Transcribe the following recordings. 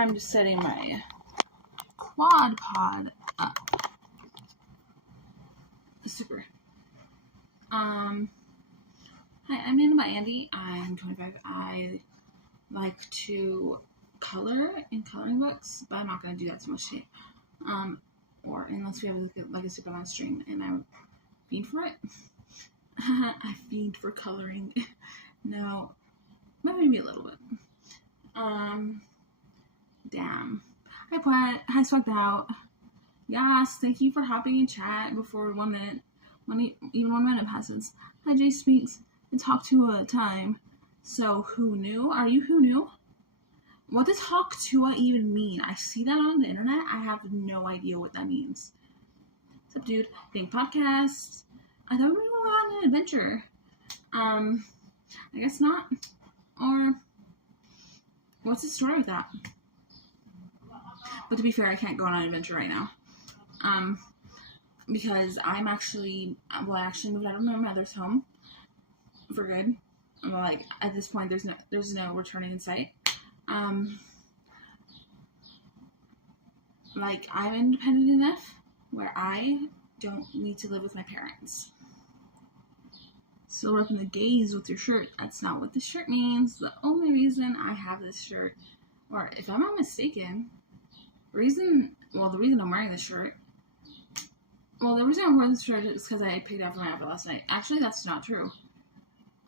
I'm just setting my quad pod up. Super. Hi, I'm NanobotAndy. I'm 25. I like to color in coloring books, but I'm not going to do that too much today. Or unless we have like a super long stream, and I fiend for it. I fiend for coloring. No, maybe a little bit. Damn. Hi, Platt. Hi, Swagged Out. Yes, thank you for hopping in chat before 1 minute. Even 1 minute passes. Hi, Jay Speaks. It's Hawk Tua time. So, who knew? Are you who knew? What does Hawk Tua even mean? I see that on the internet. I have no idea what that means. What's up, dude? Getting podcasts. I thought we were going on an adventure. I guess not. Or, what's the story with that? But to be fair, I can't go on an adventure right now. Because I actually moved out of my mother's home for good. Like, at this point, there's no returning in sight. Like, I'm independent enough where I don't need to live with my parents. Still repping the gays with your shirt. That's not what this shirt means. The only reason I have this shirt, or if I'm not mistaken, the reason I'm wearing this shirt, the reason I'm wearing this shirt is because I paid out for my outfit last night. Actually, that's not true.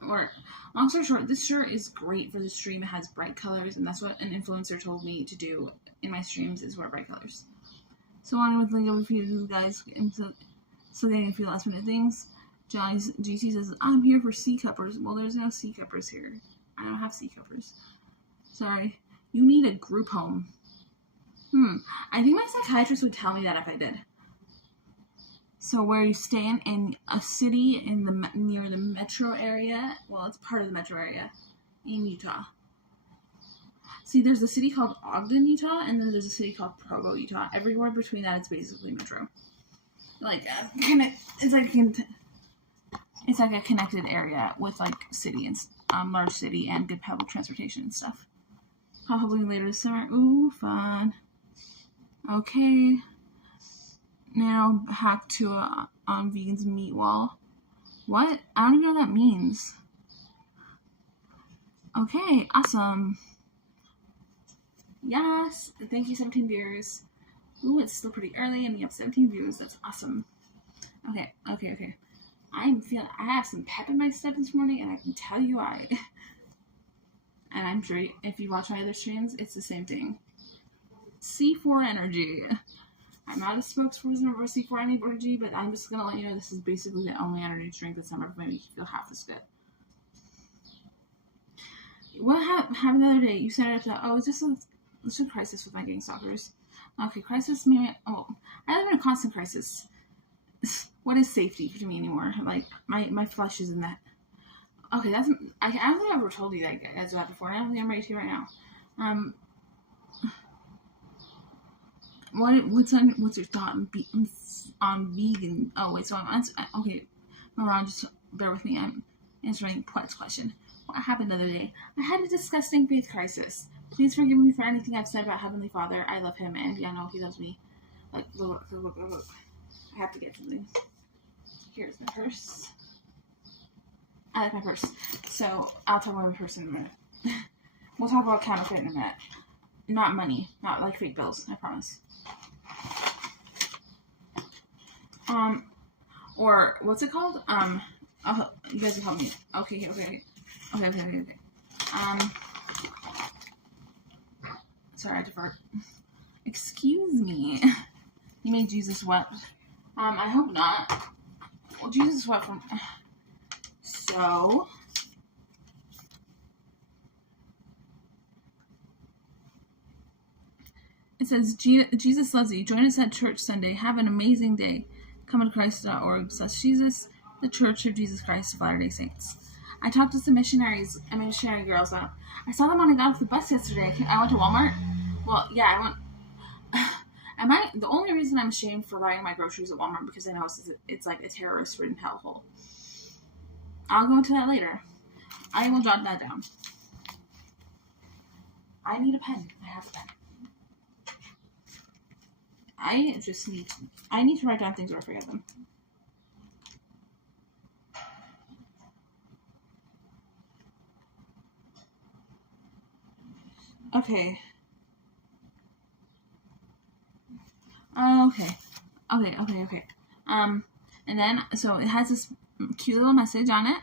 Or, long story short, this shirt is great for the stream. It has bright colors, and that's what an influencer told me to do in my streams, is wear bright colors. So, on with link up a few of you guys, and still getting a few last minute things. Johnny's GT says, I'm here for C-cuppers. Well, there's no C-cuppers here. I don't have C-cuppers. Sorry. You need a group home. I think my psychiatrist would tell me that if I did. So where you stay in a city near the metro area, well, it's part of the metro area in Utah. See, there's a city called Ogden, Utah, and then there's a city called Provo, Utah. Everywhere between that, it's basically metro. Like, it's like a connected area with like city and large city and good public transportation and stuff. Probably later this summer. Ooh, fun. Okay. Now hack to on vegans meat wall. What? I don't even know what that means. Okay, awesome. Yes, thank you, 17 viewers. Ooh, it's still pretty early and we have 17 views. That's awesome. Okay. I have some pep in my step this morning, and I can tell you why. And I'm sure if you watch my other streams, it's the same thing. C4 Energy. I'm not a spokesperson for C4 Energy, but I'm just going to let you know this is basically the only energy drink that's ever made me feel half as good. What happened the other day? You said it it's just a crisis with my gang stalkers. Okay, crisis, maybe. Oh, I live in a constant crisis. What is safety to me anymore? Like, my flesh is in that. Okay, I don't think I've ever told you guys that before, and I don't think I'm ready to right now. What's your thought on vegan? Oh, wait, so okay, Ron, just bear with me. I'm answering Platt's question. What happened the other day? I had a disgusting faith crisis. Please forgive me for anything I've said about Heavenly Father. I love him, and I know he loves me. Like, look. I have to get something. Here's my purse. I like my purse. So, I'll talk about my purse in a minute. We'll talk about counterfeit in a minute. Not money. Not like fake bills. I promise. Or, what's it called? You guys will help me. Okay. Sorry, I deferred. Excuse me. You made Jesus wept. I hope not. Well, Jesus wept from... So... It says, Jesus loves you. Join us at church Sunday. Have an amazing day. ComeToChrist.org/Jesus, the Church of Jesus Christ of Latter-day Saints. I talked to some missionary girls. I saw them when I got off the bus yesterday. I went to Walmart. Well, yeah, I went... The only reason I'm ashamed for buying my groceries at Walmart because I know it's like a terrorist-ridden hellhole. I'll go into that later. I will jot that down. I need a pen. I have a pen. I need to write down things or I forget them. Okay. Okay. And then, so it has this cute little message on it.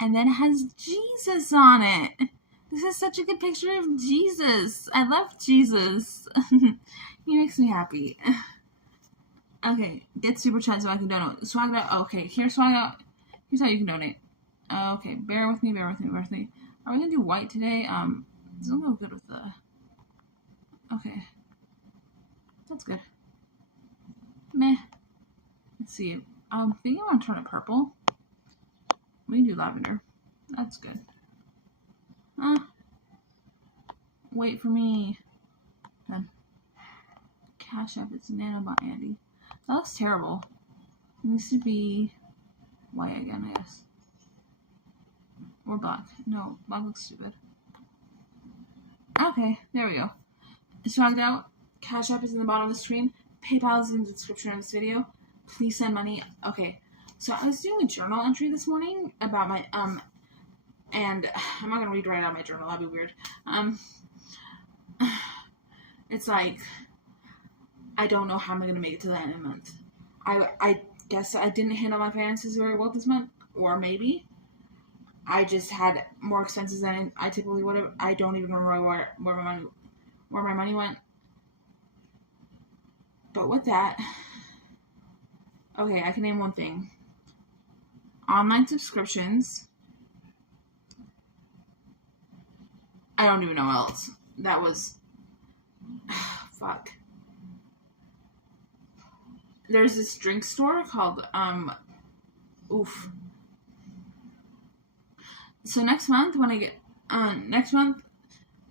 And then it has Jesus on it. This is such a good picture of Jesus. I love Jesus. He makes me happy. Okay, get super chat so I can donate. Swag out. Okay, here's swag out. Here's how you can donate. Okay, bear with me. Are we gonna do white today? It doesn't go good with the. Okay, that's good. Meh. Let's see. I'm thinking I want to turn it purple. We can do lavender. That's good. Wait for me. Done. CashApp, it's NanobotAndy. That looks terrible. It needs to be white again, I guess. Or black. No, black looks stupid. Okay, there we go. Swagged out. CashApp is in the bottom of the screen. PayPal is in the description of this video. Please send money. Okay, so I was doing a journal entry this morning about my, and I'm not going to read right out of my journal. That'd be weird. It's like, I don't know how I'm going to make it to the end of the month. I guess I didn't handle my finances very well this month, or maybe I just had more expenses than I typically would have. I don't even remember where my money went. But with that, okay, I can name one thing. Online subscriptions. I don't even know what else. That was... fuck. There's this drink store called, oof. So next month, when I get,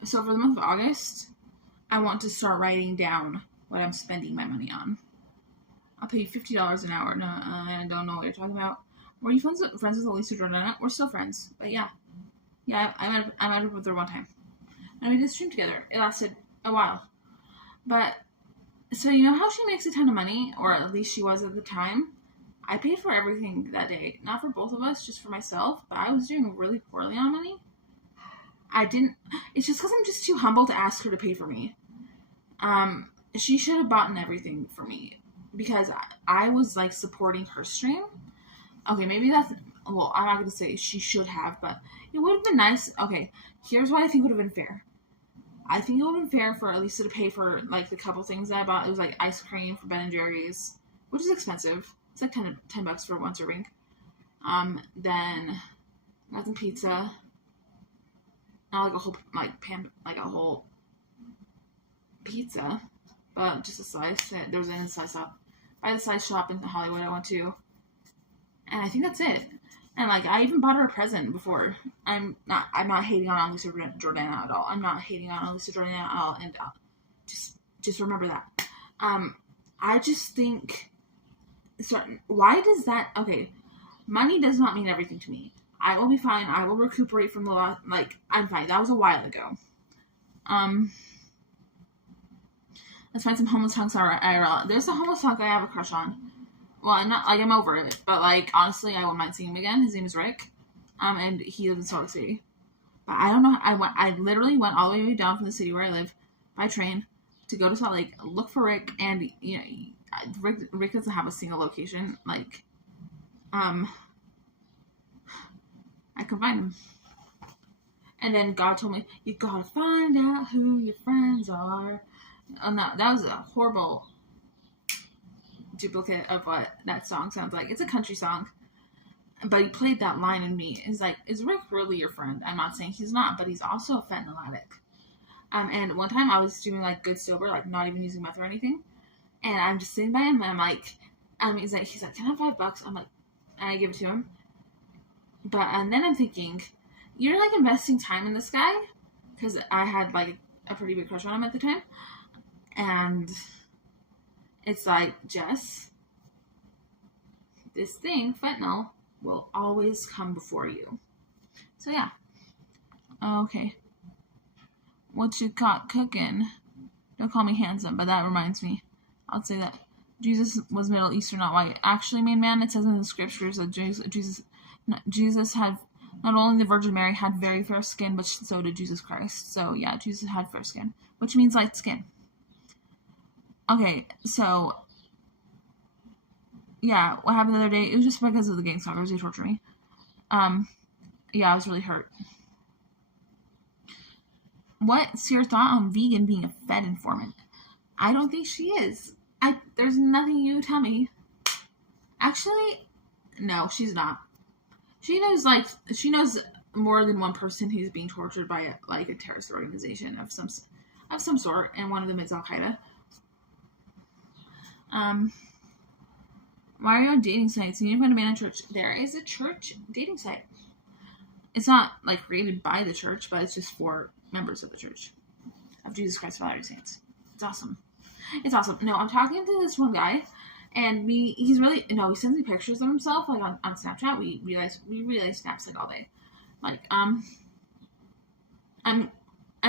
so for the month of August, I want to start writing down what I'm spending my money on. I'll pay you $50 an hour. No, I don't know what you're talking about. Were you friends with Elisa Jordana? We're still friends, but yeah. Yeah, I met up with her one time. And we did a stream together. It lasted a while. But, so you know how she makes a ton of money? Or at least she was at the time? I paid for everything that day. Not for both of us, just for myself. But I was doing really poorly on money. It's just because I'm just too humble to ask her to pay for me. She should have bought everything for me. Because I was, like, supporting her stream. Okay, maybe that's... Well, I'm not going to say she should have, but it would have been nice. Okay, here's what I think would have been fair. I think it would have been fair for Elisa to pay for, like, the couple things that I bought. It was, like, ice cream for Ben & Jerry's, which is expensive. It's, like, $10 for one serving. Then got some pizza. Not, like, a whole pizza, but just a slice. There was a slice shop. By the slice shop in Hollywood I went to. And I think that's it. And, like, I even bought her a present before. I'm not hating on Elisa Jordana at all. I'm not hating on Elisa Jordana at all. And just remember that. I just think... why does that... Okay, money does not mean everything to me. I will be fine. I will recuperate from the loss. Like, I'm fine. That was a while ago. Let's find some homeless hunks IRL. There's a homeless hunk I have a crush on. Well, I'm over it, but, like, honestly, I wouldn't mind seeing him again. His name is Rick, and he lives in Salt Lake City. But I don't know, I literally went all the way down from the city where I live, by train, to go to Salt Lake, look for Rick, and, you know, Rick doesn't have a single location, like, I could find him. And then God told me, you gotta find out who your friends are. And that was a horrible duplicate of what that song sounds like. It's a country song, but he played that line in me. It's like, is Rick really your friend? I'm not saying he's not, but he's also a fentanyl addict. And one time I was doing, like, good sober, like, not even using meth or anything, and I'm just sitting by him, and I'm like, he's like, can I have $5? I'm like, and I give it to him. And then I'm thinking, you're, like, investing time in this guy, because I had, like, a pretty big crush on him at the time, and it's like, Jess, this thing, fentanyl, will always come before you. So, yeah. Okay. What you got cooking? Don't call me handsome, but that reminds me. I'll say that Jesus was Middle Eastern, not white. Actually made man. It says in the scriptures that Jesus had, not only the Virgin Mary had very fair skin, but so did Jesus Christ. So yeah, Jesus had fair skin, which means light skin. Okay, so yeah, what happened the other day? It was just because of the gang stalkers. They tortured me. Yeah, I was really hurt. What's your thought on vegan being a Fed informant? I don't think she is. There's nothing you tell me. Actually, no, she's not. She knows more than one person who's being tortured by a terrorist organization of some sort, and one of them is Al Qaeda. Why are you on dating sites? You need to find a man in church. There is a church dating site. It's not like created by the church, but it's just for members of the Church of Jesus Christ of Latter-day Saints. It's awesome. It's awesome. No, I'm talking to this one guy, and he sends me pictures of himself like on Snapchat. We realize snaps like all day. Like I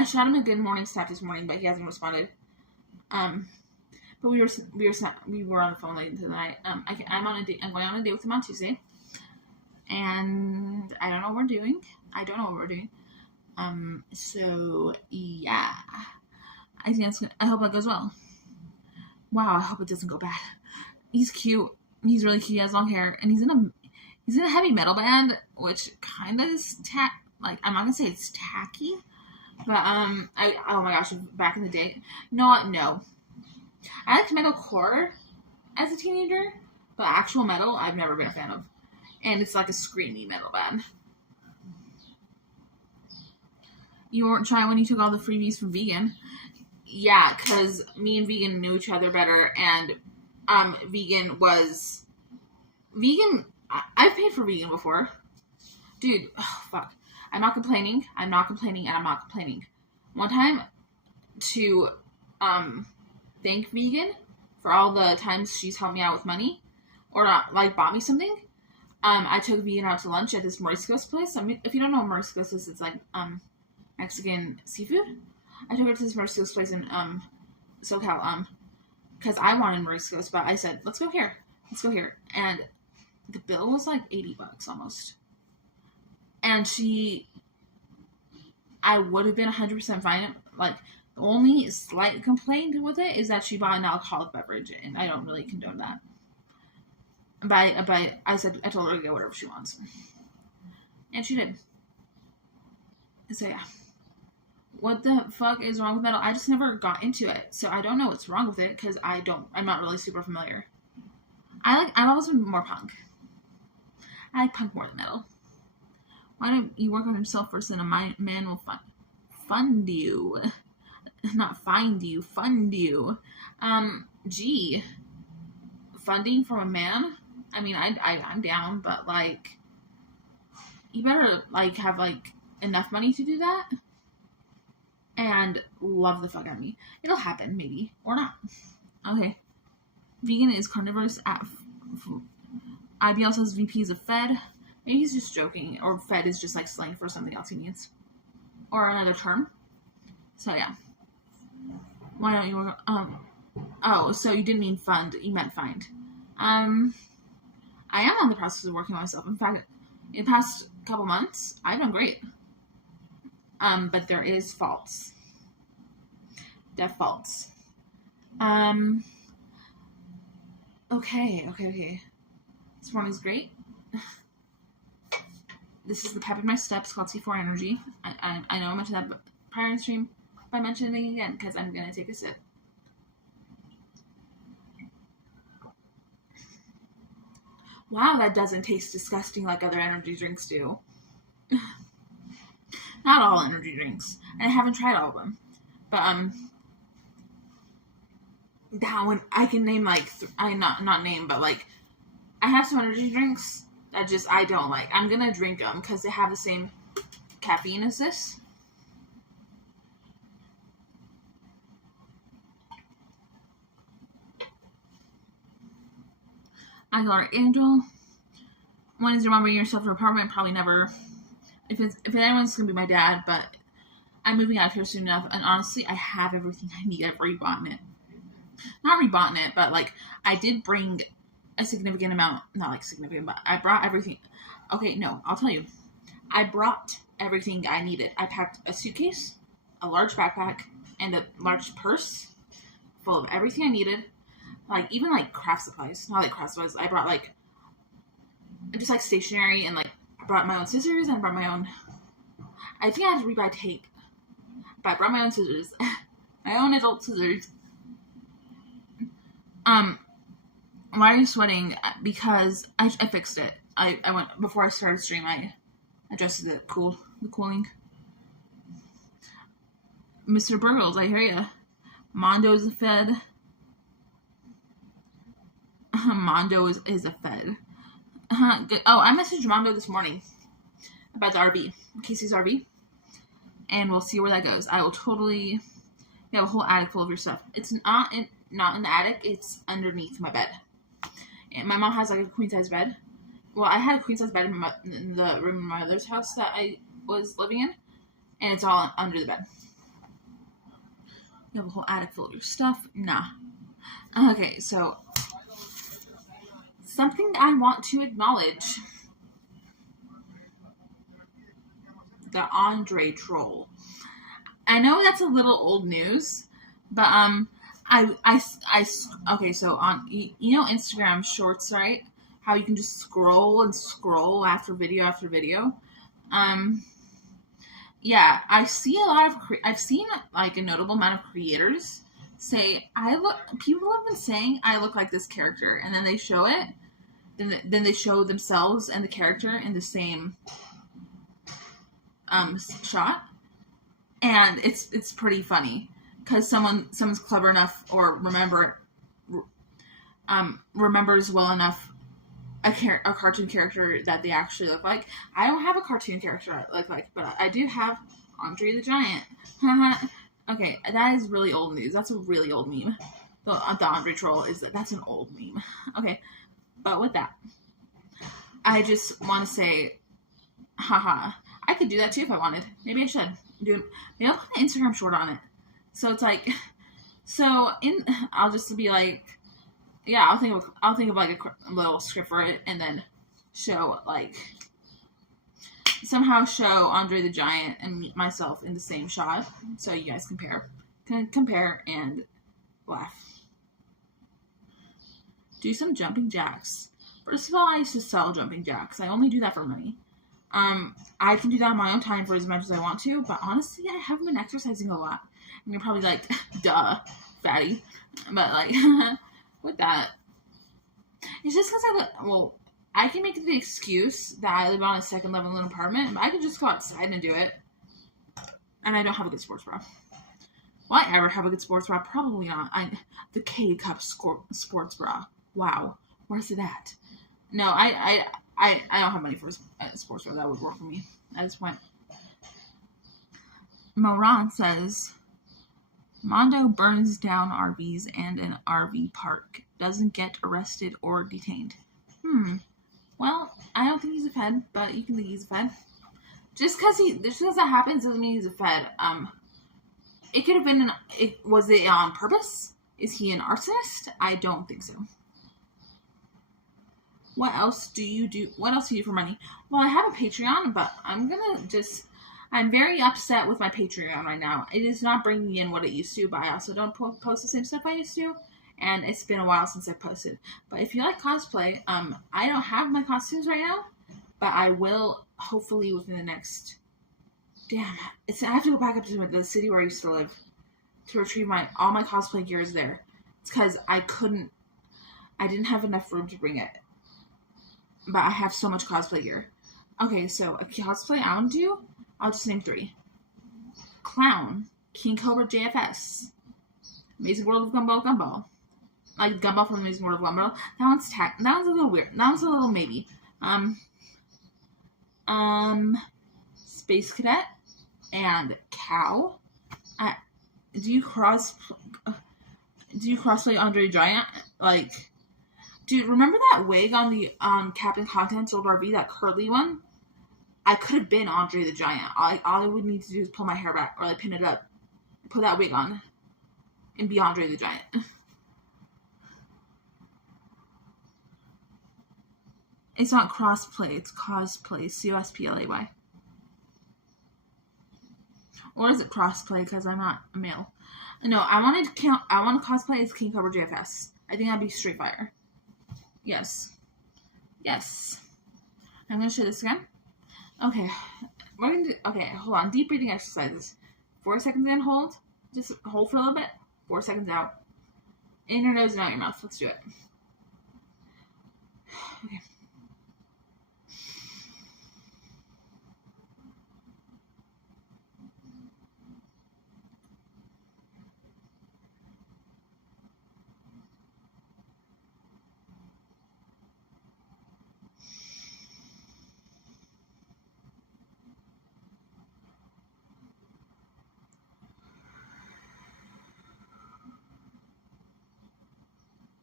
shot him a good morning snap this morning, but he hasn't responded. But we were on the phone late into the night. I'm going on a date with him on Tuesday, and I don't know what we're doing. So yeah, I think I hope that goes well. Wow, I hope it doesn't go bad. He's cute. He's really cute. He has long hair, and he's in a heavy metal band, which kind of is I'm not gonna say it's tacky, but oh my gosh, back in the day, you know what? No, I liked metalcore as a teenager, but actual metal I've never been a fan of, and it's like a screamy metal band. You weren't trying when you took all the freebies from vegan. Yeah, because me and vegan knew each other better, and vegan. I've paid for vegan before. Dude, oh, fuck. I'm not complaining. One time, to thank vegan for all the times she's helped me out with money, or not, bought me something, I took vegan out to lunch at this Mariscos place. I mean, if you don't know what Mariscos is, it's like, Mexican seafood. I took her to this Mariscos place in SoCal, because I wanted Mariscos, but I said, let's go here, and the bill was like $80 almost, and I would have been 100% fine. Like, the only slight complaint with it is that she bought an alcoholic beverage, and I don't really condone that. But I told her to get whatever she wants, and she did. So yeah. What the fuck is wrong with metal? I just never got into it, so I don't know what's wrong with it, because I'm not really super familiar. I've always been more punk. I like punk more than metal. Why don't you work on yourself first, and a man will fund you? Not find you, fund you. Gee. Funding from a man? I mean, I'm down, but, you better, have, enough money to do that, and love the fuck out of me. It'll happen, maybe, or not. Okay. Vegan is carnivorous at IBL says VP is a Fed. Maybe he's just joking, or Fed is just, slang for something else he means. Or another term. So, yeah. Why don't you work, oh, so you didn't mean fund, you meant find. I am on the process of working on myself. In fact, in the past couple months, I've done great. But there is faults. Def faults. Okay. This morning's great. This is the pep in my steps called C4 Energy. I know I mentioned that prior in the stream, but I mentioned it again because I'm going to take a sip. Wow, that doesn't taste disgusting like other energy drinks do. Not all energy drinks. And I haven't tried all of them. But, that one, I can name, not name, but, I have some energy drinks that I don't like. I'm gonna drink them because they have the same caffeine as this. I call her Angel. When is your mom bringing yourself to an apartment? Probably never. If anyone's gonna be my dad, but I'm moving out of here soon enough, and honestly, I have everything I need. I've already bought it. not rebought it, but like I did bring a significant amount, not like significant, but I brought everything. Okay, no, I'll tell you. I brought everything I needed. I packed a suitcase, a large backpack, and a large purse full of everything I needed. Like, even like craft supplies. Not like craft supplies. I brought like, just like stationery, and like, I brought my own scissors, and I brought my own, I think I had to rebuy tape. But I brought my own scissors. My own adult scissors. Why are you sweating? Because I fixed it. I went, before I started stream, I adjusted the cooling. Mr. Burgles, I hear ya. Mondo's a fed. Mondo is a fed. Good. Oh, I messaged Mondo this morning about the RV, Casey's RV, and we'll see where that goes. I will totally. You have a whole attic full of your stuff. It's not in the attic. It's underneath my bed. And my mom has like a queen size bed. Well, I had a queen size bed in the room in my mother's house that I was living in, and it's all under the bed. You have a whole attic full of your stuff? Nah. Okay, so something I want to acknowledge: the Andre troll. I know that's a little old news, but okay, so on, you know, Instagram Shorts, right? How you can just scroll and scroll after video after video. Yeah, I've seen like a notable amount of creators say, people have been saying I look like this character, and then they show it, then they show themselves and the character in the same shot. And it's pretty funny because someone's clever enough or remembers well enough a cartoon character that they actually look like. I don't have a cartoon character I look like, but I do have Andre the Giant. Okay, that is really old news. That's a really old meme. The Andre troll that's an old meme. Okay, but with that, I just want to say, haha, I could do that too if I wanted. Maybe I should. Maybe I'll put an Instagram short on it. So it's like, I'll just be like, yeah, I'll think of like a little script for it, and then somehow show Andre the Giant and myself in the same shot, so you guys compare and laugh. Do some jumping jacks. First of all, I used to sell jumping jacks. I only do that for money. I can do that on my own time for as much as I want to, but honestly, I haven't been exercising a lot. And you're probably like, duh, fatty. But like, with that, it's just because I can make the excuse that I live on a second level in an apartment, but I could just go outside and do it. And I don't have a good sports bra. Will I ever have a good sports bra? Probably not. The K-Cup sports bra. Wow. Where's it at? No, I don't have money for a sports bra that would work for me at this point. Moran says, Mondo burns down RVs and an RV park. Doesn't get arrested or detained. Well, I don't think he's a fed, but you can think he's a fed. Just because that happens doesn't mean he's a fed. It could have been, was it on purpose? Is he an arsonist? I don't think so. What else do you do? What else do you do for money? Well, I have a Patreon, but I'm very upset with my Patreon right now. It is not bringing in what it used to, but I also don't post the same stuff I used to, and it's been a while since I posted. But if you like cosplay, I don't have my costumes right now, but I will hopefully within the next. Damn, I have to go back up to the city where I used to live to retrieve all my cosplay gear is there. It's because I didn't have enough room to bring it. But I have so much cosplay gear. Okay, so a cosplay I want to do, I'll just name 3. Clown, King Cobra JFS, Amazing World of Gumball. Like Gumball from Amazing World of Gumball. That one's a little weird. That one's a little maybe. Space Cadet and Cow. Do you crossplay Andre the Giant? Like, dude, remember that wig on Captain Content's old RV, that curly one? I could have been Andre the Giant. All I would need to do is pull my hair back or like pin it up, put that wig on, and be Andre the Giant. It's not crossplay, it's cosplay. COSPLAY. Or is it crossplay because I'm not a male? No, I want to cosplay as King Cobra JFS. I think that'd be straight fire. Yes. Yes. I'm gonna show this again. Okay. We're gonna do, okay, hold on. Deep breathing exercises. 4 seconds in, hold. Just hold for a little bit. 4 seconds out. In your nose and out your mouth. Let's do it. Okay.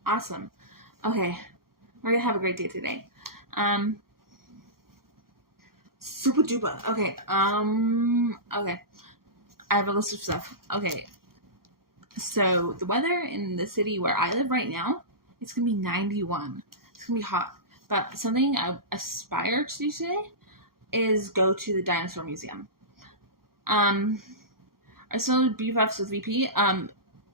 Awesome. Okay. We're gonna have a great day today. Super duper. Okay. Okay. I have a list of stuff. Okay. So the weather in the city where I live right now, it's gonna be 91. It's gonna be hot. But something I aspire to do today is go to the dinosaur museum. I still BFFs with VP.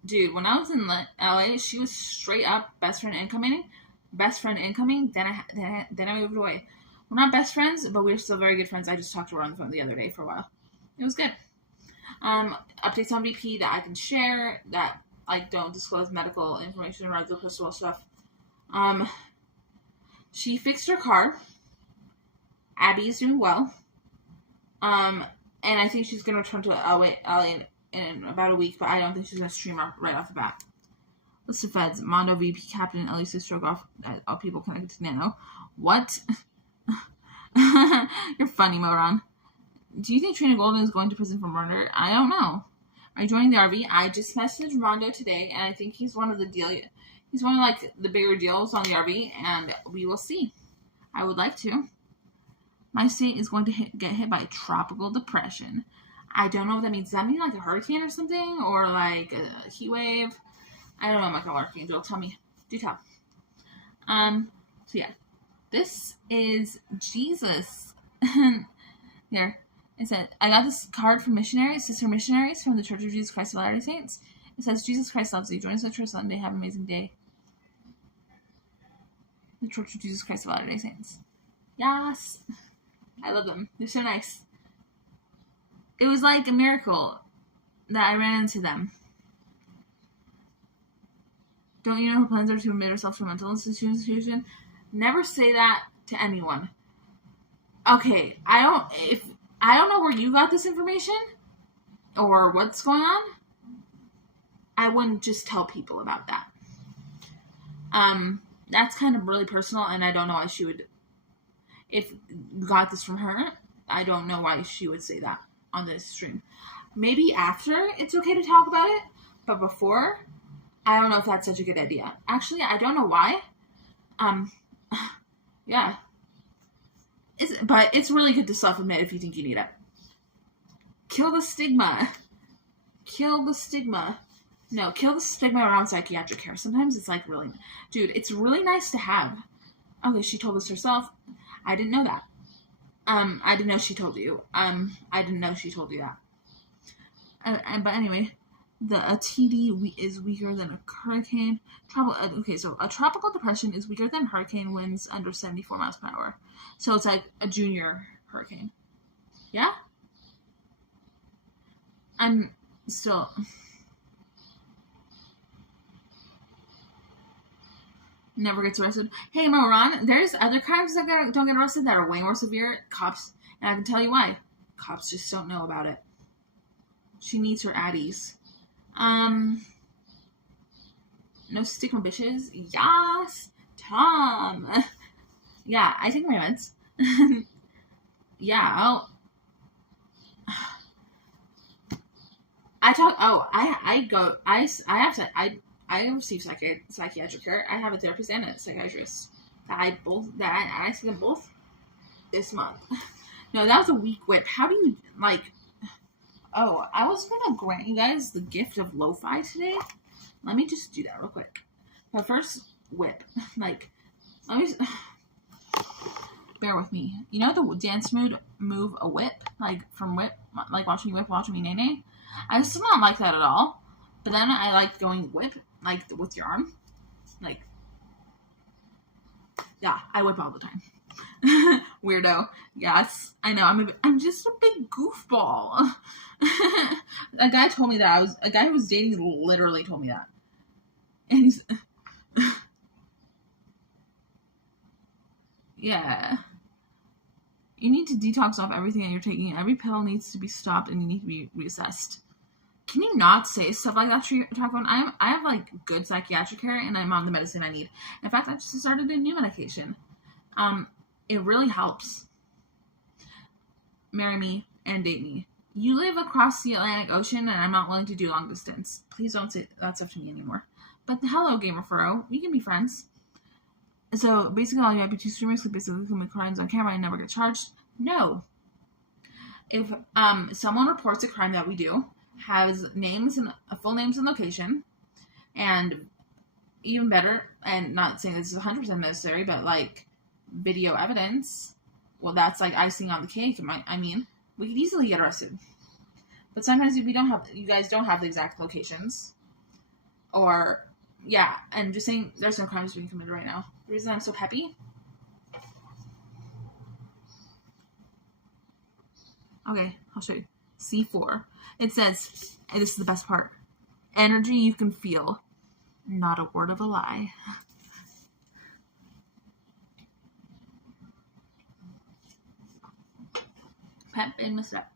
Dude, when I was in LA, she was straight up best friend incoming. Then I moved away. We're not best friends, but we're still very good friends. I just talked to her on the phone the other day for a while. It was good. Updates on VP that I can share that don't disclose medical information or the crystal stuff. She fixed her car. Abby is doing well. And I think she's gonna return to LA in about a week, but I don't think she's gonna stream right off the bat. List of feds: Mondo, VP, Captain, Elisa stroke off all people connected to Nano. What? You're funny, Moron. Do you think Trina Golden is going to prison for murder? I don't know. Are you joining the RV? I just messaged Mondo today, and I think he's one of the He's one of the bigger deals on the RV, and we will see. I would like to. My state is going to get hit by a tropical depression. I don't know what that means. Does that mean a hurricane or something? Or a heat wave? I don't know, Michael Archangel. Tell me. Do tell. So yeah. This is Jesus. Here. It said, I got this card from missionaries, sister missionaries from the Church of Jesus Christ of Latter-day Saints. It says, Jesus Christ loves you. Join us at church Sunday. Have an amazing day. The Church of Jesus Christ of Latter-day Saints. Yes. I love them. They're so nice. It was like a miracle that I ran into them. Don't you know her plans are to admit herself to a mental institution? Never say that to anyone. Okay, I don't know where you got this information or what's going on. I wouldn't just tell people about that. That's kind of really personal, and I don't know why she would. If you got this from her, I don't know why she would say that on this stream. Maybe after it's okay to talk about it, but before, I don't know if that's such a good idea. Actually, I don't know why. Yeah. But it's really good to self-admit if you think you need it. Kill the stigma. Kill the stigma. No, kill the stigma around psychiatric care. Sometimes it's really... Dude, it's really nice to have. Okay, she told us herself. I didn't know that. I didn't know she told you. I didn't know she told you that. But anyway, a TD is weaker than a hurricane. Okay, so a tropical depression is weaker than hurricane winds under 74 miles per hour. So it's like a junior hurricane. Yeah? I'm still... Never gets arrested. Hey, Moran, there's other crimes that don't get arrested that are way more severe. Cops, and I can tell you why. Cops just don't know about it. She needs her addies. No stigma, bitches. Yes, Tom. Yeah, I take my meds. Yeah, I receive psychiatric care. I have a therapist and a psychiatrist. I see them both this month. No, that was a weak whip. How do you, oh, I was going to grant you guys the gift of lo-fi today. Let me just do that real quick. But first, whip. Let me... bear with me. You know the dance move a whip? Like from Whip, like watching me nay nay? I still don't like that at all. But then I like going whip, like with your arm. Like, yeah, I whip all the time. Weirdo. Yes, I know. I'm just a big goofball. A guy told me that. A guy who was dating literally told me that. And he's... yeah. You need to detox off everything that you're taking. Every pill needs to be stopped and you need to be reassessed. Can you not say stuff like that to your phone? I have like good psychiatric care and I'm on the medicine I need. In fact, I just started a new medication. It really helps. Marry me and date me. You live across the Atlantic Ocean and I'm not willing to do long distance. Please don't say that stuff to me anymore. But hello, Gamer Furrow. We can be friends. So basically all you IP2 streamers could basically commit crimes on camera and never get charged. No. If someone reports a crime that we do, has names and full names and location, and even better, and not saying this is 100% necessary, but like video evidence, well, that's like icing on the cake. I mean, we could easily get arrested. But sometimes you guys don't have the exact locations, or yeah, and just saying there's no crimes being committed right now. The reason I'm so peppy. Okay, I'll show you. C4. It says, and this is the best part, energy you can feel, not a word of a lie. Pep and misstep.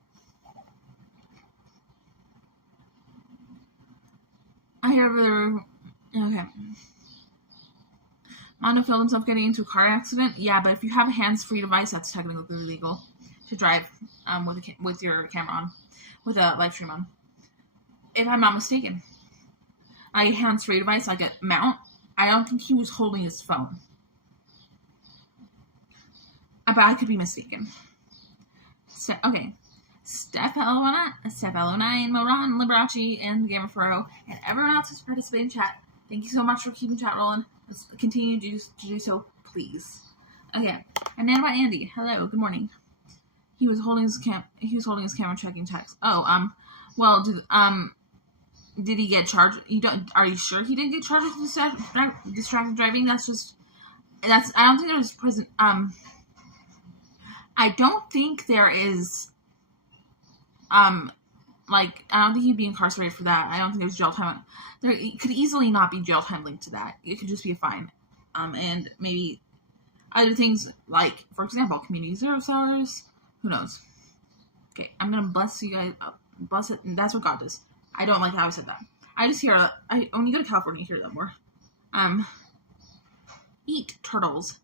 I hear okay. Mondo filmed himself getting into a car accident. Yeah, but if you have a hands-free device, that's technically illegal to drive with your camera on, with a live stream on. If I'm not mistaken, a hands-free device like a mount. I don't think he was holding his phone, but I could be mistaken. Okay. Steph L09, Moran, Liberace, and Gamer Furrow, and everyone else who's participating in chat. Thank you so much for keeping chat rolling. Let's continue to do so, please. Okay. And NanobotAndy, hello, good morning. He was holding his camera checking text. Oh, well, did he get charged? Are you sure he didn't get charged with distracted driving? I don't think there's prison. I don't think there is. I don't think he'd be incarcerated for that. I don't think there's jail time. There could easily not be jail time linked to that. It could just be a fine. And maybe other things like, for example, community 0 stars. Who knows? Okay, I'm gonna bless you guys. Bless it. And that's what God does. I don't like how I said that. I just hear when you go to California, you hear that more. Eat turtles.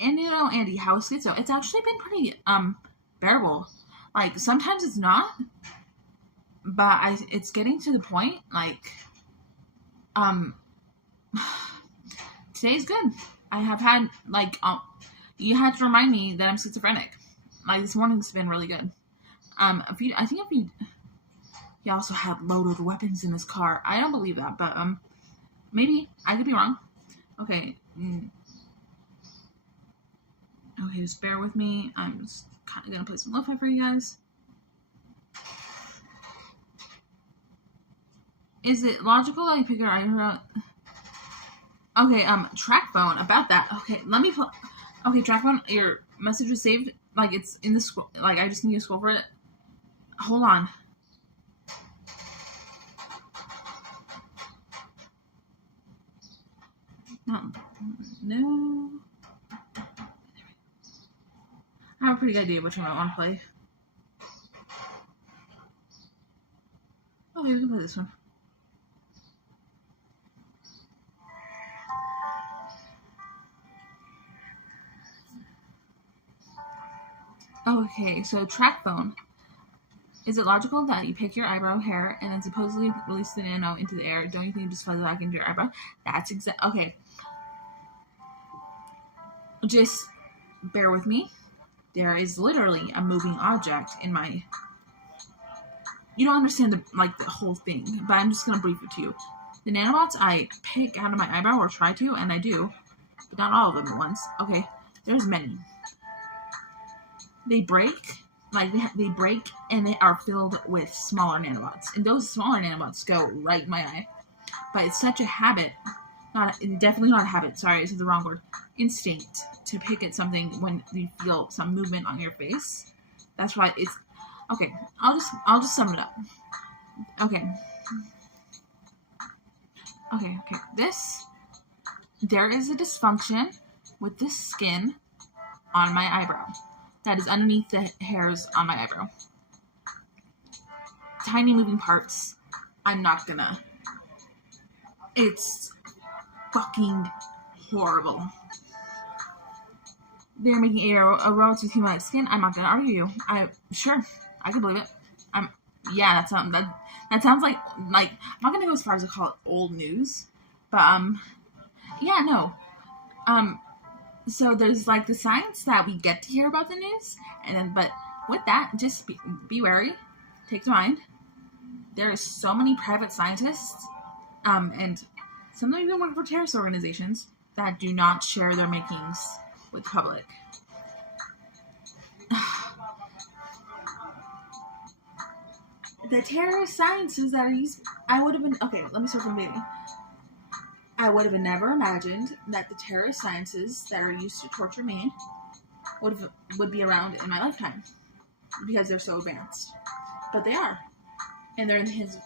Andy, how is schizo? It's actually been pretty bearable. Like, sometimes it's not, but it's getting to the point, like, today's good. I have had, like, you had to remind me that I'm schizophrenic. Like, this morning's been really good. He also had loaded weapons in his car. I don't believe that, but, maybe. I could be wrong. Okay. Okay, just bear with me. I'm just kind of gonna play some lo-fi for you guys. Is it logical that you pick your eyebrow? Okay, track phone, about that. Okay, let me okay, track phone, your message was saved. Like, it's in the scroll. Like, I just need to scroll for it. Hold on. No. I have a pretty good idea which one I want to play. Okay, we can play this one. Okay, so track phone. Is it logical that you pick your eyebrow hair and then supposedly release the nano into the air? Don't you think it just fuzz back into your eyebrow? That's okay. Just bear with me. There is literally a moving object in my... You don't understand the whole thing, but I'm just going to brief it to you. The nanobots I pick out of my eyebrow, or try to, and I do, but not all of them at once. Okay, There's many. They break, they break, and they are filled with smaller nanobots. And those smaller nanobots go right in my eye. But it's such a habit, definitely not a habit, sorry, this is the wrong word, instinct to pick at something when you feel some movement on your face. That's why it's, okay, I'll just sum it up. Okay, there is a dysfunction with the skin on my eyebrow that is underneath the hairs on my eyebrow. Tiny moving parts. It's fucking horrible. They're making a relative human skin. I'm not gonna argue. Sure, I can believe it. Yeah, that sounds like I'm not gonna go as far as to call it old news, but yeah, no. So there's like the science that we get to hear about the news, and then but with that, just be wary. Take to mind. There are so many private scientists, and some of them even work for terrorist organizations that do not share their makings with the public. The terrorist sciences that are used, let me start from the beginning. I would have never imagined that the terrorist sciences that are used to torture me would be around in my lifetime, because they're so advanced. But they are. And they're in the hands of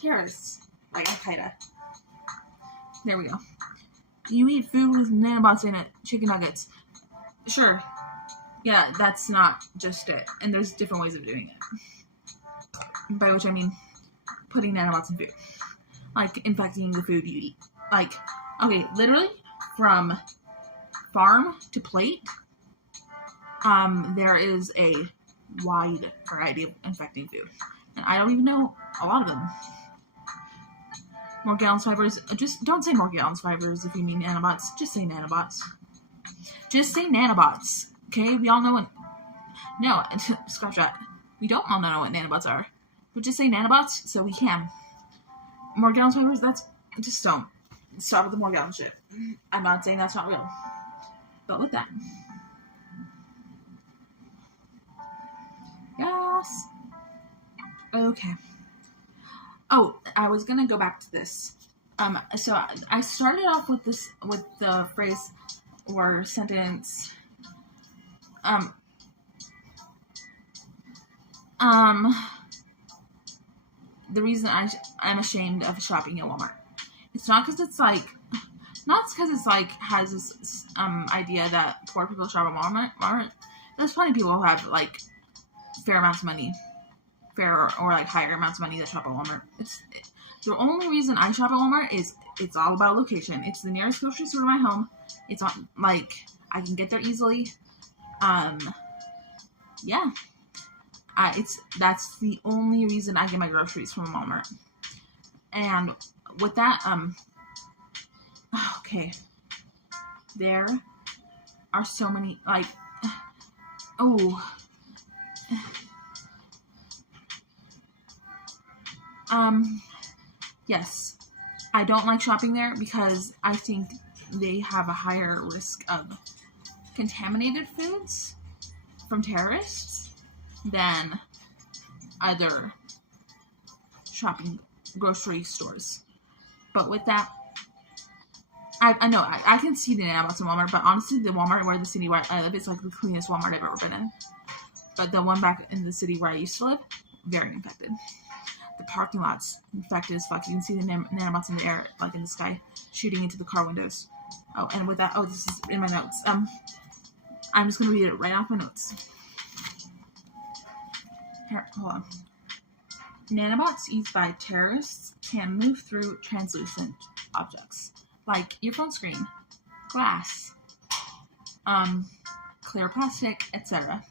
terrorists, like Al-Qaeda. There we go. You eat food with nanobots in it, chicken nuggets. Sure. Yeah, that's not just it. And there's different ways of doing it. By which I mean putting nanobots in food. Like infecting the food you eat. Like, okay, literally from farm to plate, there is a wide variety of infecting food. And I don't even know a lot of them. Morgellons fibers, just don't say Morgellons fibers if you mean nanobots. Just say nanobots. Just say nanobots. Okay, we all know what... No, scratch that. We don't all know what nanobots are. But just say nanobots so we can. Morgellons fibers, just don't. Stop with the Morgellons shit. I'm not saying that's not real. But with that. Yes. Okay. Oh, I was gonna go back to this. So I started off with the phrase or sentence. The reason I'm ashamed of shopping at Walmart. It's not because it's has this idea that poor people shop at Walmart. There's plenty of people who have like fair amounts of money. Fair or like higher amounts of money that shop at Walmart. The only reason I shop at Walmart is it's all about location. It's the nearest grocery store to my home. It's on I can get there easily. Yeah. That's the only reason I get my groceries from Walmart. And with that, okay. There are so many yes, I don't like shopping there because I think they have a higher risk of contaminated foods from terrorists than other grocery stores. But with that, I know, I can see the nanobots in Walmart, but honestly, the Walmart where the city where I live, it's like the cleanest Walmart I've ever been in. But the one back in the city where I used to live, very infected. The parking lot's infected as fuck. You can see the nanobots in the air, like in the sky, shooting into the car windows. Oh, and with that, this is in my notes. I'm just gonna read it right off my notes. Here, hold on. Nanobots used by terrorists can move through translucent objects, like your phone screen, glass, clear plastic, etc.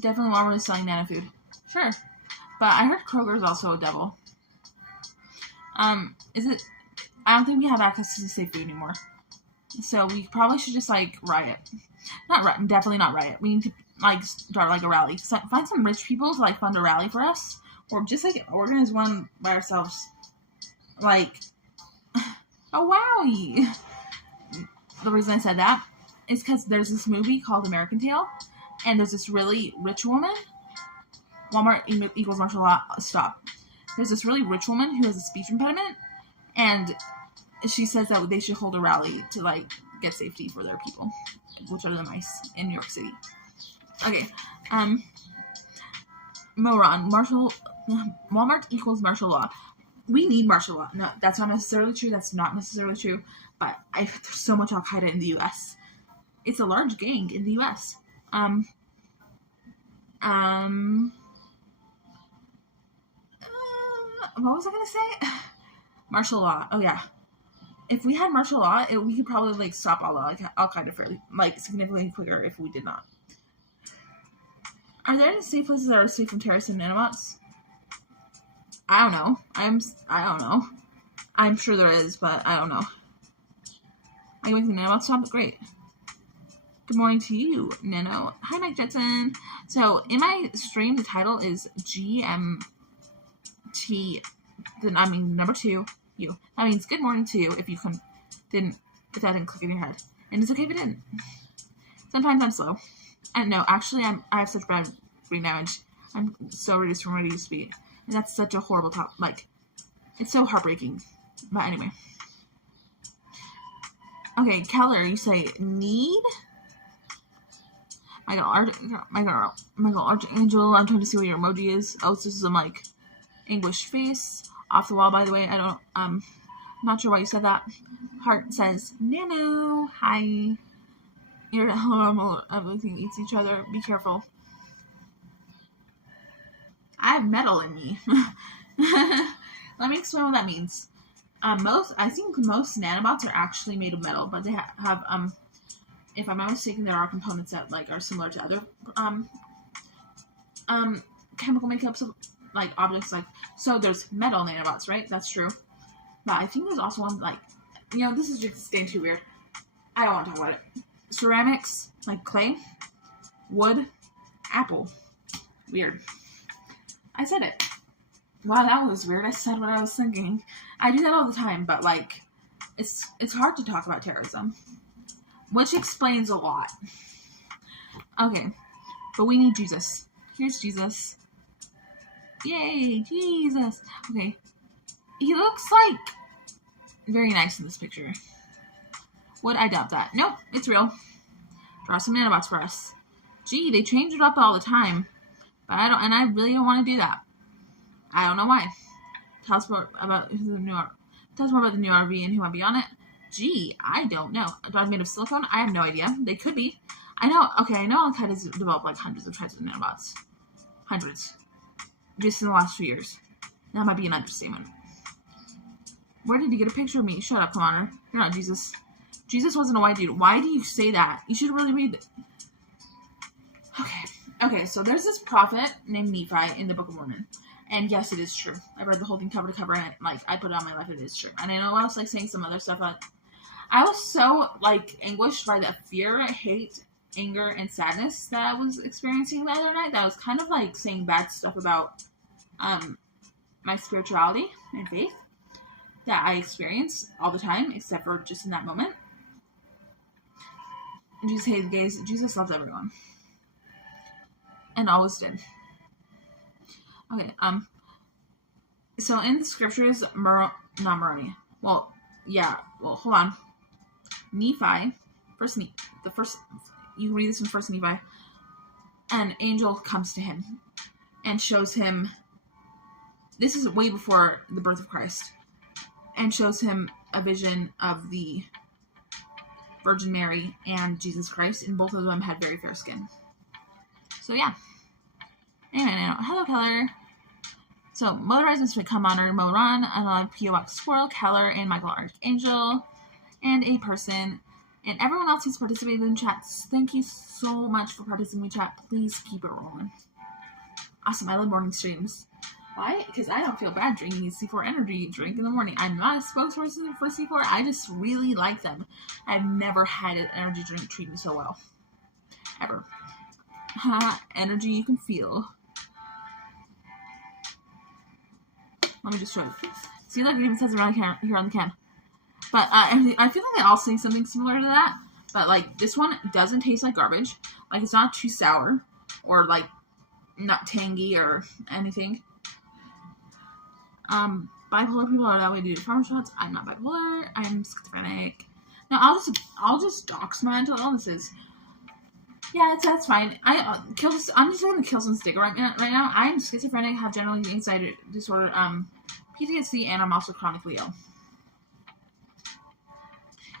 Definitely Walmart is selling nano food. Sure. But I heard Kroger's also a devil. Is it? I don't think we have access to safe food anymore. So we probably should just riot. Definitely not riot. We need to start a rally. Find some rich people to fund a rally for us, or just organize one by ourselves. A wowie. The reason I said that is because there's this movie called American Tail, and there's this really rich woman. Walmart equals martial law. Stop. There's this really rich woman who has a speech impediment, and she says that they should hold a rally to, like, get safety for their people, which are the mice in New York City. Okay, Moron, Walmart equals martial law. We need martial law. No, that's not necessarily true. That's not necessarily true. But there's so much Al-Qaeda in the U.S. It's a large gang in the U.S. What was I going to say? Martial law. Oh, yeah. If we had martial law, we could probably, like, stop Al-Qaeda fairly, like, significantly quicker if we did not. Are there any safe places that are safe from terrorists and nanobots? I don't know. I don't know. I'm sure there is, but I don't know. I can make the nanobots stop? Great. Good morning to you, Nano. Hi, Mike Jetson. So, in my stream, the title is GM2U. Number 2, you. That means good morning to you if that didn't click in your head. And it's okay if it didn't. Sometimes I'm slow. And no, actually, I have such bad brain damage. I'm so reduced from what I used to be. And that's such a horrible top. Like, it's so heartbreaking. But anyway. Okay, Keller, you say need? Michael Archangel, I'm trying to see what your emoji is. Oh, this is some, like, anguished face. Off the wall, by the way. I'm not sure why you said that. Heart says, Nano, hi. You're normal, everything eats each other. Be careful. I have metal in me. Let me explain what that means. I think most nanobots are actually made of metal, but they have if I'm not mistaken, there are components that, like, are similar to other chemical makeups of, like, objects, like, so there's metal nanobots, right? That's true. But I think there's also one, like, this is just staying too weird. I don't want to talk about it. Ceramics, like clay, wood, apple. Weird. I said it. Wow, that was weird. I said what I was thinking. I do that all the time, but, like, it's hard to talk about terrorism. Which explains a lot. Okay. But we need Jesus. Here's Jesus. Yay, Jesus. Okay. He looks, like, very nice in this picture. Would I doubt that? Nope, it's real. Draw some nanobots for us. Gee, they change it up all the time. But I really don't want to do that. I don't know why. Tell us more about the new RV and who might be on it. Gee, I don't know. Are they made of silicone? I have no idea. They could be. I know Al-Qaeda's developed, like, hundreds of types of nanobots. Hundreds. Just in the last few years. That might be an understatement. Where did you get a picture of me? Shut up, Commander. You're not Jesus. Jesus wasn't a white dude. Why do you say that? You should really read it. Okay, so there's this prophet named Nephi in the Book of Mormon. And yes, it is true. I read the whole thing cover to cover, and, like, I put it on my life. It is true. And I know I was, like, saying some other stuff, but I was so, like, anguished by the fear, hate, anger, and sadness that I was experiencing the other night that I was kind of, like, saying bad stuff about my spirituality and faith that I experience all the time, except for just in that moment. Jesus hated gays. Jesus loves everyone. And always did. Okay, so in the scriptures, not Moroni. Well, hold on. Nephi, you can read this in First Nephi. An angel comes to him and shows him, this is way before the birth of Christ, and shows him a vision of the Virgin Mary and Jesus Christ, and both of them had very fair skin. So, yeah. Anyway, hello, Keller. So, Motorized Instrument Commander, Moran, a P.O. Box Squirrel, Keller, and Michael Archangel, and a person, and everyone else who's participated in chats. Thank you so much for participating in chat. Please keep it rolling. Awesome, I love morning streams. Why? Because I don't feel bad drinking a C4 energy drink in the morning. I'm not a spokesperson for C4. I just really like them. I've never had an energy drink treat me so well. Ever. Energy you can feel. Let me just show you. See, like it even says it around here on the can. But I feel like they all say something similar to that. But, like, this one doesn't taste like garbage. Like, it's not too sour or, like, not tangy or anything. Bipolar people are that way due to pharma shots. I'm not bipolar. I'm schizophrenic. No, I'll just dox my mental illnesses. Yeah, that's fine. I'm just gonna kill some stigma right now. I'm schizophrenic, have general anxiety disorder, PTSD, and I'm also chronically ill.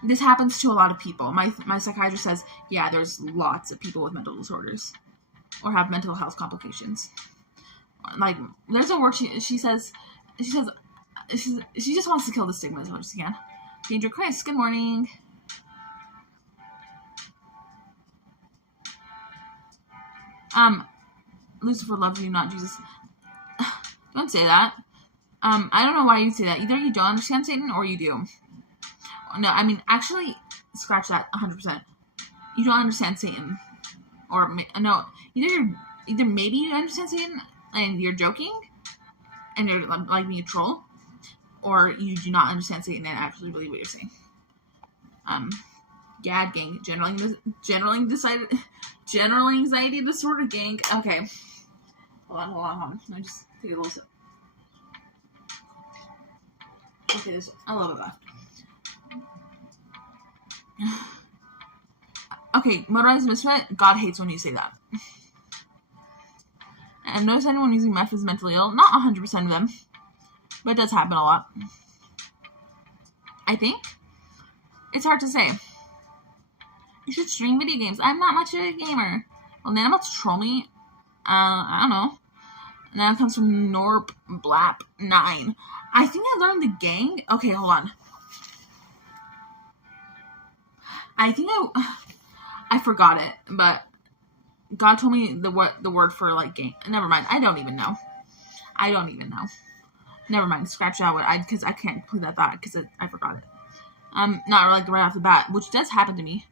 This happens to a lot of people. My psychiatrist says, yeah, there's lots of people with mental disorders or have mental health complications. Like, there's a word she says she just wants to kill the stigma as much as she can. Danger Chris, good morning. Lucifer loves you, not Jesus. Don't say that. I don't know why you say that. Either you don't understand Satan or you do. No, I mean, actually, scratch that 100%. You don't understand Satan. Or, no, either maybe you understand Satan and you're joking and you're like being a troll, or you do not understand Satan and actually believe what you're saying. Gad gang, general anxiety disorder gang. Okay. Hold on. Let me just take a little sip. Okay, there's a little bit left. Okay, motorized misfit, God hates when you say that. And notice anyone using meth is mentally ill. Not 100% of them, but it does happen a lot. I think. It's hard to say. You should stream video games. I'm not much of a gamer. Well, Nanobots troll me. I don't know. And that comes from Norp Blap 9. I think I learned the gang. Okay, hold on. I think I forgot it, but God told me the word for like gang. Never mind. I don't even know. Never mind. Scratch out because I can't complete that thought because I forgot it. Not like right off the bat, which does happen to me.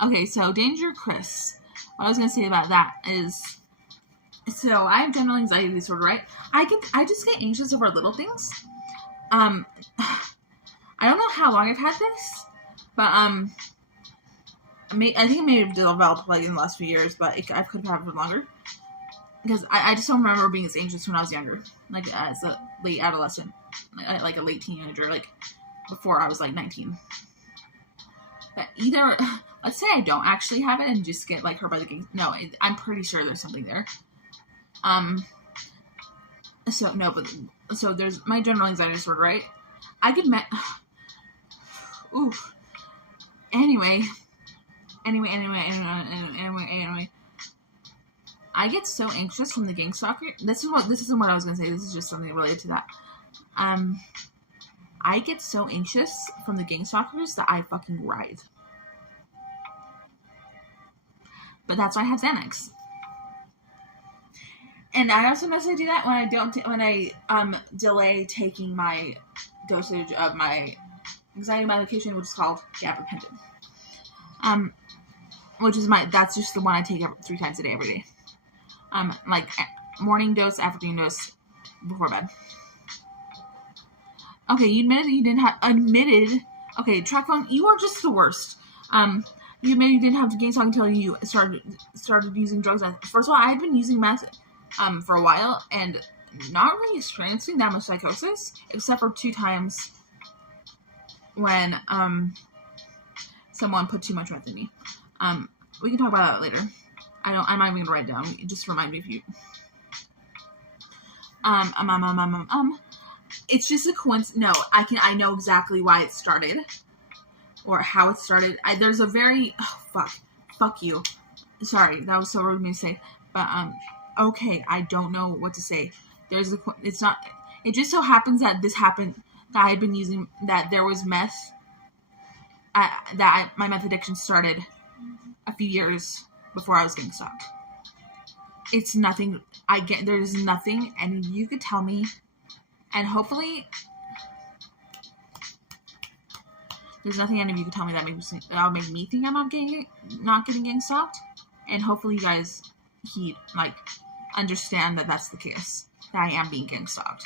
Okay, so Danger Chris. What I was gonna say about that is, so I have general anxiety disorder, right? I just get anxious over little things. I don't know how long I've had this, but I think it may have developed like in the last few years, but I could have had it longer. Because I just don't remember being as anxious when I was younger, like as a late adolescent, like a late teenager, like before I was like 19. But either, let's say I don't actually have it and just get like hurt by the gang. No, I'm pretty sure there's something there. So there's my general anxiety disorder, right? I could oof. Anyway. I get so anxious from the gang stalker. This isn't what I was gonna say. This is just something related to that. I get so anxious from the gang stalkers that I fucking writhe. But that's why I have THANX. And I also mostly do that when I delay taking my dosage of my anxiety medication, which is called gabapentin. That's just the one I take 3 times a day, every day. Like morning dose, afternoon dose, before bed. Okay, you admitted. Okay, TrackPhone, you are just the worst. You admitted you didn't have to gang stalk until you started using drugs. First of all, I had been using meth for a while and not really experiencing that much psychosis, except for 2 times when someone put too much meth in me. We can talk about that later. I'm not even gonna write it down. Just remind me if you. It's just a coincidence. No, I know exactly why it started, or how it started. There's a very fuck you. Sorry, that was so rude of me to say. But okay, I don't know what to say. It's not. It just so happens that this happened. That I had been using. That there was meth. My meth addiction started a few years before I was getting stalked. It's nothing. There's nothing, and you could tell me, and hopefully, there's nothing any of you could tell me that'll make me think I'm not getting gang stalked, and hopefully you guys understand that that's the case, that I am being gang stalked.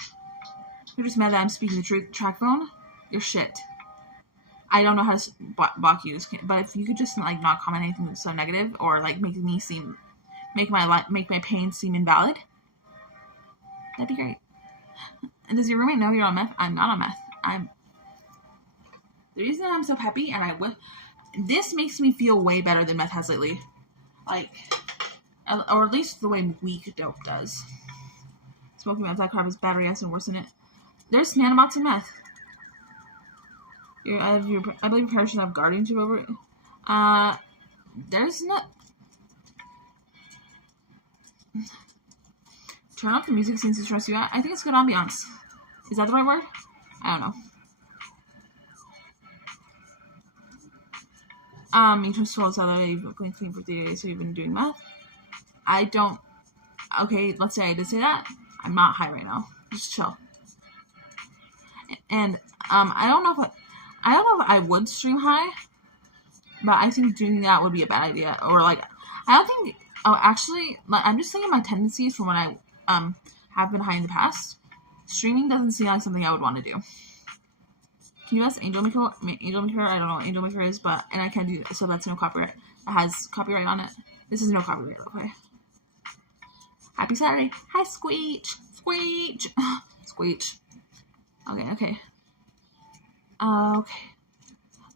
You're just mad that I'm speaking the truth. TrackPhone, you're shit. I don't know how to block you, but if you could just like not comment anything so negative or like make my pain seem invalid, that'd be great. And does your roommate know you're on meth? I'm not on meth. The reason I'm so peppy this makes me feel way better than meth has lately. Like, or at least the way weak dope does. Smoking meth, that crap is battery acid and worse than it. There's nanobots in meth. I believe your parents should have guardianship over it. There's not. Turn off the music since it stress you out. I think it's good ambiance. Is that the right word? I don't know. You just told us that you've been clean for 3 days, so you've been doing meth. I don't. Okay, let's say I did say that. I'm not high right now. Just chill. And I don't know if I would stream high, but I think doing that would be a bad idea. Or like, I don't think. Oh, actually, like, I'm just thinking my tendencies from when I have been high in the past. Streaming doesn't seem like something I would want to do. Can you ask Angel Maker? I don't know what Angel Maker is, and I can't do so. That's no copyright. That has copyright on it. This is no copyright. Okay. Happy Saturday. Hi, Squeech. Squeech. Squeech. Okay. Okay.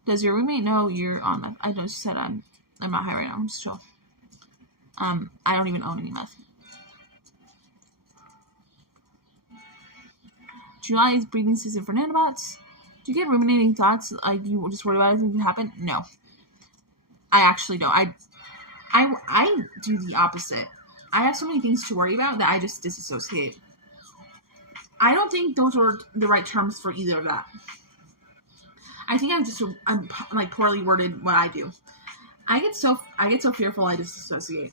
Does your roommate know you're on meth? I just said I'm not high right now. I'm just chill. I don't even own any meth. July's breathing system for nanobots. Do you get ruminating thoughts? Like you just worry about anything that could happen? No. I actually don't. I do the opposite. I have so many things to worry about that I just disassociate. I don't think those are the right terms for either of that. I think I'm like poorly worded what I do. I get so fearful I disassociate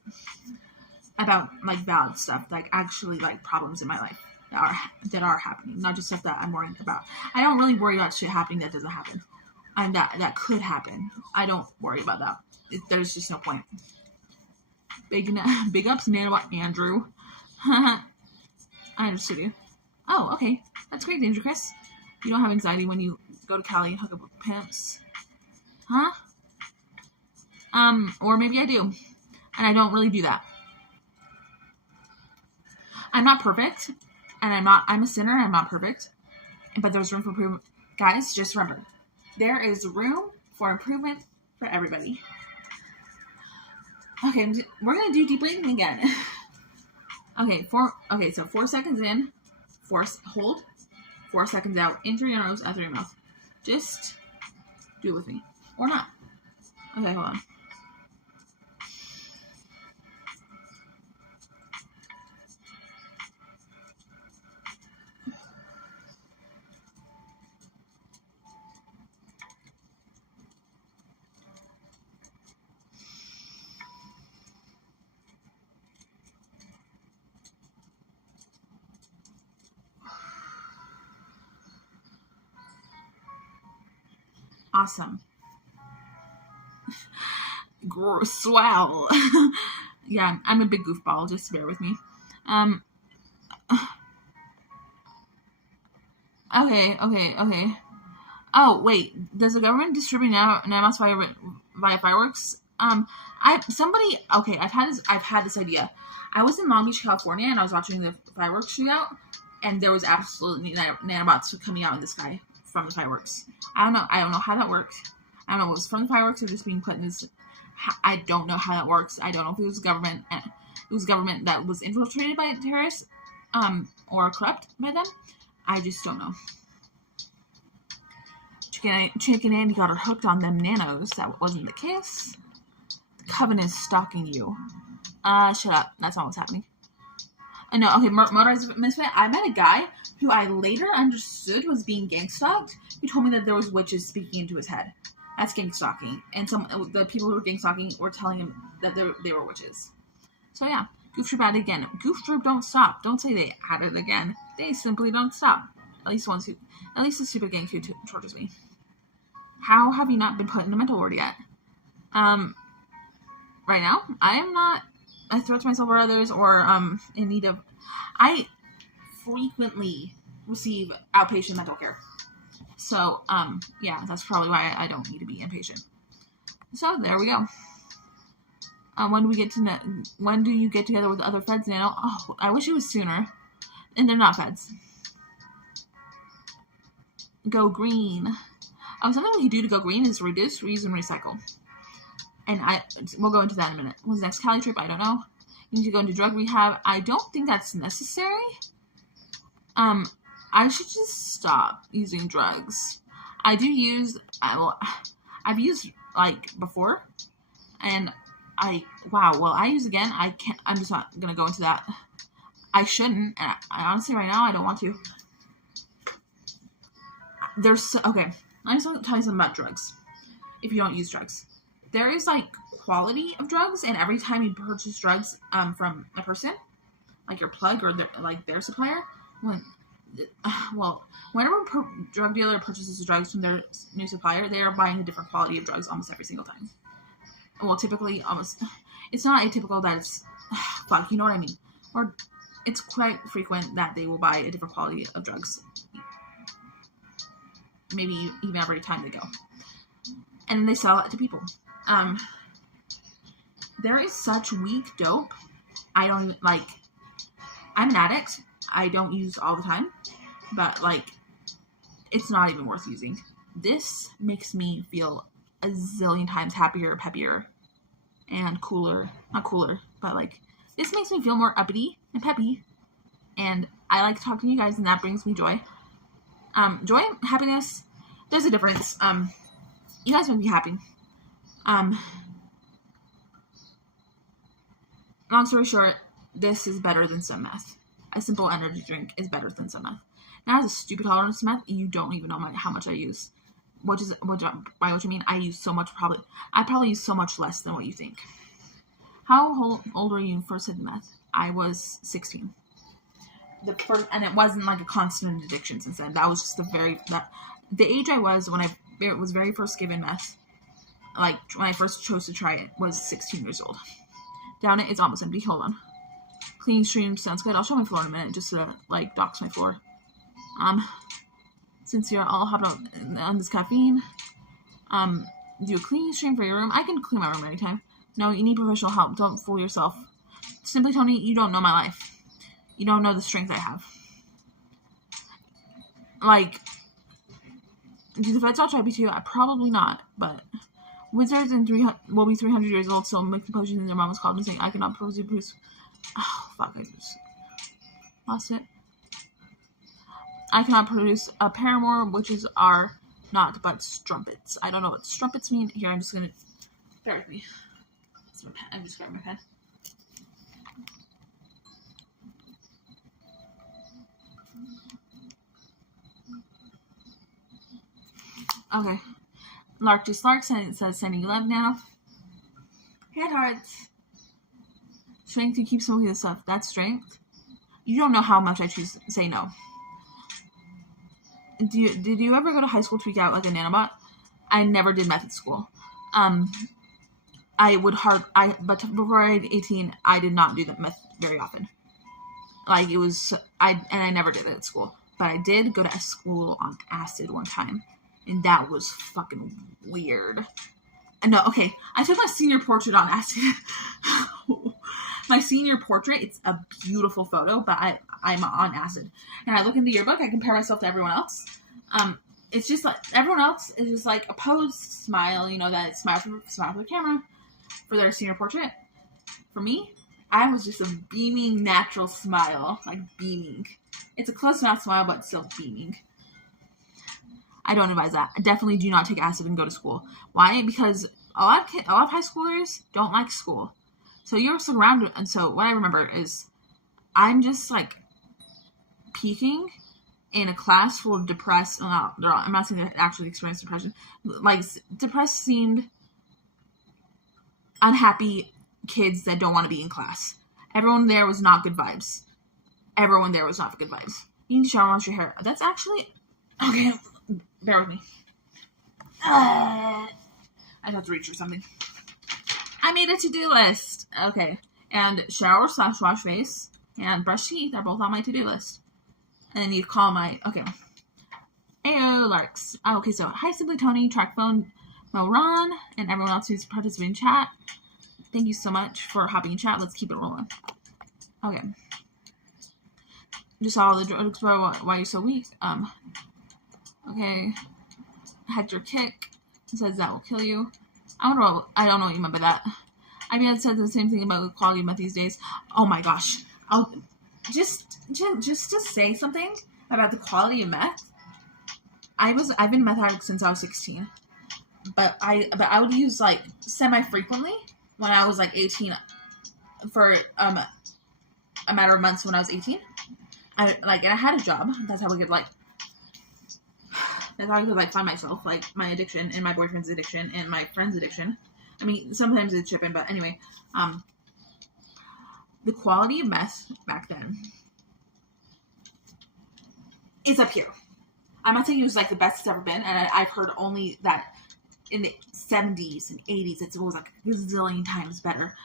about like bad stuff, like actually like problems in my life that are happening, not just stuff that I'm worrying about. I don't really worry about shit happening that doesn't happen, and that could happen. I don't worry about that. There's just no point. Big ups, Nanobot Andrew. I understood you. Oh, okay. That's great, Danger Chris. You don't have anxiety when you go to Cali and hook up with pimps. Huh? Or maybe I do. And I don't really do that. I'm not perfect. And I'm a sinner. I'm not perfect. But there's room for improvement. Guys, just remember. There is room for improvement for everybody. Okay, we're going to do deep breathing again. Okay, so 4 seconds in. Hold. 4 seconds out. In through your nose, out through your mouth. Just do it with me. Or not. Okay, hold on. Awesome. Swell. Yeah, I'm a big goofball. Just bear with me. Okay. Oh, wait. Does the government distribute nanobots via fireworks? I've had this idea. I was in Long Beach, California, and I was watching the fireworks shootout, and there was absolutely nanobots coming out in the sky from the fireworks. I don't know how that works. I don't know if it was from the fireworks or just being put in this. I don't know how that works. I don't know if it was government. It was government that was infiltrated by terrorists, or corrupt by them. I just don't know. Chicken Andy got her hooked on them nanos. That wasn't the case. The Covenant is stalking you. Shut up. That's not what's happening. No, okay, Motorized Misfit. I met a guy who I later understood was being gang stalked. He told me that there was witches speaking into his head. That's gang stalking. And the people who were gang stalking were telling him that they were witches. So yeah, Goof Troop at it again. Goof Troop don't stop. Don't say they had it again. They simply don't stop. At least the stupid gang who tortures me. How have you not been put in a mental ward yet? Right now, I am not a threat to myself or others, or in need of. I frequently receive outpatient mental care. So, yeah, that's probably why I don't need to be inpatient. So, there we go. When do you get together with other feds, Nano? Oh, I wish it was sooner. And they're not feds. Go green. Oh, something we could do to go green is reduce, reuse, and recycle. And we'll go into that in a minute. What's the next Cali trip? I don't know. You need to go into drug rehab. I don't think that's necessary. I should just stop using drugs. I do use, I've used, like, before. And I use again. I'm just not going to go into that. I shouldn't. And I honestly, right now, I don't want to. Okay. I just want to tell you something about drugs. If you don't use drugs. There is, like, quality of drugs, and every time you purchase drugs from a person, like your plug or their supplier, whenever a drug dealer purchases drugs from their new supplier, they are buying a different quality of drugs almost every single time. Well, typically, it's not atypical that it's, you know what I mean? Or it's quite frequent that they will buy a different quality of drugs. Maybe even every time they go. And then they sell it to people. There is such weak dope. I don't even, I'm an addict. I don't use all the time. But, it's not even worth using. This makes me feel a zillion times happier, peppier, and cooler. Not cooler, but, this makes me feel more uppity and peppy. And I like talking to you guys, and that brings me joy. Joy, happiness, there's a difference. You guys make me happy. Long story short, this is better than some meth. A simple energy drink is better than some meth. Now, as a stupid tolerance to meth, you don't even know how much I use. By which I mean, I probably use so much less than what you think. How old were you when you first hit meth? I was 16. And it wasn't like a constant addiction since then. That was just the age I was when I was very first given meth. When I first chose to try it, was 16 years old. Down it's almost empty. Hold on. Cleaning stream sounds good. I'll show my floor in a minute just to dox my floor. Since you're all hopped up on this caffeine, do a cleaning stream for your room. I can clean my room anytime. No, you need professional help. Don't fool yourself. Simply, Tony, you don't know my life. You don't know the strength I have. Do the feds all try to? Probably not, but wizards will be 300 years old, so make the potions in their mama's called and saying, I cannot produce. Oh, fuck, I just lost it. I cannot produce a paramour, witches are not but strumpets. I don't know what strumpets mean. Here, I'm just gonna, bear with me. That's my pen. I'm just grabbing my pen. Okay. Lark just Lark says sending you love now. Head hearts. Strength to keep smoking this stuff. That's strength. You don't know how much I choose to say no. Did you ever go to high school tweak out like a nanobot? I never did meth at school. But before I was 18, I did not do the meth very often. I never did it at school. But I did go to school on acid one time. And that was fucking weird. No, okay. I took my senior portrait on acid. My senior portrait, it's a beautiful photo, but I'm on acid. And I look in the yearbook, I compare myself to everyone else. It's just everyone else is just a posed smile, that smile for the camera for their senior portrait. For me, I was just a beaming, natural smile. Beaming. It's a close enough smile, but still beaming. I don't advise that. I definitely do not take acid and go to school. Why? Because a lot of high schoolers don't like school. So you're surrounded, and so what I remember is I'm just peeking in a class full of depressed, I'm not saying they actually experienced depression, depressed seemed unhappy kids that don't want to be in class. Everyone there was not good vibes. You need to shower and wash your hair. That's actually, okay, bear with me. I have to reach for something. I made a to-do list. Okay. And shower / wash face and brush teeth are both on my to-do list. And then you call my, okay. Ayo. Hello, Larks. Oh, okay, so hi, Simply Tony, Track Phone, Mo Ron, and everyone else who's participating in chat. Thank you so much for hopping in chat. Let's keep it rolling. Okay. Just saw all the drugs, bro. Why you're so weak? Okay. Hector Kick says that will kill you. I don't know what you meant by that. I mean, I said the same thing about the quality of meth these days. Oh my gosh. I'll just to say something about the quality of meth. I've been a meth addict since I was 16. But I would use like semi-frequently when I was like 18 for a matter of months when I was 18. I had a job. That's how I could find myself, like my addiction and my boyfriend's addiction and my friend's addiction. I mean, sometimes it's chipping, but anyway, the quality of meth back then is up here. I'm not saying it was like the best it's ever been, and I've heard only that in the 70s and 80s it was like a gazillion times better.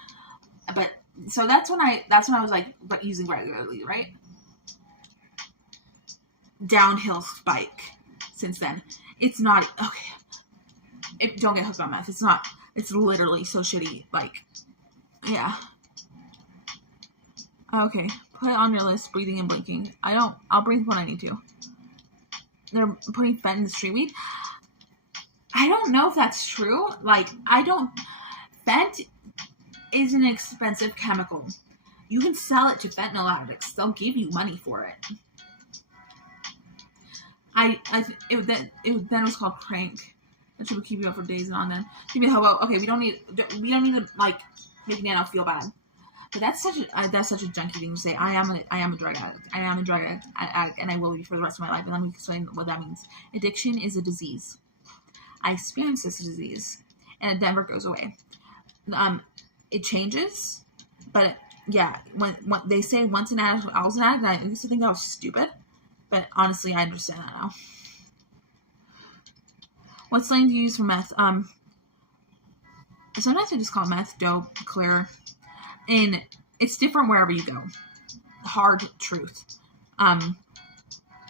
But so that's when I was like using regularly, right? Downhill spike since then. It's not okay. Don't get hooked on meth. It's not. It's literally so shitty. Like, yeah. Okay, put it on your list. Breathing and blinking. I'll breathe when I need to. They're putting fent in the street weed. I don't know if that's true. Like, fent is an expensive chemical. You can sell it to fentanyl addicts. They'll give you money for it. Then it was called crank. That should keep you up for days and on end. Give me a hobo. Okay, we don't need to like make Nano feel bad. But that's such a junky thing to say. I am a drug addict. I am a drug addict, and I will be for the rest of my life. And let me explain what that means. Addiction is a disease. I experienced this disease, and it never goes away. It changes, but when they say once an addict, always an addict, I used to think that was stupid. But honestly, I understand that now. What slang do you use for meth? Sometimes I just call it meth, dope, clear. And it's different wherever you go. Hard truth.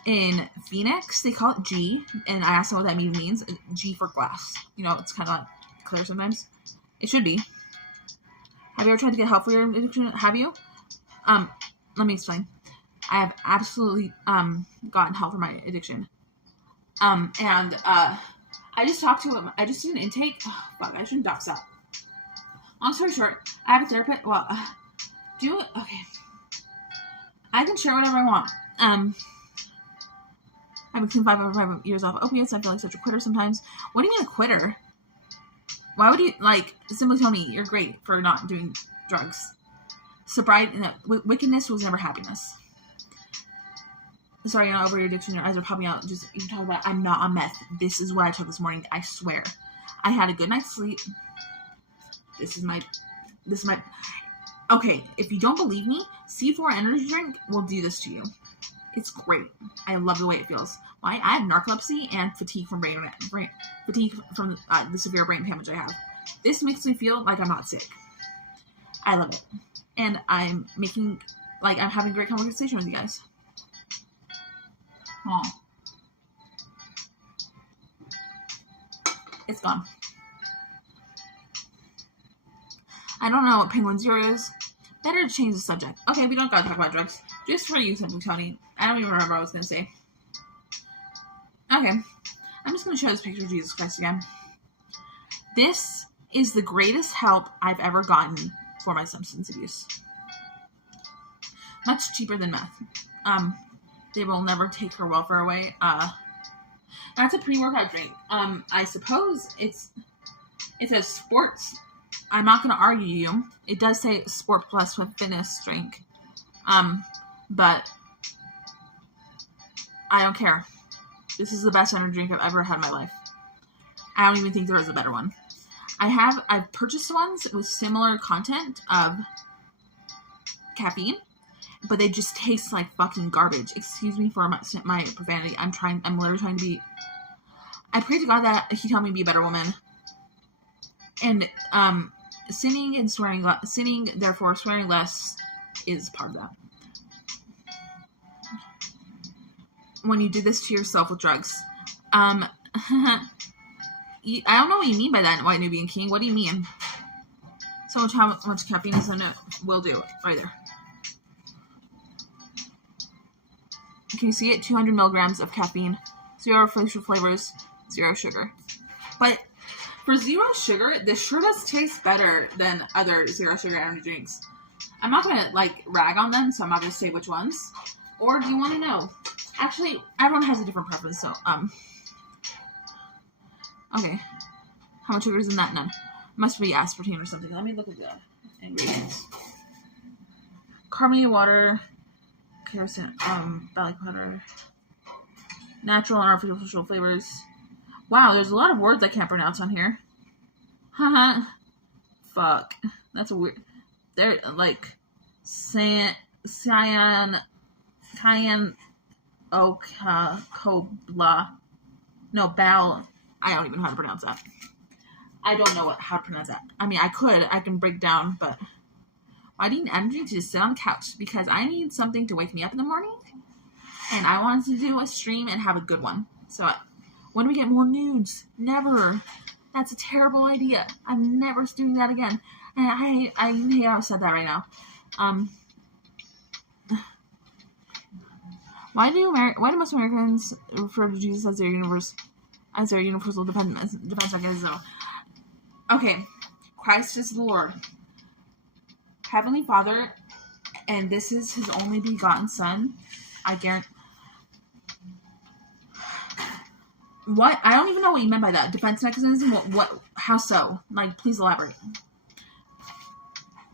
In Phoenix, they call it G, and I asked them what that means. G for glass. You know, it's kind of like clear sometimes. It should be. Have you ever tried to get help for your addiction? Have you? Let me explain. I have absolutely gotten help for my addiction. I just talked to him. I just did an intake. Oh, fuck, I shouldn't dox up. Long story short, I have a therapist. Well, okay. I can share whatever I want. I've been clean 5 years off opiates. I feel like such a quitter sometimes. What do you mean a quitter? Why would you, Simply Tony, you're great for not doing drugs. Sobriety, wickedness was never happiness. Sorry, you're not over your addiction. Your eyes are popping out. Just even talk about it. I'm not on meth. This is what I took this morning. I swear. I had a good night's sleep. This is my. Okay, if you don't believe me, C4 energy drink will do this to you. It's great. I love the way it feels. I have narcolepsy and fatigue from the severe brain damage I have. This makes me feel like I'm not sick. I love it. And I'm having a great conversation with you guys. Oh. It's gone. I don't know what Penguin Zero is. Better to change the subject. Okay, we don't gotta talk about drugs. Just for you, Simply Tony. I don't even remember what I was gonna say. Okay. I'm just gonna show this picture of Jesus Christ again. This is the greatest help I've ever gotten for my substance abuse. Much cheaper than meth. They will never take her welfare away. That's a pre-workout drink. I suppose it says sports. I'm not going to argue you. It does say sport plus fitness drink. But I don't care. This is the best energy drink I've ever had in my life. I don't even think there is a better one. I've purchased ones with similar content of caffeine, but they just taste like fucking garbage. Excuse me for my profanity. I'm literally trying to be. I pray to God that He tell me to be a better woman. And sinning and swearing, therefore swearing less, is part of that. When you did this to yourself with drugs, I don't know what you mean by that, White Nubian King. What do you mean? So much, how much caffeine is in it will do right there. Can you see it? 200 milligrams of caffeine, 0 flavors, 0 sugar. But for 0 sugar, this sure does taste better than other 0 sugar energy drinks. I'm not gonna like rag on them, so I'm not gonna say which ones. Or do you want to know? Actually, everyone has a different preference, so okay. How much sugar is in that? None. Must be aspartame or something. Let me look at the ingredients. Carbonated water, kerosene, barley powder, natural and artificial flavors. Wow, there's a lot of words I can't pronounce on here. Haha. Fuck. That's a weird. They're like cyan, cobla. No, bal. I don't even know how to pronounce that. I don't know how to pronounce that. I mean, I can break down, but I need energy to just sit on the couch because I need something to wake me up in the morning, and I wanted to do a stream and have a good one. So, when do we get more nudes? Never. That's a terrible idea. I'm never doing that again. And I hate how I said that right now. Why do most Americans refer to Jesus as their universal defense mechanism? Okay, Christ is the Lord, Heavenly Father, and this is His only begotten Son. I guarantee. What? I don't even know what you meant by that. Defense mechanism? What? How so? Like, please elaborate.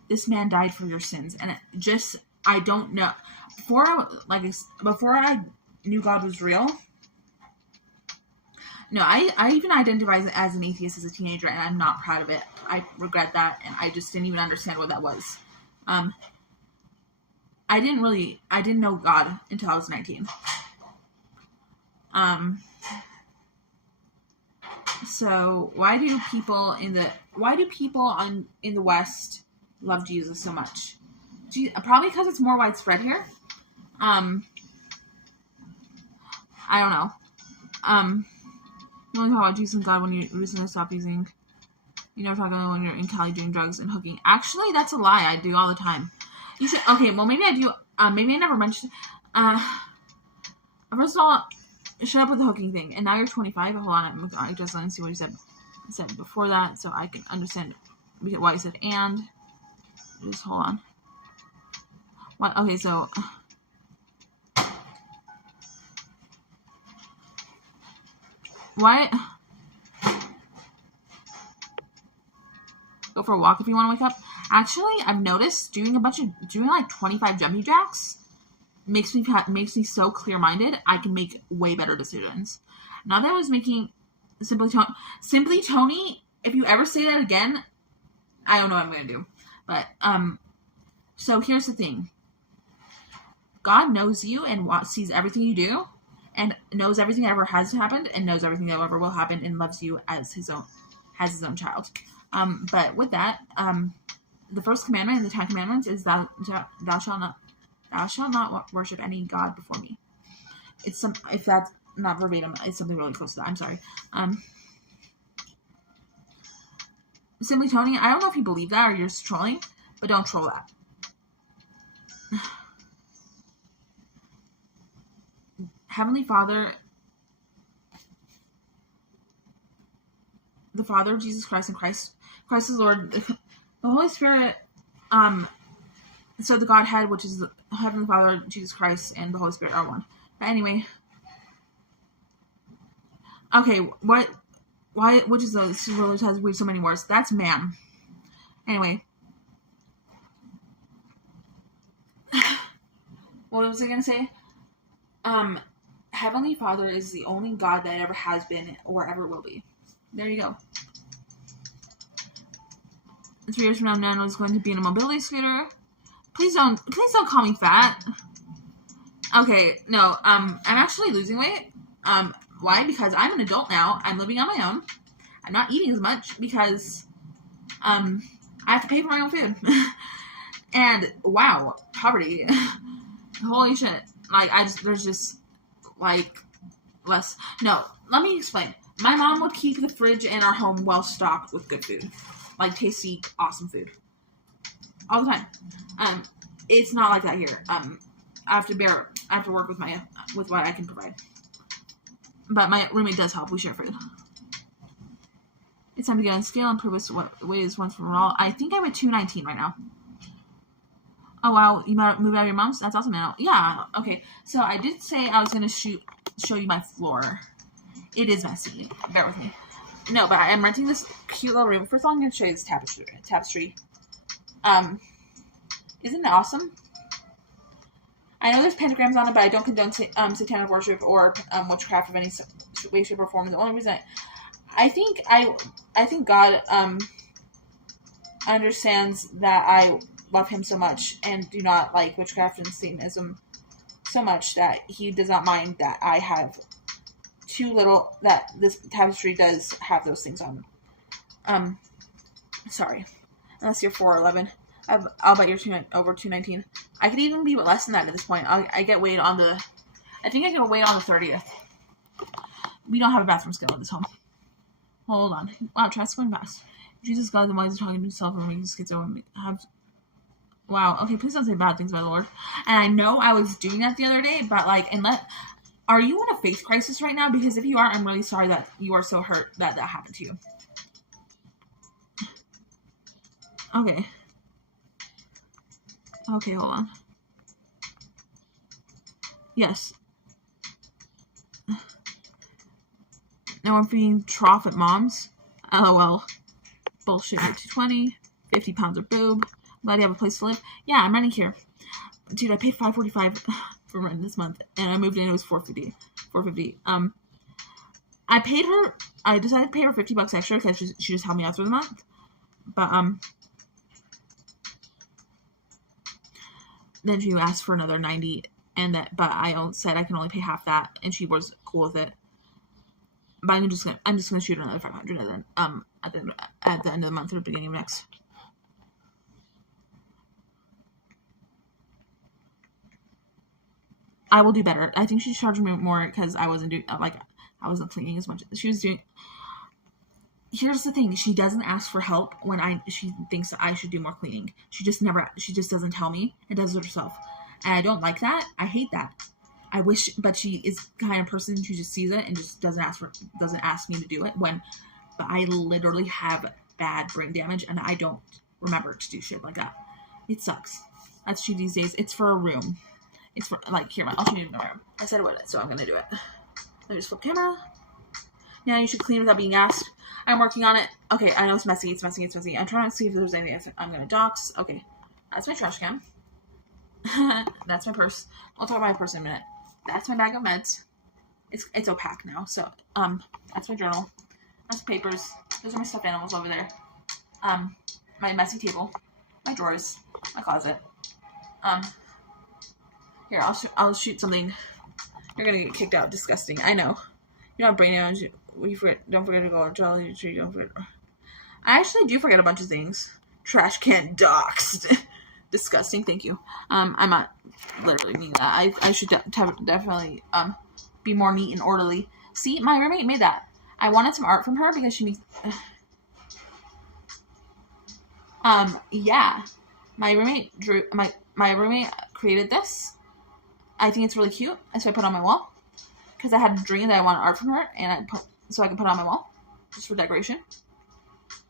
This man died for your sins, and I don't know. Before I knew God was real. No, I even identified as an atheist as a teenager, and I'm not proud of it. I regret that, and I just didn't even understand what that was. I didn't know God until I was 19. So why do people in the West love Jesus so much? Probably because it's more widespread here. I don't know. You only talk about Jesus and God when you recently stop using. You never talk about when you're in Cali doing drugs and hooking. Actually, that's a lie. I do all the time. You should. Okay, well maybe I do. Maybe I never mentioned. First of all, shut up with the hooking thing. And now you're 25. Hold on, I just want to see what you said before that, so I can understand why you said and. Just hold on. What? Okay, so. Why? Go for a walk if you want to wake up. Actually, I've noticed doing like 25 jumping jacks makes me so clear-minded. I can make way better decisions. Now that I was making Simply Tony, if you ever say that again, I don't know what I'm gonna do. But so here's the thing. God knows you and sees everything you do. And knows everything that ever has happened, and knows everything that ever will happen, and loves you as his own child. But with that, the first commandment in the 10 Commandments is thou shalt not worship any god before me. If that's not verbatim, it's something really close to that. I'm sorry. Simply Tony, I don't know if you believe that or you're just trolling, but don't troll that. Heavenly Father, the Father of Jesus Christ, and Christ is Lord, the Holy Spirit, so the Godhead, which is the Heavenly Father, Jesus Christ, and the Holy Spirit are one. But anyway, okay, which is those? This has so many words. That's man. Anyway. What was I going to say? Heavenly Father is the only God that ever has been or ever will be. There you go. 3 years from now, Nano is going to be in a mobility scooter. Please don't call me fat. Okay, no, I'm actually losing weight. Why? Because I'm an adult now. I'm living on my own. I'm not eating as much because, I have to pay for my own food. And, wow, poverty. Holy shit. Like, there's just, like, less. No, let me explain. My mom would keep the fridge in our home well stocked with good food. Like tasty, awesome food. All the time. It's not like that here. I have to work with what I can provide. But my roommate does help. We share food. It's time to get on scale and prove us what weighs once for all. I think I'm at 219 right now. Oh, wow. You might move out of your mom's? That's awesome now. Yeah. Okay. So I did say I was going to show you my floor. It is messy. Bear with me. No, but I'm renting this cute little room. First of all, I'm going to show you this tapestry. Isn't it awesome? I know there's pentagrams on it, but I don't condone satanic worship or witchcraft of any way, shape, or form. The only reason I think God understands that I love him so much and do not like witchcraft and Satanism so much that he does not mind that I have that this tapestry does have those things on. Sorry. Unless you're 4'11". I'll bet you're over 219. I could even be less than that at this point. I get weighed on the... I think I get weighed on the 30th. We don't have a bathroom scale at this home. Hold on. Wow, try going fast. Jesus, God, the wise are talking to himself and making schizo and Wow. Okay, please don't say bad things, my Lord. And I know I was doing that the other day, but are you in a faith crisis right now? Because if you are, I'm really sorry that you are so hurt that happened to you. Okay. Okay, hold on. Yes. No one feeding trough at mom's. LOL. Bullshit. 220. 50 pounds of boob. Glad you have a place to live. Yeah, I'm renting here. Dude, I paid $545 for rent this month, and I moved in. It was $450. I decided to pay her $50 extra because she just helped me out through the month. But then she asked for another $90, but I said I can only pay half that, and she was cool with it. But I'm just gonna shoot another $500, and then at the end of the month or the beginning of next. I will do better. I think she's charging me more because I wasn't cleaning as much. She was doing. Here's the thing: she doesn't ask for help when she thinks that I should do more cleaning. She just doesn't tell me and does it herself, and I don't like that. I hate that. I wish, but she is the kind of person who just sees it and just doesn't ask me to do it but I literally have bad brain damage and I don't remember to do shit like that. It sucks. That's she these days. It's for a room. It's for, here, I'll show you my room. I said I would, so I'm going to do it. Let me just flip camera. Yeah, you should clean without being asked. I'm working on it. Okay, I know it's messy. I'm trying to see if there's anything I'm going to dox. Okay, that's my trash can. That's my purse. I'll talk about my purse in a minute. That's my bag of meds. It's opaque now, so, that's my journal. That's papers. Those are my stuffed animals over there. My messy table. My drawers. My closet. Here, I'll shoot something. You're gonna get kicked out. Disgusting. I know. You don't have brain damage. Don't forget to go on Jolly Tree. Don't forget. I actually do forget a bunch of things. Trash can doxed. Disgusting. Thank you. I'm not literally mean that. I should definitely be more neat and orderly. See, my roommate made that. I wanted some art from her because she makes. Yeah. My roommate my roommate created this. I think it's really cute, so I put it on my wall. Because I had a dream that I wanted art from her, so I can put it on my wall. Just for decoration.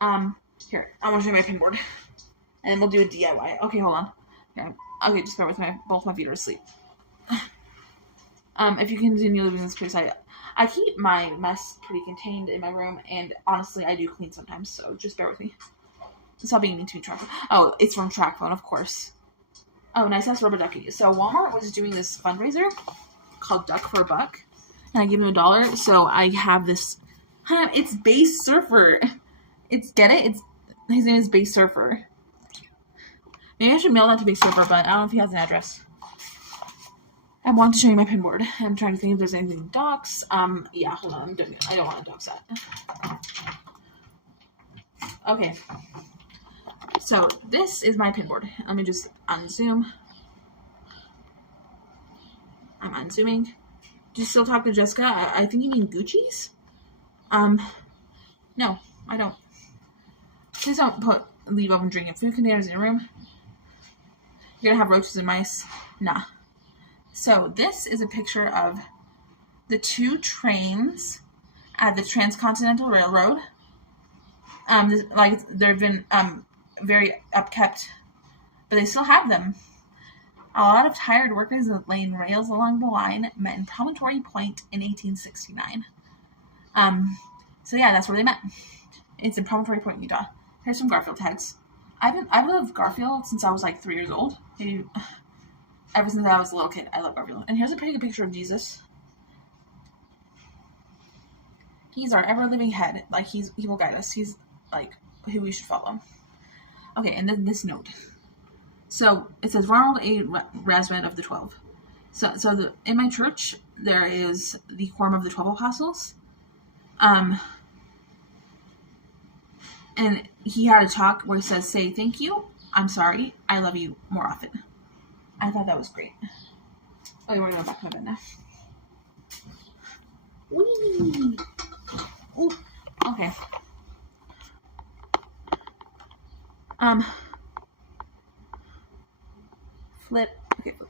Here, I want to show you my pinboard. And then we'll do a DIY. Okay, hold on. Here, okay, just bear with me. Both my feet are asleep. If you continue living in this place, I keep my mess pretty contained in my room, and honestly, I do clean sometimes, so just bear with me. Stop being mean to me, Track. Oh, it's from TrackPhone, of course. Oh, nice ass rubber ducky. So Walmart was doing this fundraiser called Duck for a Buck, and I gave him $1. So I have this. It's Base Surfer. Get it? His name is Base Surfer. Maybe I should mail that to Base Surfer, but I don't know if he has an address. I want to show you my pinboard. I'm trying to think if there's anything in docs. Yeah, hold on. I'm doing it. I don't want to docs that. Okay. So this is my pinboard. Let me just unzoom. I'm unzooming. Do you still talk to Jessica? I think you mean Gucci's? No, I don't. Please don't leave open drinking food containers in your room. You're gonna have roaches and mice. Nah. So this is a picture of the 2 trains at the Transcontinental Railroad. Like they've been very upkept, but they still have them. A lot of tired workers laying rails along the line met in Promontory Point in 1869. So yeah, that's where they met. It's in Promontory Point, Utah. Here's some Garfield tags. I've loved Garfield since I was like 3 years old. Maybe ever since I was a little kid, I love Garfield. And here's a pretty good picture of Jesus. He's our ever-living head. Like, he will guide us. He's, like, who we should follow. Okay, and then this note. So, it says, Ronald A. Rasband of the 12. So in my church, there is the Quorum of the 12 Apostles. And he had a talk where he says, say thank you, I'm sorry, I love you more often. I thought that was great. Okay, we're going to go back to my bed now. Whee! Ooh, okay. Flip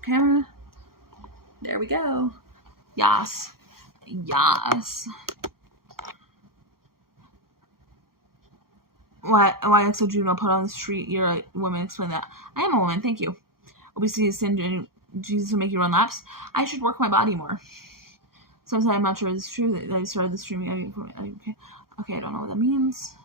camera. There we go. Yas. Yas. Why XO Juno put on the street? You're a woman. Explain that. I am a woman. Thank you. Obesity is sin, and Jesus will make you run laps. I should work my body more. Sometimes I'm not sure it's true that I started the streaming. Okay, I don't know what that means.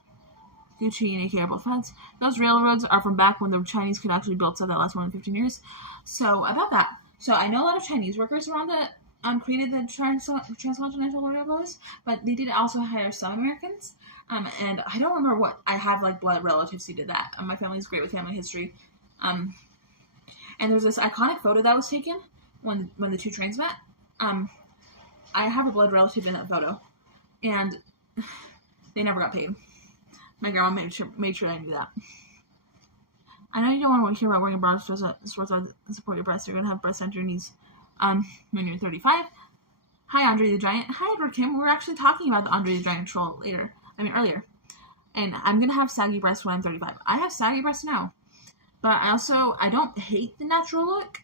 Gucci and AK are both feds. Those railroads are from back when the Chinese could actually build stuff that lasts more than 15 years. So, about that. So, I know a lot of Chinese workers around that created the transcontinental railroads, but they did also hire some Americans. And I don't remember what. I have, like, blood relatives who did that. My family's great with family history. And there's this iconic photo that was taken when the 2 trains met. I have a blood relative in that photo. And they never got paid. My grandma made sure I knew that. I know you don't want to hear about wearing a bra to support your breasts. You're going to have breasts under your knees when you're 35. Hi, Andre the Giant. Hi, Edward Kim. We're actually talking about the Andre the Giant troll earlier. And I'm going to have saggy breasts when I'm 35. I have saggy breasts now. But I don't hate the natural look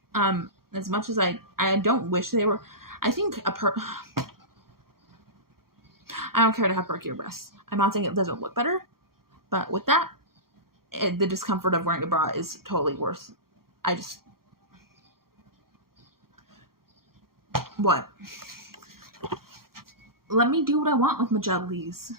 as much as I don't wish they were. I think I don't care to have perkier breasts. I'm not saying it doesn't look better. But with that, the discomfort of wearing a bra is totally worth. What? Let me do what I want with my jubblies.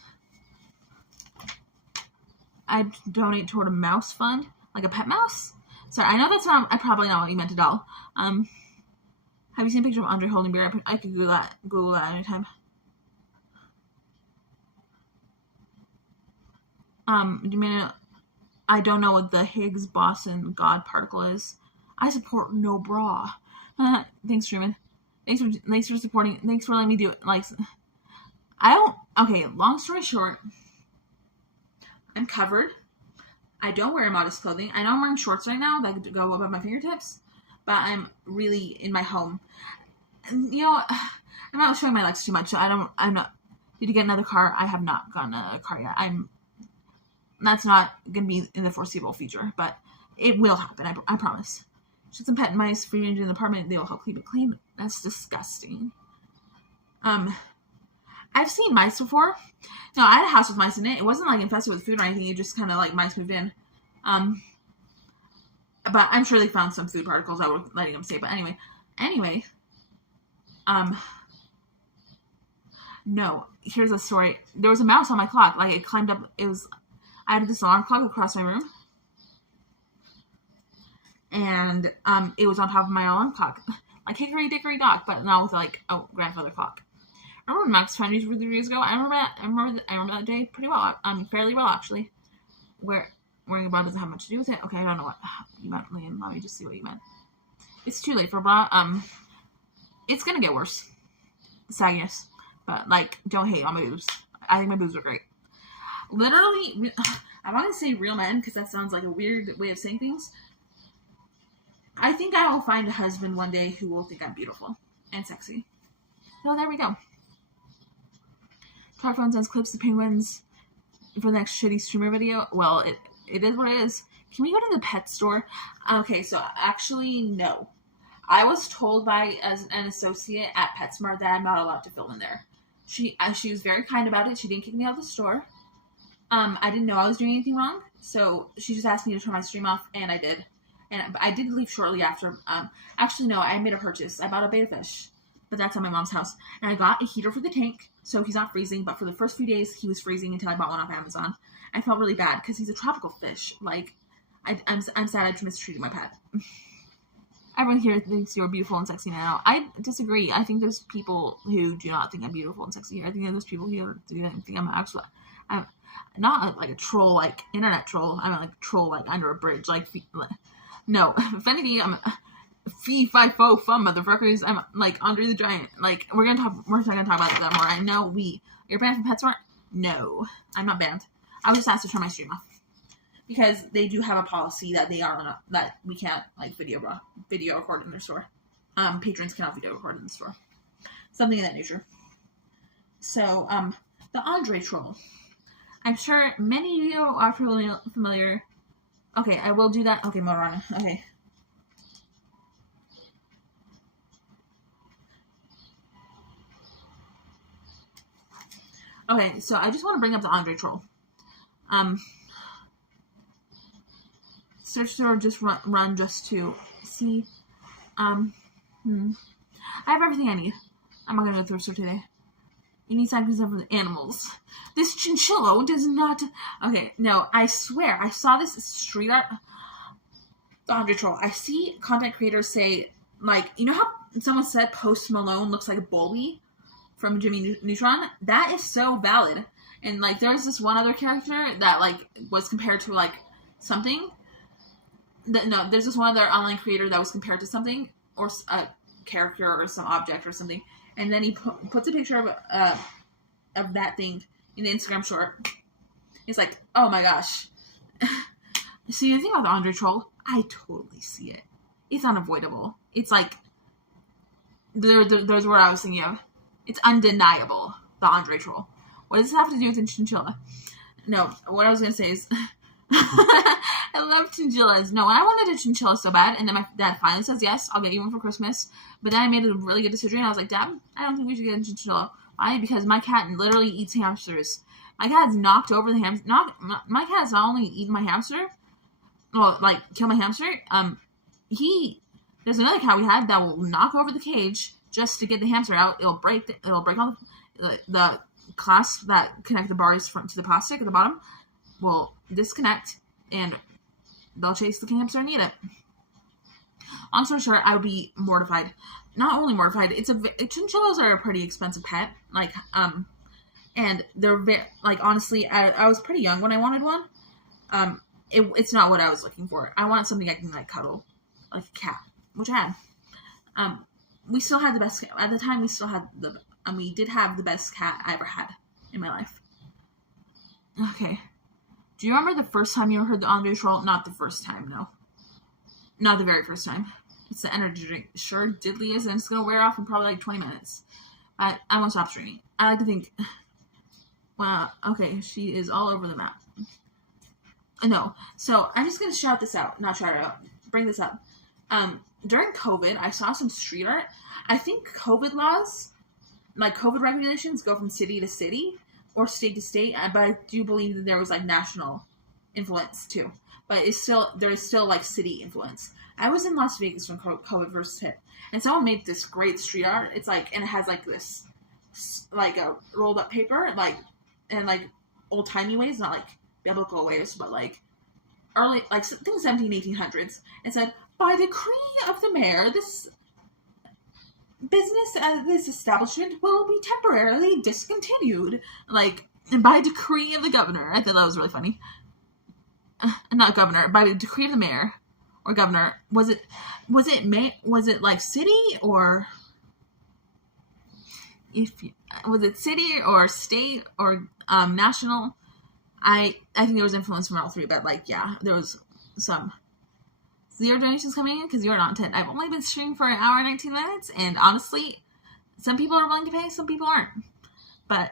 I donate toward a mouse fund, like a pet mouse. Sorry, I know that's probably not what you meant at all. Have you seen a picture of Andre holding beer? I could Google that anytime. Do you mean I don't know what the Higgs boson God particle is? I support no bra. Thanks, Truman. Thanks for supporting. Thanks for letting me do it. Like, okay, long story short, I'm covered. I don't wear modest clothing. I know I'm wearing shorts right now that go above my fingertips, but I'm really in my home. And, I'm not showing my legs too much, so I'm not. Did you get another car? I have not gotten a car yet. That's not going to be in the foreseeable future, but it will happen. I promise. Just some pet mice free range in the apartment. They will help keep it clean. That's disgusting. I've seen mice before. No, I had a house with mice in it. It wasn't like infested with food or anything. It just kind of like mice moved in. But I'm sure they found some food particles that were letting them stay. But anyway. No, here's a story. There was a mouse on my clock. Like, it climbed up. I had this alarm clock across my room. And it was on top of my alarm clock. Like Hickory Dickory Dock, but not with like a grandfather clock. I remember when Max found these 3 years ago. I remember that day pretty well. Fairly well, actually. Where wearing a bra doesn't have much to do with it. Okay, I don't know what you meant, Liam. Let me just see what you meant. It's too late for a bra. It's gonna get worse. Sagginess. But, like, don't hate on my boobs. I think my boobs are great. Literally, I want to say real men, because that sounds like a weird way of saying things. I think I will find a husband one day who will think I'm beautiful and sexy. So there we go. Phone sends clips of penguins for the next shitty streamer video. Well, it is what it is. Can we go to the pet store? Okay, so actually, no. I was told by an associate at PetSmart that I'm not allowed to film in there. She was very kind about it. She didn't kick me out of the store. I didn't know I was doing anything wrong, so she just asked me to turn my stream off, and I did. And I did leave shortly after. Actually, no, I made a purchase. I bought a betta fish, but that's at my mom's house. And I got a heater for the tank, so he's not freezing. But for the first few days, he was freezing until I bought one off Amazon. I felt really bad because he's a tropical fish. Like, I'm sad I mistreated my pet. Everyone here thinks you're beautiful and sexy now. I disagree. I think there's people who do not think I'm beautiful and sexy. I think there's people who do think I'm not like a troll, like internet troll. I'm like a troll, like under a bridge. Like, no. If anything, I'm fee, fi, fo, fun, motherfuckers. I'm like Andre the Giant. Like, we're not gonna talk about that more. I know you're banned from PetSmart? No. I'm not banned. I was just asked to turn my stream off. Because they do have a policy that that we can't like video record in their store. Patrons cannot video record in the store. Something of that nature. So, the Andre troll. I'm sure many of you are familiar. Okay, I will do that. Okay, Morana. Okay. Okay, so I just want to bring up the Andre troll. Search store, just run just to see. I have everything I need. I'm not gonna go thrift store today. You need something for the animals. This chinchilla does not. Okay, no, I swear I saw this street art. The Andre troll. I see content creators say, like, you know how someone said Post Malone looks like a Bulby from Jimmy Neutron? That is so valid. And like, there's this one other character that like was compared to like something. No, there's this one other online creator that was compared to something or a character or some object or something, and then he puts a picture of that thing in the Instagram short. It's like, oh my gosh. See, the thing about the Andre troll, I totally see it. It's unavoidable. It's like there's what I was thinking of. It's undeniable. The Andre troll. What does this have to do with the chinchilla? No, what I was gonna say is. I love chinchillas. No, I wanted a chinchilla so bad, and then my dad finally says, yes, I'll get you one for Christmas. But then I made a really good decision, and I was like, Dad, I don't think we should get a chinchilla. Why? Because my cat literally eats hamsters. My cat has knocked over the hamster. My cat has not only eaten my hamster, well, like, kill my hamster, there's another cat we had that will knock over the cage just to get the hamster out. It'll break all the clasps that connect the bars to the plastic at the bottom. Will disconnect, and they'll chase the hamster and eat it. Long story short, I would be mortified. Not only mortified, chinchillas are a pretty expensive pet. Like, and they're very, like, honestly, I was pretty young when I wanted one. It's not what I was looking for. I wanted something I can, like, cuddle, like a cat, which I had. We still had the best, at the time, we did have the best cat I ever had in my life. Okay. Do you remember the first time you heard the Andre troll? Not the first time, no. Not the very first time. It's the energy drink. Sure, diddly is, and it's going to wear off in probably like 20 minutes. I won't stop drinking. I like to think, wow, okay, she is all over the map. No, so I'm just going to bring this up. During COVID, I saw some street art. I think COVID laws, like COVID regulations, go from city to city. Or state to state, but I do believe that there was like national influence too. But there's still like city influence. I was in Las Vegas when COVID first hit, and someone made this great street art. It's like, and it has like this, like a rolled up paper, like, and like old timey ways, not like biblical ways, but like early, like I think 1800s. It said, by decree of the mayor, this business at this establishment will be temporarily discontinued, like, and by decree of the governor. I thought that was really funny. Not governor, by the decree of the mayor or governor. Was it like city or was it city or state or national? I think there was influence from all three, but like, yeah, there was some. 0 donations coming in because you're not 10. I've only been streaming for an hour and 19 minutes, and honestly, Some people are willing to pay, some people aren't. But,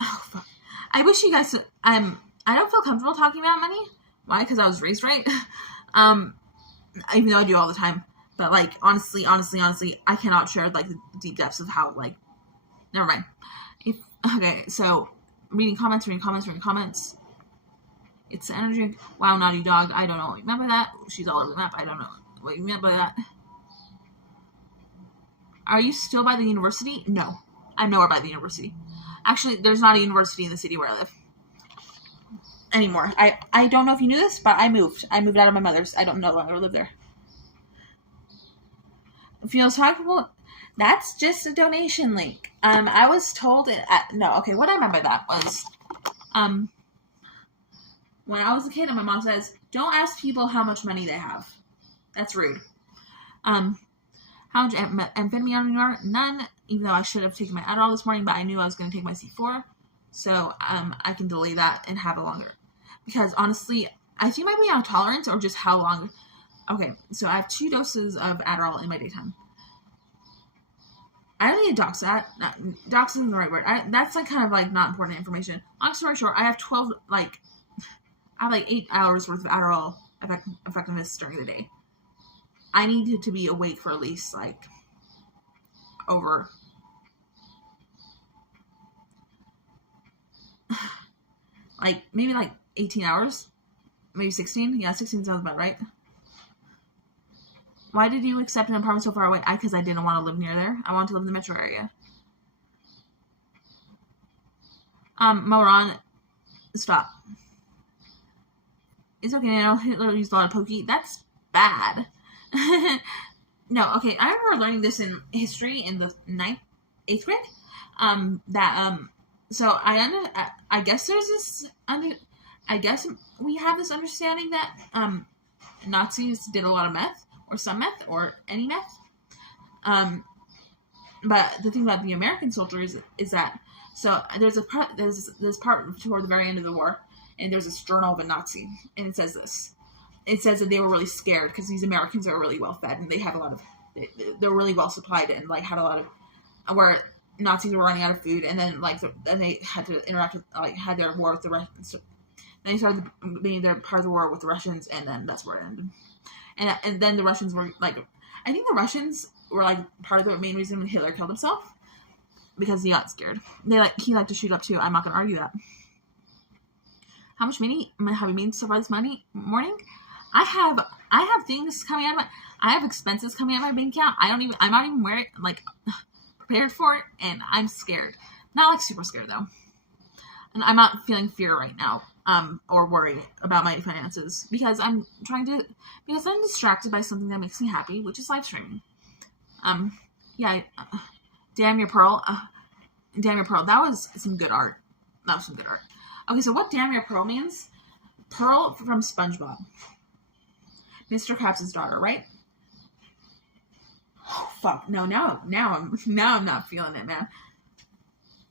oh, fuck. I wish you guys, I don't feel comfortable talking about money. Why? Because I was raised right. Even though I do all the time. But, like, honestly, I cannot share, like, the deep depths of how, like, never mind. Okay, so, reading comments. It's the energy. Wow, naughty dog. I don't know. Remember that? She's all over the map. I don't know what you meant by that. Are you still by the university? No. I'm nowhere by the university. Actually, there's not a university in the city where I live. Anymore. I don't know if you knew this, but I moved. I moved out of my mother's. I don't no longer live there. Feels talkable. That's just a donation link. I was told what I meant by that was, when I was a kid and my mom says, don't ask people how much money they have. That's rude. How much amphetamine you are? None, even though I should have taken my Adderall this morning, but I knew I was going to take my C4. So, I can delay that and have it longer. Because, honestly, I think it might be on tolerance or just how long. Okay, so I have 2 doses of Adderall in my daytime. I don't need to dox that. Dox isn't the right word. That's, like, kind of, like, not important information. Long story short, I have 8 hours worth of Adderall effectiveness during the day. I needed to be awake for at least, like, over... maybe, 18 hours? Maybe 16? Yeah, 16 sounds about right. Why did you accept an apartment so far away? Because I didn't want to live near there. I wanted to live in the metro area. Moron, stop. It's okay now. Hitler used a lot of pokey. That's bad. No, okay. I remember learning this in history in the 8th grade. So I guess there's this I guess we have this understanding that Nazis did a lot of meth, or some meth, or any meth. But the thing about the American soldiers is that, so there's this part toward the very end of the war, and there's this journal of a Nazi, and it says this. It says that they were really scared because these Americans are really well fed, and they have a lot of, they're really well supplied, and like had a lot of, where Nazis were running out of food, and then then they had to interact with, had their war with the Russians. Then they started being their part of the war with the Russians, and then that's where it ended. And then the Russians were I think the Russians were part of the main reason Hitler killed himself, because he got scared. He liked to shoot up too. I'm not gonna argue that. How much money have you made so far this morning? I have things coming out of I have expenses coming out of my bank account. I'm not even prepared for it, and I'm scared. Not super scared though. And I'm not feeling fear right now, or worried about my finances, because I'm distracted by something that makes me happy, which is live streaming. Damn your pearl. That was some good art. Okay, so what damn your pearl means? Pearl from SpongeBob. Mr. Krabs' daughter, right? Oh, fuck. No, now I'm not feeling it, man.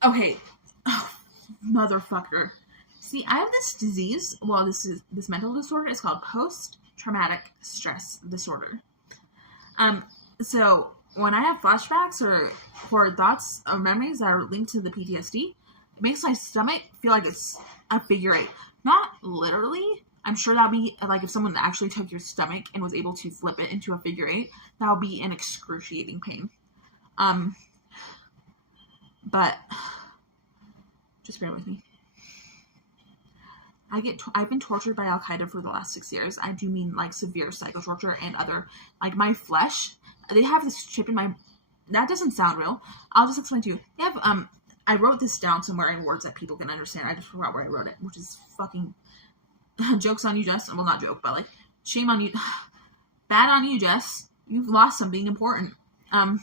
Okay. Oh, motherfucker. See, I have this disease. Well, this mental disorder. It's called post-traumatic stress disorder. So when I have flashbacks or thoughts or memories that are linked to the PTSD, it makes my stomach feel like it's a figure 8. Not literally. I'm sure that would be, if someone actually took your stomach and was able to flip it into a figure 8, that would be an excruciating pain. But just bear with me. I've been tortured by Al Qaeda for the last 6 years. I do mean severe psycho torture and other, my flesh. They have this chip in my, that doesn't sound real. I'll just explain to you. They have, I wrote this down somewhere in words that people can understand. I just forgot where I wrote it, which is fucking joke's on you, Jess. Well, not joke, but shame on you. Bad on you, Jess. You've lost something important. $0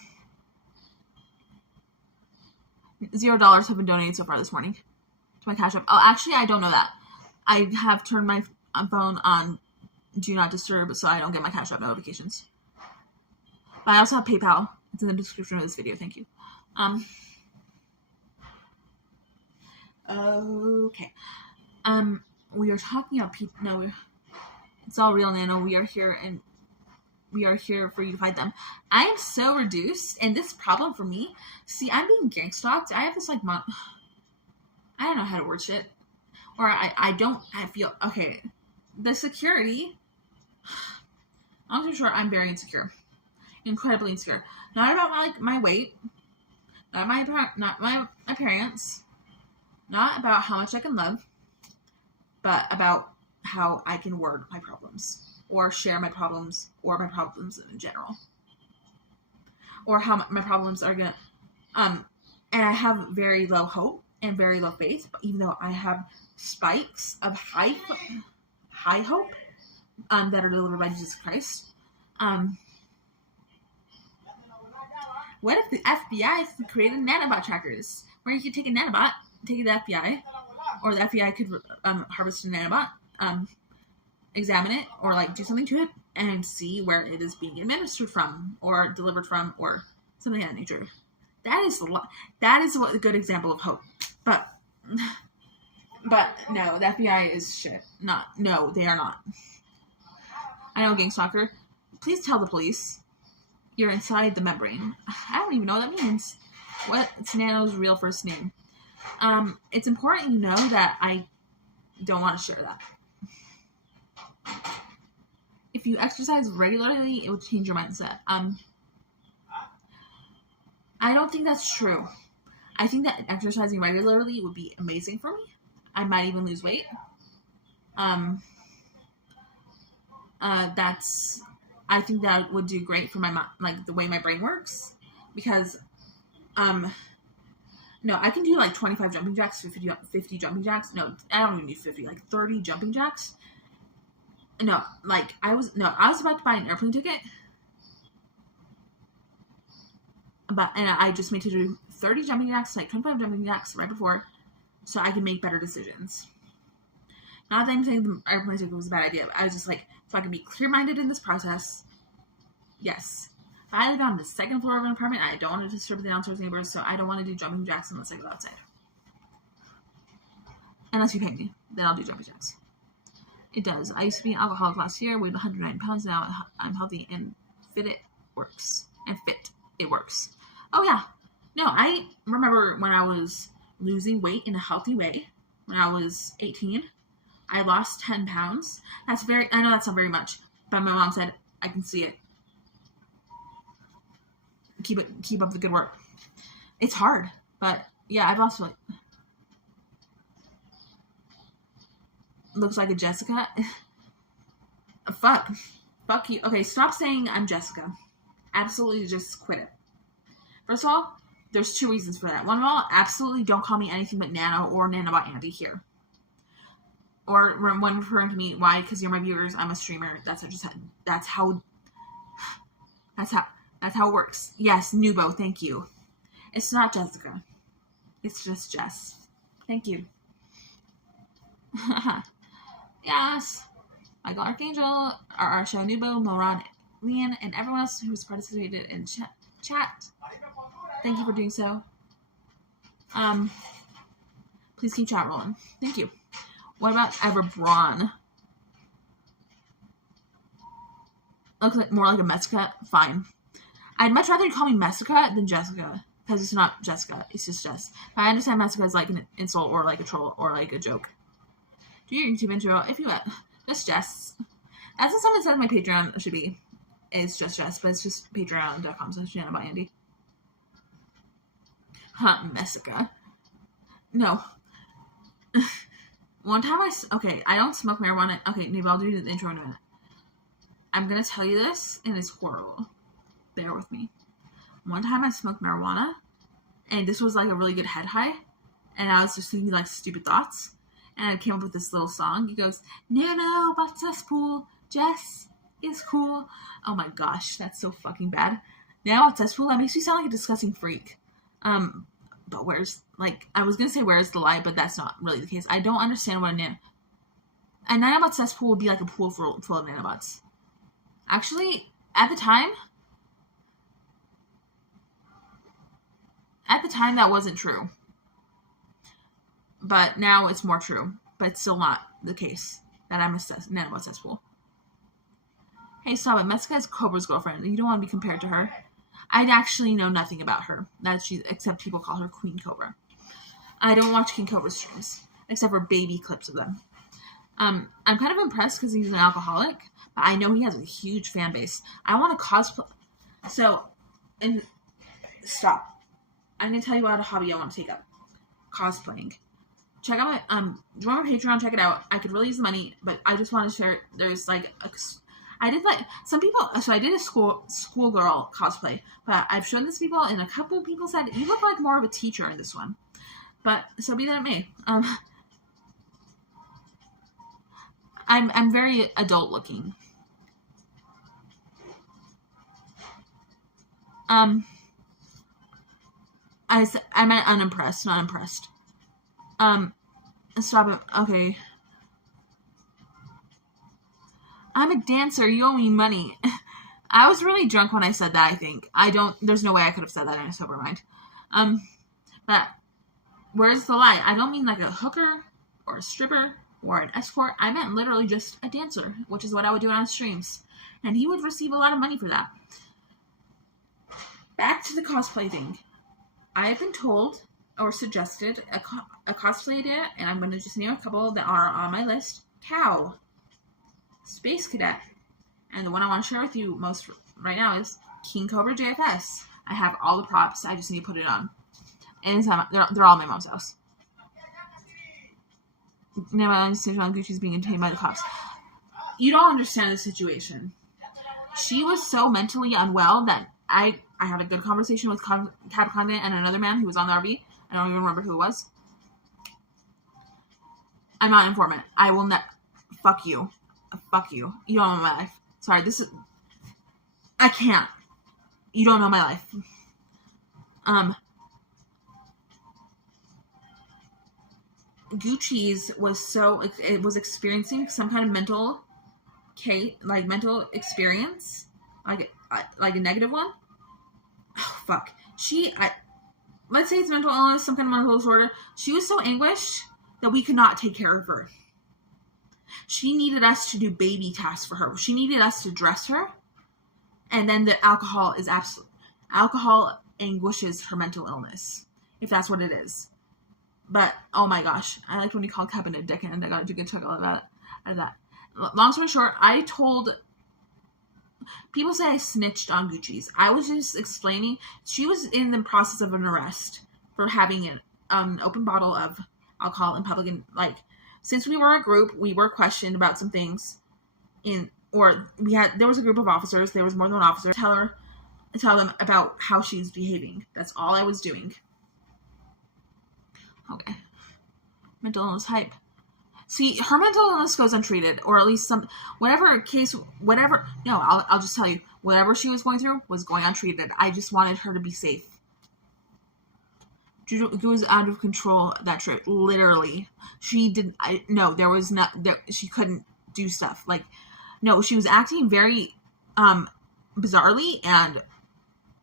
have been donated so far this morning to my CashApp. Oh, actually, I don't know that. I have turned my phone on Do Not Disturb so I don't get my CashApp notifications. But I also have PayPal. It's in the description of this video. Thank you. Okay. We are talking about people. No, it's all real, Nano. We are here, and we are here for you to fight them. I am so reduced, and this problem for me, see, I'm being gang stalked. I have this, like, I don't know how to word shit. Or I feel, okay, the security, I'm too sure I'm very insecure. Incredibly insecure. Not about, my weight, not my appearance, not about how much I can love, but about how I can word my problems, or share my problems, or my problems in general, or how my problems are gonna, and I have very low hope and very low faith, but even though I have spikes of high hope, that are delivered by Jesus Christ. What if the FBI created nanobot trackers, where you could take a nanobot, take it to the FBI, or the FBI could harvest a nanobot, examine it, or like do something to it, and see where it is being administered from, or delivered from, or something of that nature. That is a good example of hope. But no, the FBI is shit. No, they are not. I know, gang stalker. Please tell the police you're inside the membrane. I don't even know what that means. What's Nano's real first name? It's important you know that I don't want to share that. If you exercise regularly, it will change your mindset. I don't think that's true. I think that exercising regularly would be amazing for me. I might even lose weight. I think that would do great for my, like, the way my brain works, because, no, I can do, like, 25 jumping jacks, 50 jumping jacks. No, I don't even need 50, like, 30 jumping jacks. No, like, I was about to buy an airplane ticket, and I just made to do 30 jumping jacks, like, 25 jumping jacks right before, so I can make better decisions. Not that I'm saying the airplane ticket was a bad idea, but I was just like, so I can be clear-minded in this process. Yes. I live on the second floor of an apartment. I don't want to disturb the downstairs neighbors, so I don't want to do jumping jacks unless I go outside. Unless you pay me, then I'll do jumping jacks. It does. I used to be an alcoholic last year, weighed 109 pounds. Now I'm healthy and fit. It works. It works. Oh, yeah. No, I remember when I was losing weight in a healthy way, when I was 18, I lost 10 pounds. I know that's not very much, but my mom said, I can see it. Keep up the good work. It's hard, but yeah, I've lost, like, looks like a Jessica. Fuck you. Okay, stop saying I'm Jessica. Absolutely just quit it. First of all, there's 2 reasons for that. One of all, absolutely don't call me anything but Nano or NanobotAndy here. Or when referring to me, why? Because you're my viewers. I'm a streamer. That's how it works. Yes, Nubo. Thank you. It's not Jessica. It's just Jess. Thank you. Yes. Michael Archangel, Arsha Nubo, Moran, Leon, and everyone else who's participated in chat. Thank you for doing so. Please keep chat rolling. Thank you. What about Everbrawn? Looks like more like a Messica. Fine. I'd much rather you call me Messica than Jessica, because it's not Jessica. It's just Jess. But I understand Messica is like an insult or like a troll or like a joke. Do your YouTube intro if you just Jess. That's what someone said on my Patreon should be. It's just Jess, but it's just patreon.com/NanobotAndy. Messica. No. One time I don't smoke marijuana. Okay, maybe I'll do the intro in a minute. I'm going to tell you this, and it's horrible. Bear with me. One time I smoked marijuana, and this was like a really good head high, and I was just thinking like stupid thoughts, and I came up with this little song. It goes, Nanobot cesspool, Jess is cool. Oh my gosh, that's so fucking bad. Nanobot cesspool, that makes me sound like a disgusting freak. But I was going to say where's the lie, but that's not really the case. I don't understand what a nanobot cesspool would be like a pool full of nanobots. Actually, at the time that wasn't true. But now it's more true. But it's still not the case that I'm a nanobot cesspool. Hey, stop it. Metzka is Cobra's girlfriend. You don't want to be compared to her. I actually know nothing about her. Except people call her Queen Cobra. I don't watch King Cobra streams. Except for baby clips of them. I'm kind of impressed because he's an alcoholic. But I know he has a huge fan base. I want to cosplay. Stop. I'm going to tell you about a hobby I want to take up. Cosplaying. Check out my, join my Patreon, check it out. I could really use the money, but I just want to share, there's like, I did a schoolgirl cosplay, but I've shown this to people, and a couple of people said, you look like more of a teacher in this one. But, so be that it may. I'm very adult looking. I meant unimpressed, not impressed. Stop it. Okay. I'm a dancer. You owe me money. I was really drunk when I said that, I think. There's no way I could have said that in a sober mind. But where's the lie? I don't mean like a hooker or a stripper or an escort. I meant literally just a dancer, which is what I would do on streams. And he would receive a lot of money for that. Back to the cosplay thing. I have been told or suggested a cosplay idea, and I'm going to just name a couple that are on my list. Cow, Space Cadet, and the one I want to share with you most right now is King Cobra JFS. I have all the props. I just need to put it on. And they're all at my mom's house. Now my decision on Gucci's being detained by the cops. You don't understand the situation. She was so mentally unwell that I had a good conversation with Cab Condé and another man who was on the RV. I don't even remember who it was. I'm not an informant. I will not. Fuck you. Fuck you. You don't know my life. Sorry, I can't. You don't know my life. Gucci's was experiencing some kind of mental experience, like a negative one. Oh, fuck. Let's say it's mental illness, some kind of mental disorder. She was so anguished that we could not take care of her. She needed us to do baby tasks for her. She needed us to dress her. And then the alcohol anguishes her mental illness, if that's what it is. But, oh my gosh, I liked when he called Kevin a dickhead. I got a good chuckle out of that. Long story short, people say I snitched on Gucci's. I was just explaining. She was in the process of an arrest for having an open bottle of alcohol in public. And, since we were a group, we were questioned about some things. There was a group of officers. There was more than one officer. Tell them about how she's behaving. That's all I was doing. Okay. Mental illness hype. See, her mental illness goes untreated, or at least I'll just tell you, whatever she was going through was going untreated. I just wanted her to be safe. She was out of control that trip, literally. She couldn't do stuff. She was acting very, bizarrely, and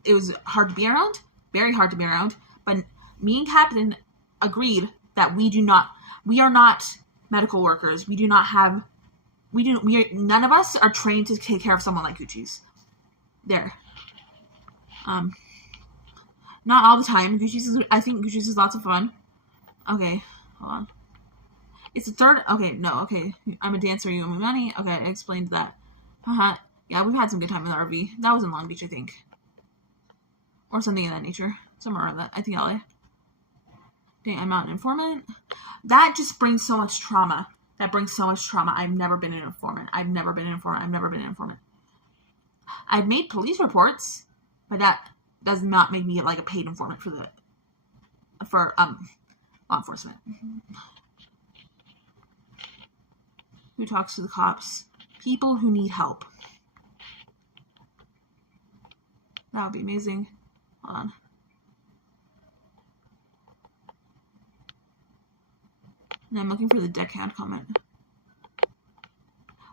it was hard to be around, very hard to be around, but me and Captain agreed that we are not medical workers. None of us are trained to take care of someone like Gucci's. There. Not all the time. I think Gucci's is lots of fun. Okay, hold on. It's the third, okay, no, okay. I'm a dancer, you owe me money. Okay, I explained that. Yeah, we've had some good time in the RV. That was in Long Beach, I think. Or something of that nature. Somewhere around that. I think LA. Dang, I'm not an informant. That just brings so much trauma. I've never been an informant. I've made police reports, but that does not make me a paid informant for law enforcement. Who talks to the cops? People who need help. That would be amazing. Hold on. And I'm looking for the deckhand comment.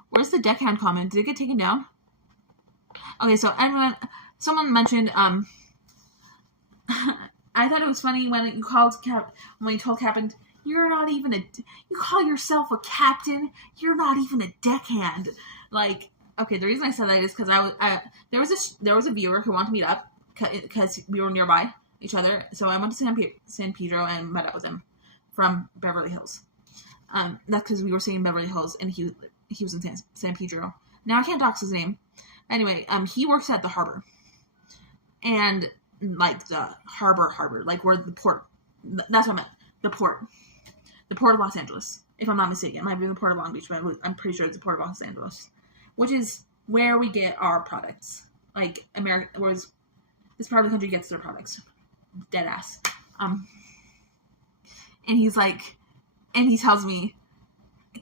Where's the deckhand comment? Did it get taken down? Okay, so someone mentioned, I thought it was funny when you told Captain, you call yourself a captain, you're not even a deckhand. okay, the reason I said that is because there was a viewer who wanted to meet up because we were nearby each other. So I went to San Pedro and met up with him from Beverly Hills. That's because we were staying in Beverly Hills and he was in San Pedro. Now I can't dox his name. Anyway, he works at the harbor. And like the harbor, like where the port, that's what I meant, the port of Los Angeles, if I'm not mistaken. It might be the port of Long Beach, but I'm pretty sure it's the port of Los Angeles, which is where we get our products. Like America, whereas this part of the country gets their products. Dead ass. And he's like, and he tells me,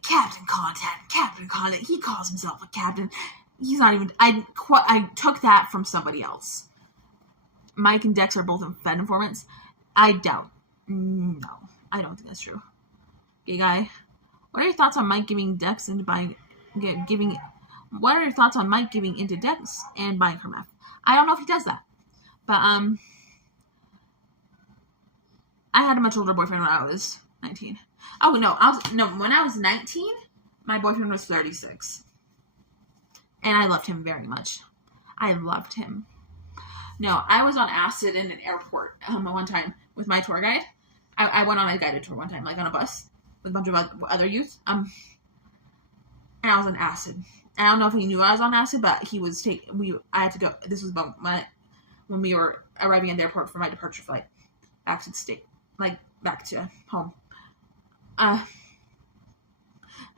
Captain Content, he calls himself a captain. He's not even, I took that from somebody else. Mike and Dex are both Fed informants. I doubt. No, I don't think that's true. Gay guy. What are your thoughts on Mike giving Dex into buying, what are your thoughts on Mike giving into Dex and buying her meth? I don't know if he does that. But, I had a much older boyfriend when I was 19. Oh, no, when I was 19, my boyfriend was 36. And I loved him very much. I loved him. No, I was on acid in an airport one time with my tour guide. I went on a guided tour one time, like on a bus with a bunch of other youth. And I was on acid. I don't know if he knew I was on acid, but he was I had to go. This was about when we were arriving at the airport for my departure flight back to the state, like back to home.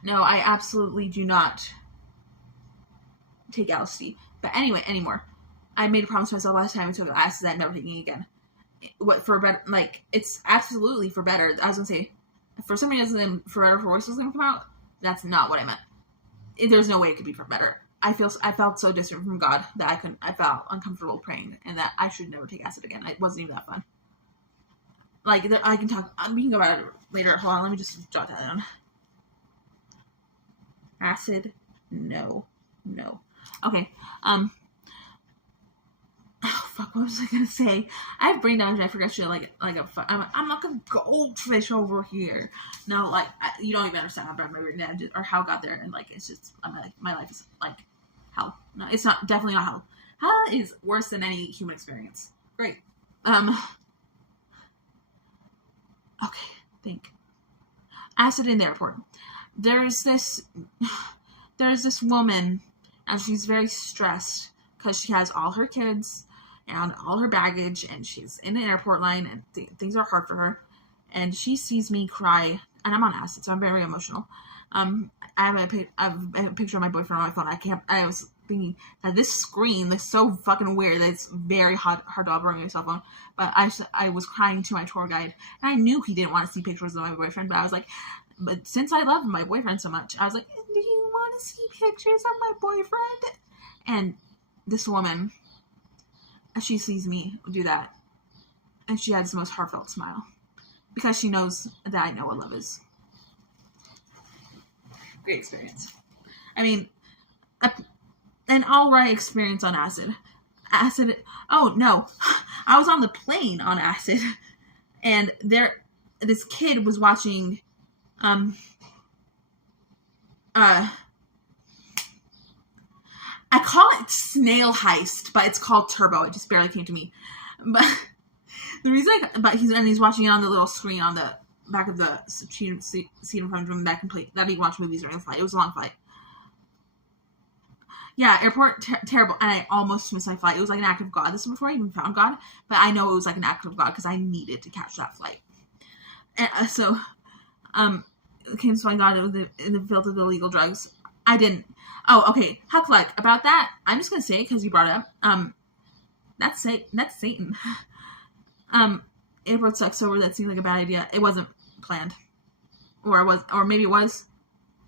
No, I absolutely do not take LSD. But anyway, anymore. I made a promise to myself last time I took acid that I'm never taking it again. What for better? Like, it's absolutely for better. I was gonna say, for some reason, for better, for worse was gonna come out. That's not what I meant. There's no way it could be for better. I felt so distant from God that I felt uncomfortable praying, and that I should never take acid again. It wasn't even that fun. Like, I can talk. We can go about it later. Hold on, let me just jot that down. Acid, no. Okay. Oh, fuck, what was I gonna say? I have brain damage and I forget shit like I'm like a goldfish over here. No, like, you don't even understand how bad my brain damage is, or how I got there, and like, it's just, my life is like hell. No, it's not, definitely not hell. Hell is worse than any human experience. Great. Okay, think. Acid in the airport. There's this woman, and she's very stressed because she has all her kids and all her baggage, and she's in an airport line, and things are hard for her. And she sees me cry, and I'm on acid, so I'm very emotional. I have a picture of my boyfriend on my phone. I was thinking that this screen is so fucking weird that it's very hard to operate my cell phone. But I was crying to my tour guide, and I knew he didn't want to see pictures of my boyfriend, but I was like, but since I love my boyfriend so much, I was like, do you want to see pictures of my boyfriend? And this woman, she sees me do that, and she has the most heartfelt smile, because she knows that I know what love is. Great experience. I mean, an alright experience on acid. Oh no, I was on the plane on acid, and this kid was watching, I call it Snail Heist, but it's called Turbo. It just barely came to me. But the reason he's watching it on the little screen on the back of the seat in front of him that he can watch movies during the flight. It was a long flight. Yeah, airport, terrible. And I almost missed my flight. It was like an act of God. This was before I even found God. But I know it was like an act of God because I needed to catch that flight. And it came to find God in the field of illegal drugs. I didn't. Oh, okay. Huck luck. About that, I'm just going to say it because you brought it up. That's Satan. Airport sucks over. That seemed like a bad idea. It wasn't planned. Or maybe it was.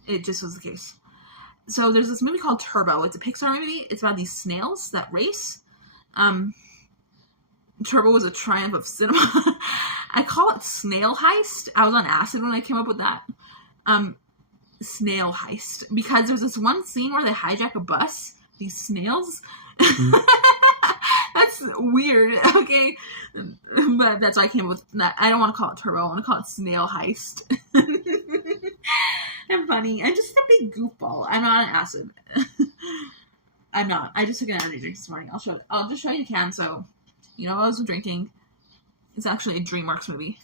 It just was the case. So there's this movie called Turbo. It's a Pixar movie. It's about these snails that race. Turbo was a triumph of cinema. I call it Snail Heist. I was on acid when I came up with that. Snail Heist. Because there's this one scene where they hijack a bus. These snails. That's weird, okay? But that's why I came up with that. I don't want to call it Turbo. I want to call it Snail Heist. I'm funny. I'm just a big goofball. I'm not on acid. I'm not. I just took an energy drink this morning. I'll just show you the can, so you know what I was drinking. It's actually a DreamWorks movie.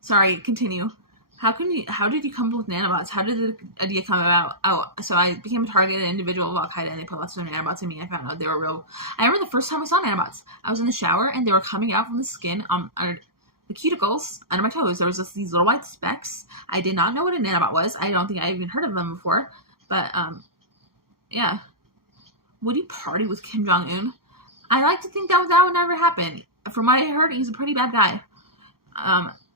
Sorry, continue. How did you come up with nanobots? How did the idea come about? Oh, so I became a targeted individual of Al-Qaeda, and they put lots of nanobots in me. I found out they were real. I remember the first time I saw nanobots. I was in the shower, and they were coming out from the skin under the cuticles under my toes. There was just these little white specks. I did not know what a nanobot was. I don't think I even heard of them before. But yeah. Would you party with Kim Jong-un? I like to think that would never happen. From what I heard, he's a pretty bad guy.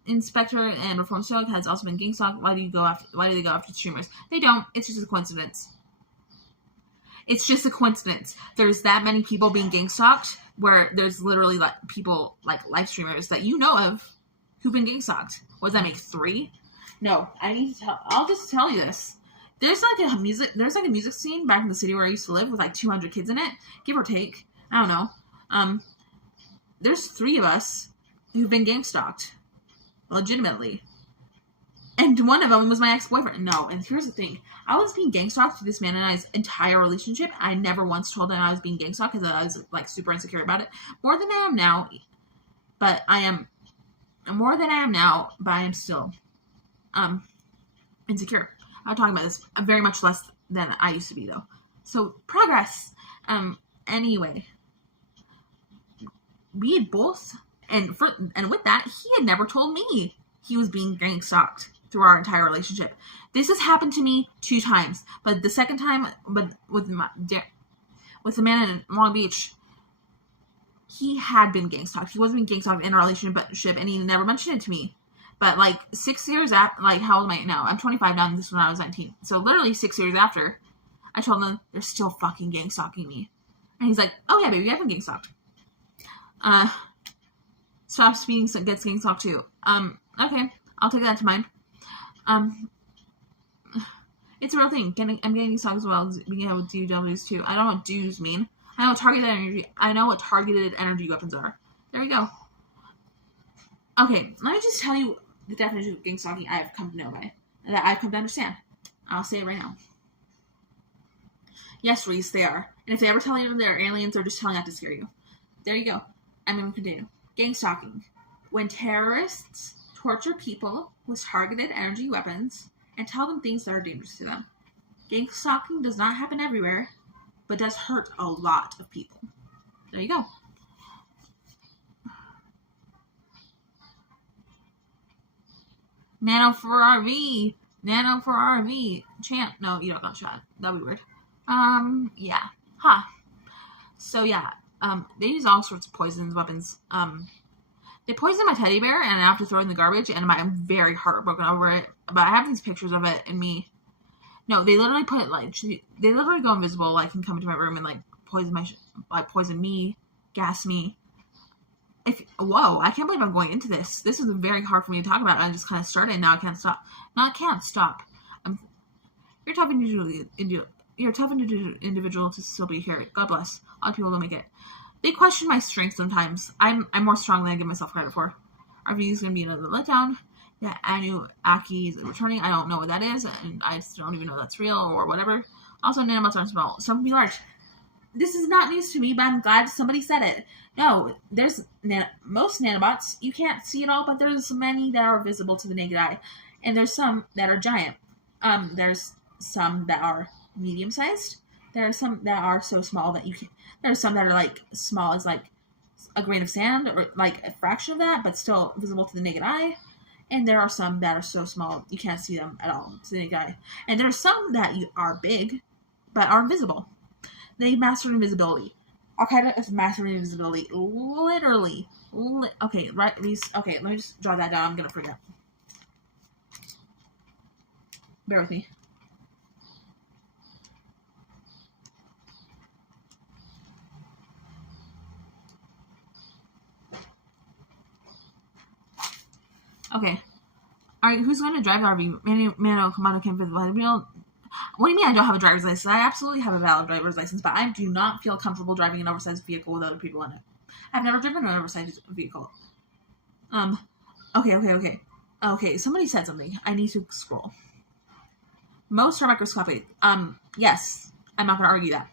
Inspector and Reform Stoic has also been gang stalked. Why do they go after streamers? They don't. It's just a coincidence. It's just a coincidence. There's that many people being gang stalked where there's literally like people like live streamers that you know of who've been gang stalked. What does that make? 3? No, I need to tell. I'll just tell you this. There's like a music scene back in the city where I used to live with like 200 kids in it, give or take. I don't know. There's 3 of us who've been gang stalked. Legitimately. And one of them was my ex-boyfriend. No, and here's the thing. I was being gang stalked through this man and I's entire relationship. I never once told him I was being gang stalked because I was like super insecure about it. More than I am now. But I am still insecure. I'm talking about this very much less than I used to be though. So progress. Anyway. We had both and with that, he had never told me he was being gang stalked through our entire relationship. This has happened to me 2 times, but the second time, with the man in Long Beach, he had been gang stalked. He wasn't being gang stalked in a relationship, and he never mentioned it to me. But like 6 years after, like how old am I now? I'm 25 now, and this was when I was 19. So literally 6 years after, I told him they're still fucking gang stalking me, and he's like, "Oh yeah, baby, I've been gang stalked." Stop speeding gets gang stalked too. Okay, I'll take that to mind. It's a real thing. I'm getting stalked as well as being able to do W's too. I don't know what dues mean. I know what targeted energy weapons are. There we go. Okay, let me just tell you the definition of gang stalking I have come to know by, that I've come to understand. I'll say it right now. Yes, Reese, they are. And if they ever tell you they're aliens, they're just telling that to scare you. There you go. I'm going to continue. Gang stalking. When terrorists torture people with targeted energy weapons and tell them things that are dangerous to them. Gang stalking does not happen everywhere, but does hurt a lot of people. There you go. Nano for RV. Nano for RV. Champ. No, you don't got shot. That'd be weird. Yeah. Huh. So, yeah. They use all sorts of poisons, weapons. They poisoned my teddy bear, and I have to throw it in the garbage, and I'm very heartbroken over it. But I have these pictures of it and me. No, they literally they literally go invisible, like, and come into my room and, like, poison me, gas me. Whoa, I can't believe I'm going into this. This is very hard for me to talk about. I just kind of started, and now I can't stop. You're a tough individual to still be here. God bless. A lot of people don't make it. They question my strength sometimes. I'm more strong than I give myself credit for. Our view is going to be another letdown. That Anunnaki is returning. I don't know what that is, and I don't even know that's real or whatever. Also, nanobots aren't small. Some can be large. This is not news to me, but I'm glad somebody said it. No, there's most nanobots. You can't see it all, but there's many that are visible to the naked eye. And there's some that are giant. There's some that are medium-sized. There are some that are so small that you can. There's some that are like small as like a grain of sand or like a fraction of that, but still visible to the naked eye. And there are some that are so small you can't see them at all to the naked eye. And there are some that are big, but are invisible. They mastered invisibility. Al-Qaeda is mastering invisibility. Literally. Okay, right. Okay, let me just draw that down. I'm gonna forget. Bear with me. Okay. Alright, who's going to drive the RV? Mano, Commando came for the wheel. What do you mean I don't have a driver's license? I absolutely have a valid driver's license, but I do not feel comfortable driving an oversized vehicle with other people in it. I've never driven an oversized vehicle. Okay, somebody said something. I need to scroll. Most are microscopic. Yes, I'm not going to argue that.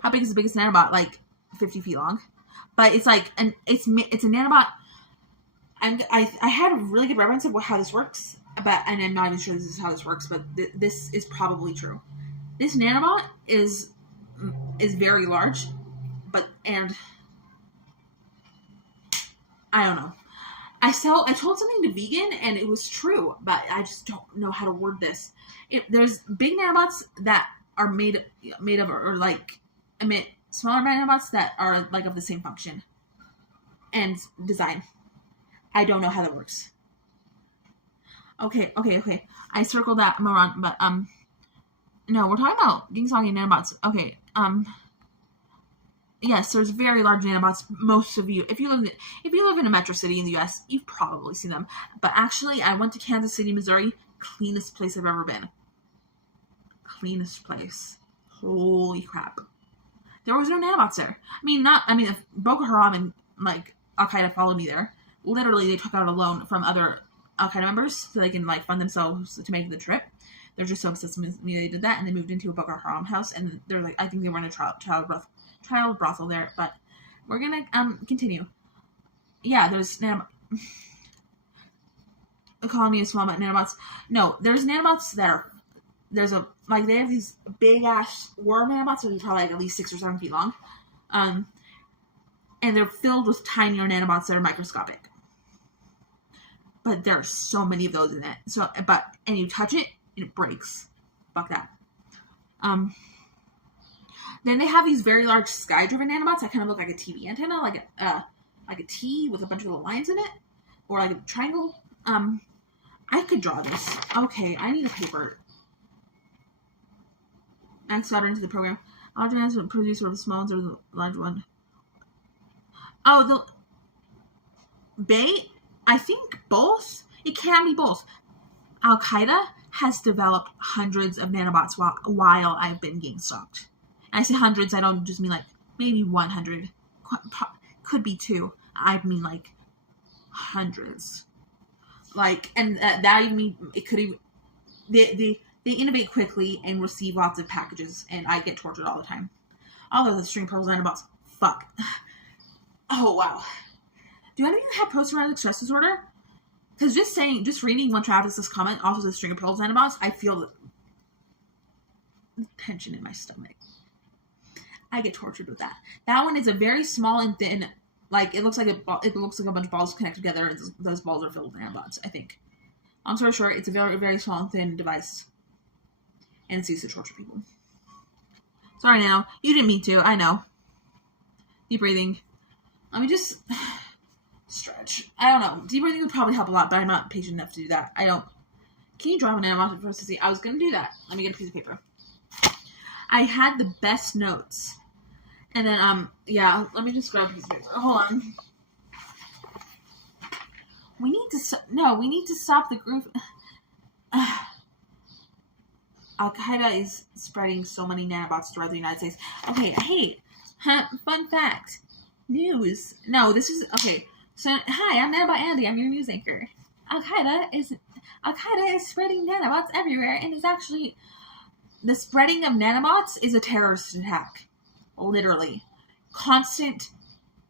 How big is the biggest nanobot? Like 50 feet long. But it's like, it's a nanobot. I had a really good reference of how this works, and I'm not even sure this is how this works, but this is probably true. This nanobot is very large, and I don't know. I told something to vegan, and it was true, but I just don't know how to word this. There's big nanobots that are made of, or like emit smaller nanobots that are like of the same function and design. I don't know how that works. Okay. I circled that moron, but no, we're talking about Ginsong nanobots. Okay, yes, there's very large nanobots. Most of you, if you live in a metro city in the U.S., you've probably seen them. But actually, I went to Kansas City, Missouri. Cleanest place I've ever been. Cleanest place. Holy crap. There was no nanobots there. If Boko Haram and like Al Qaeda followed me there, literally they took out a loan from other Al Qaeda members so they can like fund themselves to make the trip. They're just so obsessed with me they did that, and they moved into a Boko Haram house, and they're like, I think they were in a child brothel there, but we're gonna continue. Yeah, there's calling me a small nanobots. No, there's nanobots that are they have these big ass worm nanobots that are probably like at least 6 or 7 feet long, and they're filled with tinier nanobots that are microscopic. But there are so many of those in it. And you touch it, and it breaks. Fuck that. Then they have these very large sky-driven nanobots that kind of look like a TV antenna, like a T with a bunch of little lines in it, or like a triangle. I could draw this. Okay, I need a paper. Max got into the program. Large ones would produce sort of the small ones or the large one. Oh, I think both. It can be both. Al Qaeda has developed hundreds of nanobots while I've been getting stalked. And I say hundreds, I don't just mean like maybe 100. Could be 2. I mean like hundreds. Like, and that even mean it could even they innovate quickly and receive lots of packages, and I get tortured all the time. Although the string pearls nanobots, fuck. Oh wow. Do any of you have post-traumatic stress disorder? Because just reading one Travis's comment, also the string of pearls nanobots, I feel the tension in my stomach. I get tortured with that. That one is a very small and thin, like it looks like a bunch of balls connected together, and those balls are filled with nanobots. I think. Long story short, it's a very, very small and thin device, and it's used to torture people. Sorry, Nano, you didn't mean to. I know. Deep breathing. Let me just stretch. I don't know. Deep breathing would probably help a lot, but I'm not patient enough to do that. I don't. Can you draw an animal for us to see? I was going to do that. Let me get a piece of paper. I had the best notes. And then, yeah, let me just grab a piece of paper. Hold on. We need to stop the group. Al-Qaeda is spreading so many nanobots throughout the United States. Okay, hey, fun fact. News. No, this is, okay. So, hi, I'm NanobotAndy. I'm your news anchor. Al-Qaeda is spreading nanobots everywhere, and is actually, the spreading of nanobots is a terrorist attack. Literally. Constant,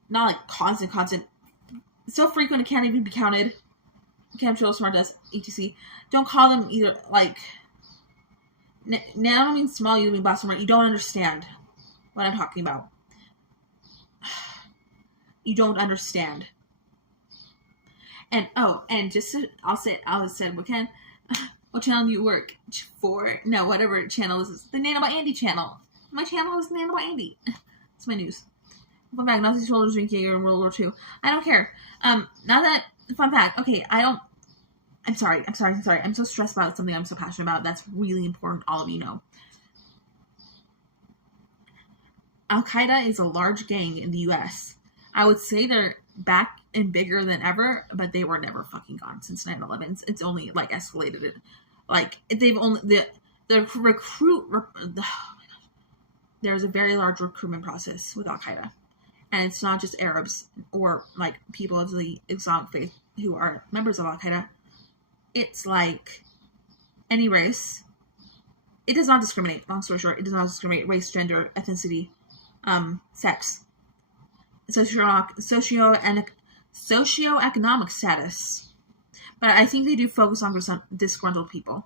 not like constant. So frequent it can't even be counted. Chemtrail, smart desk, etc. Don't call them either, like, nano means small, you mean blast, you don't understand what I'm talking about. You don't understand. And, I'll say what channel do you work for? No, whatever channel this is. The NanobotAndy channel. My channel is NanobotAndy. It's my news. Fun fact, Nazi soldiers drank Jaeger in World War II. I don't care. Now that, fun fact, okay, I'm sorry. I'm so stressed about something I'm so passionate about. That's really important, all of you know. Al-Qaeda is a large gang in the U.S. I would say they're back and bigger than ever, but they were never fucking gone since 9/11. It's only, like, escalated it. Like, they've only, there's a very large recruitment process with Al-Qaeda. And it's not just Arabs or, like, people of the Islamic faith who are members of Al-Qaeda. It's, like, any race, it does not discriminate. Long story short, it does not discriminate race, gender, ethnicity, sex, socioeconomic status. But I think they do focus on disgruntled people.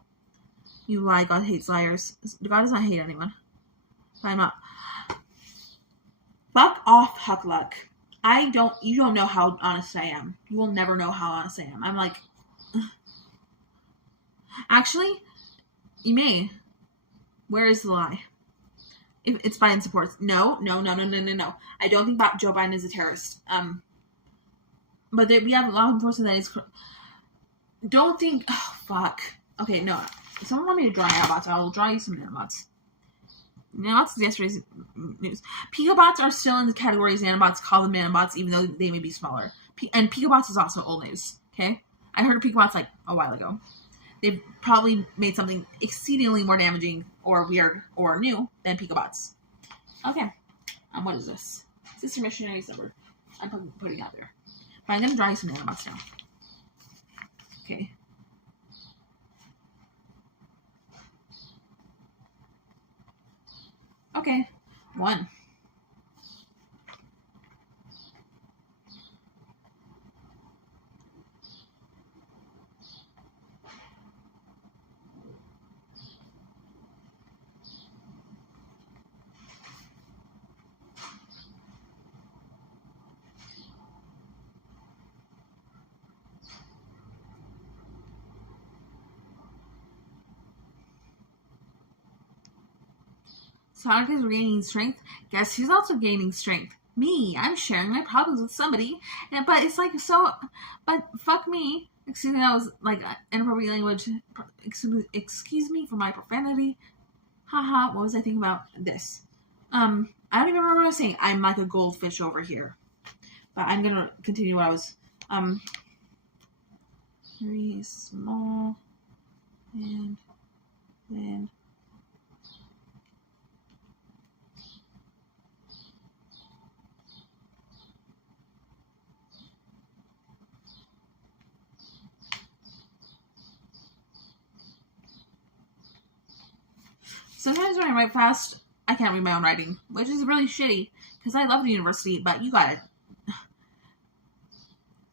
You lie, God hates liars. God does not hate anyone. But I'm not. Fuck off, Huck Luck. You don't know how honest I am. You will never know how honest I am. I'm like, actually, you may. Where is the lie? If it's Biden supports. No. I don't think Joe Biden is a terrorist. But we have law enforcement that is. Don't think. Oh, fuck. Okay, no. If someone want me to draw nanobots, I will draw you some nanobots. Nanobots is yesterday's news. Picobots are still in the category as nanobots. Call them nanobots, even though they may be smaller. And Picobots is also old news. Okay? I heard of Picobots like a while ago. They've probably made something exceedingly more damaging or weird or new than Picobots. Okay. What is this? Sister Missionary's number. I'm putting out there. But I'm going to draw you some nanobots now. Okay. Okay. 1. Sonic is regaining strength. Guess who's also gaining strength? Me. I'm sharing my problems with somebody. But it's like so. But fuck me. Excuse me, that was like inappropriate language. Excuse me for my profanity. Haha. What was I thinking about this? I don't even remember what I was saying. I'm like a goldfish over here. But I'm gonna continue what I was. Very small. And then. Sometimes when I write fast, I can't read my own writing, which is really shitty, because I love the university, but you got it.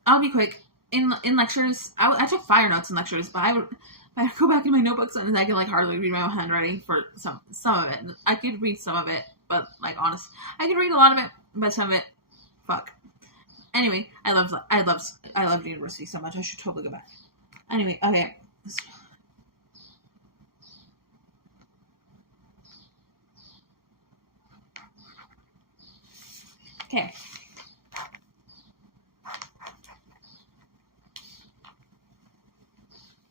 I'll be quick. In lectures, I took fire notes in lectures, but I would go back in my notebooks and I can like hardly read my own handwriting for some of it. I could read some of it, but like honest, I could read a lot of it, but some of it, fuck. Anyway, I love the university so much. I should totally go back. Anyway, okay. Okay.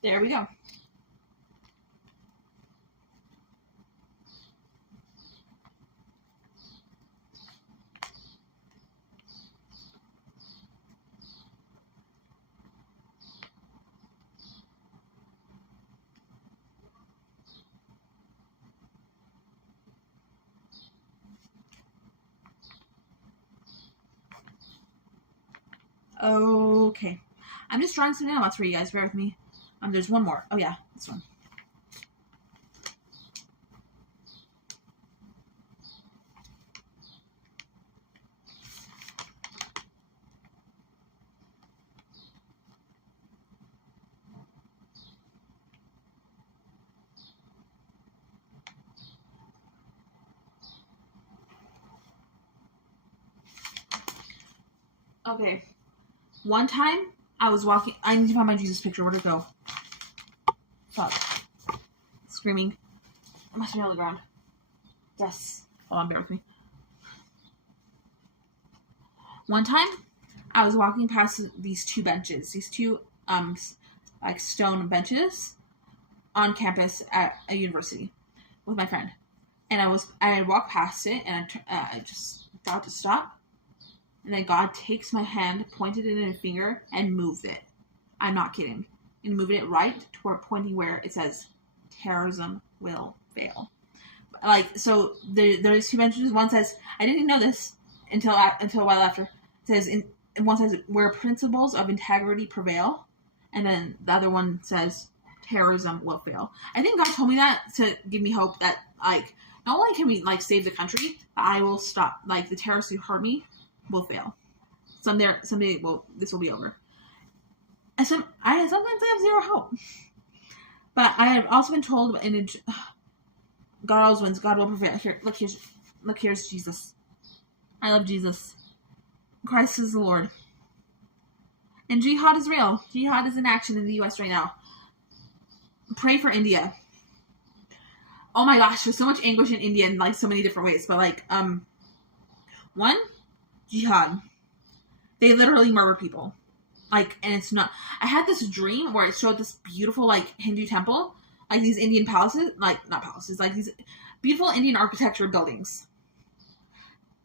There we go. Okay. I'm just drawing some nanobots for you guys. Bear with me. There's one more. Oh, yeah. This one. Okay. One time, I was walking. I need to find my Jesus picture. Where'd it go? Fuck. Screaming. I must be on the ground. Yes. Hold on, bear with me. One time, I was walking past these two benches. These two, like stone benches on campus at a university with my friend. And I walked past it and I just got to stop. And then God takes my hand, pointed it in a finger, and moved it. I'm not kidding. And moved it right toward pointing where it says, terrorism will fail. Like, so there's two benches. One says, I didn't know this until a while after. It says, one says, where principles of integrity prevail. And then the other one says, terrorism will fail. I think God told me that to give me hope that, like, not only can we, like, save the country, but I will stop, like, the terrorists who hurt me will fail. Someday, this will be over. And sometimes I have zero hope. But I have also been told, God always wins. God will prevail. Here, here's Jesus. I love Jesus. Christ is the Lord. And jihad is real. Jihad is in action in the U.S. right now. Pray for India. Oh my gosh, there's so much anguish in India in, like, so many different ways. But, like, one, jihad. They literally murder people. Like, and it's not... I had this dream where it showed this beautiful, like, Hindu temple. Like, these Indian palaces. Like, not palaces. Like, these beautiful Indian architecture buildings.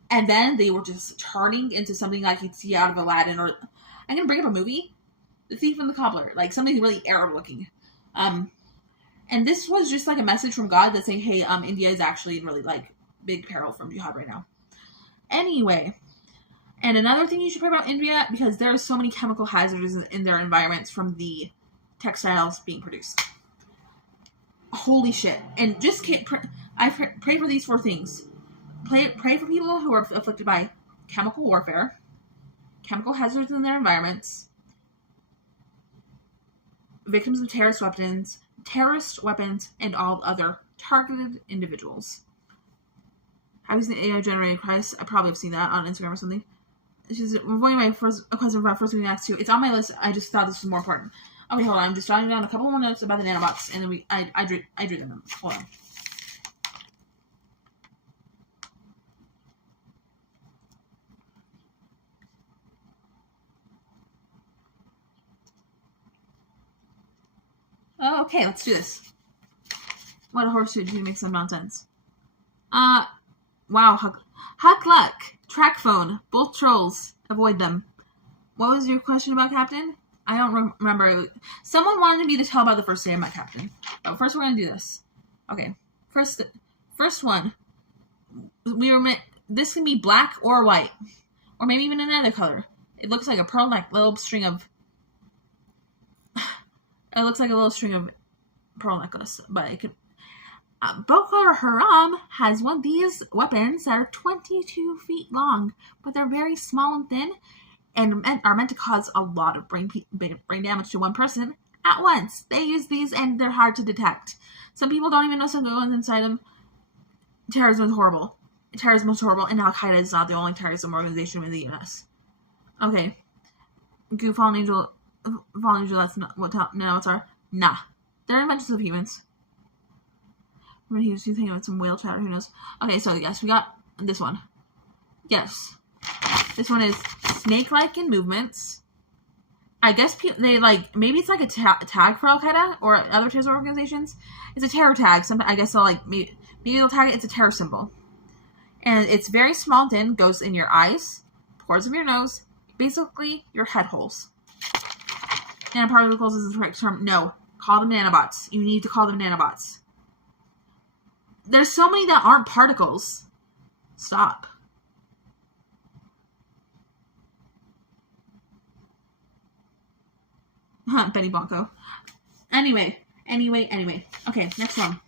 And then they were just turning into something like you'd see out of Aladdin. Or... I'm going to bring up a movie. The Thief and the Cobbler. Like, something really Arab looking. And this was just, like, a message from God that's saying, hey, India is actually in really, like, big peril from jihad right now. Anyway... And another thing you should pray about India, because there are so many chemical hazards in their environments from the textiles being produced. Holy shit. And just pray for these 4 things. Pray for people who are afflicted by chemical warfare, chemical hazards in their environments, victims of terrorist weapons, and all other targeted individuals. Have you seen AI generated Christ? I probably have seen that on Instagram or something. She's avoiding my question about first week next too. It's on my list. I just thought this was more important. Okay, hold on. I'm just jotting down a couple more notes about the nanobots, and then I drew them. Hold on. Okay, let's do this. What a horse should do to make some nonsense. Wow, Huck Luck. Track phone. Both trolls. Avoid them. What was your question about Captain? I don't remember. Someone wanted me to tell about the first day of my Captain. But first we're going to do this. Okay. First one. This can be black or white. Or maybe even another color. It looks like a pearl neck. Little string of... It looks like a little string of pearl necklace. But it could... Boko Haram has one of these weapons that are 22 feet long, but they're very small and thin, and are meant to cause a lot of brain damage to one person at once. They use these, and they're hard to detect. Some people don't even know something goes inside them. Terrorism is horrible, and Al-Qaeda is not the only terrorism organization in the U.S. Okay. Fallen Angel, that's not what nanobots are. Nah. They're inventions of humans. When he was thinking about some whale chatter, who knows? Okay, so yes, we got this one. Yes. This one is snake-like in movements. I guess they, like, maybe it's like a tag for Al-Qaeda or other terrorist organizations. It's a terror tag. I guess they'll, like, maybe they'll tag it. It's a terror symbol. And it's very small and thin, goes in your eyes, pores of your nose, basically your head holes. Nanoparticles is the correct term. No. Call them nanobots. You need to call them nanobots. There's so many that aren't particles. Stop. Betty Blanco. Anyway. Okay, next one.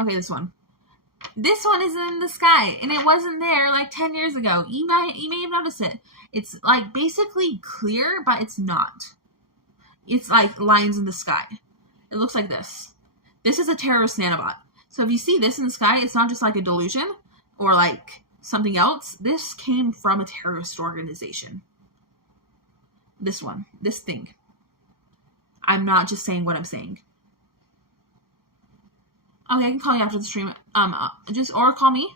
Okay, this one. This one is in the sky, and it wasn't there like 10 years ago. You may have noticed it. It's like basically clear, but it's not. It's like lines in the sky. It looks like this. This is a terrorist nanobot. So if you see this in the sky, it's not just like a delusion or like something else. This came from a terrorist organization. This one. This thing. I'm not just saying what I'm saying. Okay, I can call you after the stream. Or call me.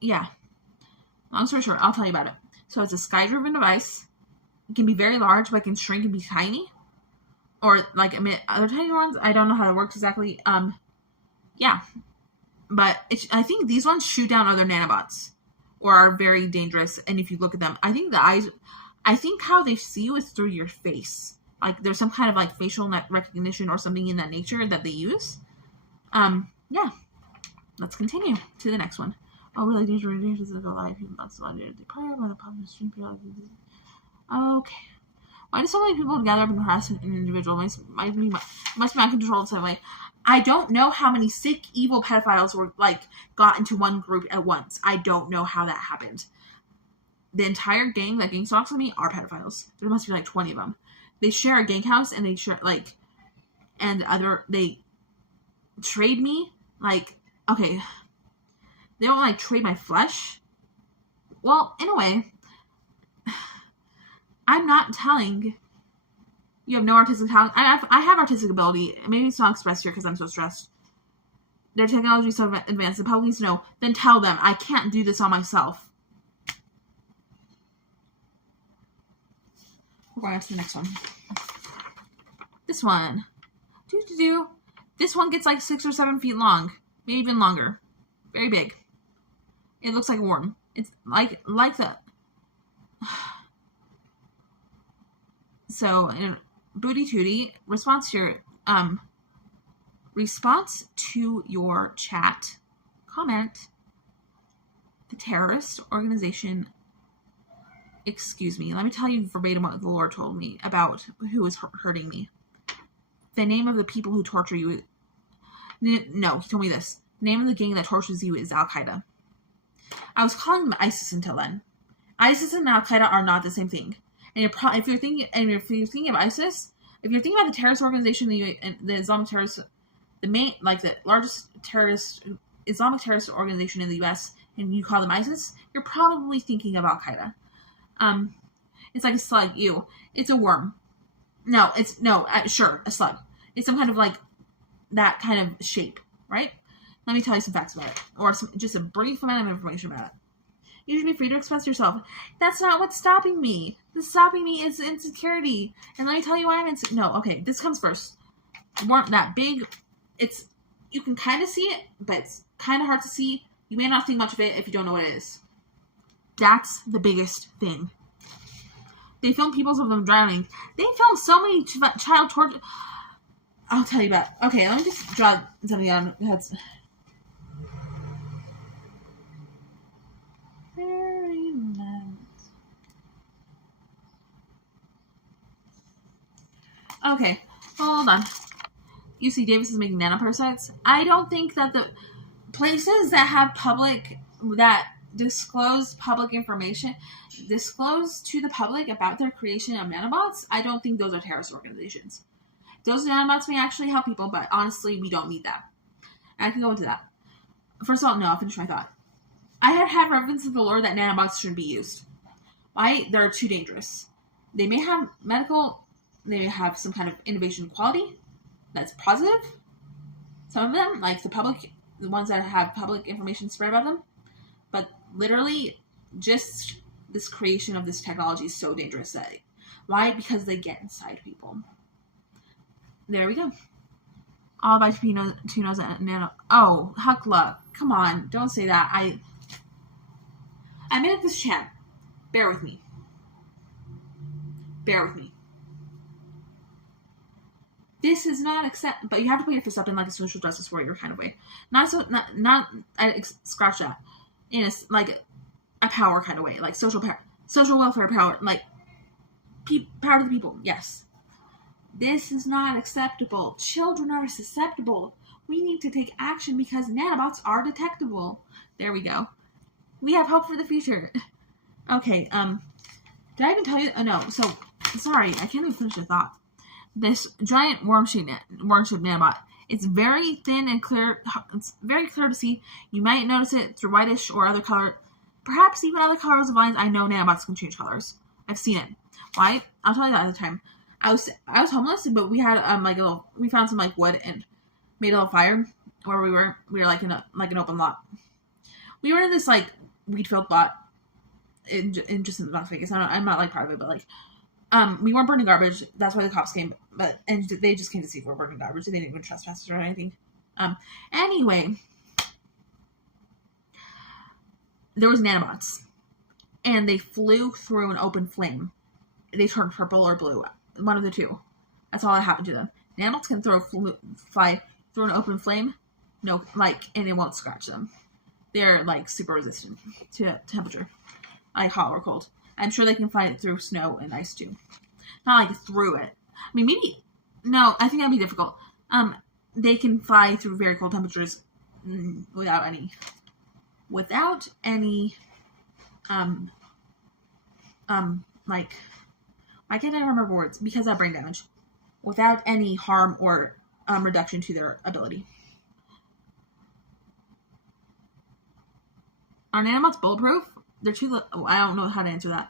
Yeah. Long story short, I'll tell you about it. So it's a sky-driven device. It can be very large, but it can shrink and be tiny. Or, like, emit other tiny ones. I don't know how it works exactly. Yeah. But I think these ones shoot down other nanobots. Or are very dangerous. And if you look at them, I think how they see you is through your face. Like, there's some kind of, like, facial recognition or something in that nature that they use. Yeah. Let's continue to the next one. Oh, really dangerous is alive. People not allowed to prior by the public stream. Okay. Why do so many people gather up and harass an individual? Must be out of control in some way. I don't know how many sick, evil pedophiles were, got into one group at once. I don't know how that happened. The entire gang that gang stalks me are pedophiles. There must be 20 of them. They share a gang house, and they share, they trade me, okay, they don't, trade my flesh. Well, in a way, I'm not telling you have no artistic talent. I have artistic ability. Maybe it's not expressed here because I'm so stressed. Their technology is so advanced. The public needs to know. Then tell them. I can't do this on myself. We're going on to the next one. This one. This one gets 6 or 7 feet long. Maybe even longer. Very big. It looks like a worm. It's like the... So, in Booty Tootie, response to your chat comment, the terrorist organization, excuse me, let me tell you verbatim what the Lord told me about who is hurting me. The name of the people who torture you, no, he told me this. The name of the gang that tortures you is Al-Qaeda. I was calling them ISIS until then. ISIS and Al-Qaeda are not the same thing. And if you're thinking of ISIS, if you're thinking about the terrorist organization, the Islamic terrorist, the largest Islamic terrorist organization in the U.S., and you call them ISIS, you're probably thinking of Al-Qaeda. It's like a slug. Ew. It's a worm. Sure, a slug. It's some kind of that kind of shape, right? Let me tell you some facts about it, or just a brief amount of information about it. You should be free to express yourself. That's not what's stopping me. What's stopping me is insecurity. And let me tell you why I'm insecure. No, okay, this comes first. Weren't that big. You can kind of see it, but it's kind of hard to see. You may not think much of it if you don't know what it is. That's the biggest thing. They film peoples of them drowning. They film so many child torture. I'll tell you about. Okay, let me just draw something on. That's very nice. Okay, hold on. UC Davis is making nanoparasites. I don't think that the places that have disclose public information, disclose to the public about their creation of nanobots, I don't think those are terrorist organizations. Those nanobots may actually help people, but honestly, we don't need that. And I can go into that. First of all, no, I'll finish my thought. I have had reference to the Lord that nanobots shouldn't be used. Why? They're too dangerous. They may have they may have some kind of innovation quality that's positive. Some of them, like the ones that have public information spread about them. But literally, just this creation of this technology is so dangerous. Why? Because they get inside people. There we go. All by Tunos and Nano. Oh, Huckla. Come on. Don't say that. I made up this chat. Bear with me. This is not but you have to put your fist up in a social justice warrior kind of way. Scratch that. In a power kind of way. Social power. Social welfare power. Power to the people. Yes. This is not acceptable. Children are susceptible. We need to take action because nanobots are detectable. There we go. We have hope for the future. Okay, did I even tell you? No, so, sorry, I can't even finish the thought. This giant worm-shaped nanobot, it's very thin and clear. It's very clear to see. You might notice it through whitish or other color, perhaps even other colors of lines. I know nanobots can change colors. I've seen it. Why? I'll tell you that at the time. I was homeless, but we had we found some wood and made a little fire where we were in an open lot. We were in this weed filled lot in Las Vegas. I'm not part of it, but we weren't burning garbage. That's why the cops came, and they just came to see if we were burning garbage. They didn't even trespass us or anything. Anyway, there was nanobots, and they flew through an open flame. They turned purple or blue. One of the two. That's all that happened to them. Nanobots can fly through an open flame, and it won't scratch them. They're super resistant to temperature, hot or cold. I'm sure they can fly it through snow and ice too. Not like through it. I mean, maybe, no, I think that'd be difficult. They can fly through very cold temperatures without any, like, why can't I remember words? Because of brain damage. Without any harm or reduction to their ability. Are nanobots bulletproof? They're too. I don't know how to answer that.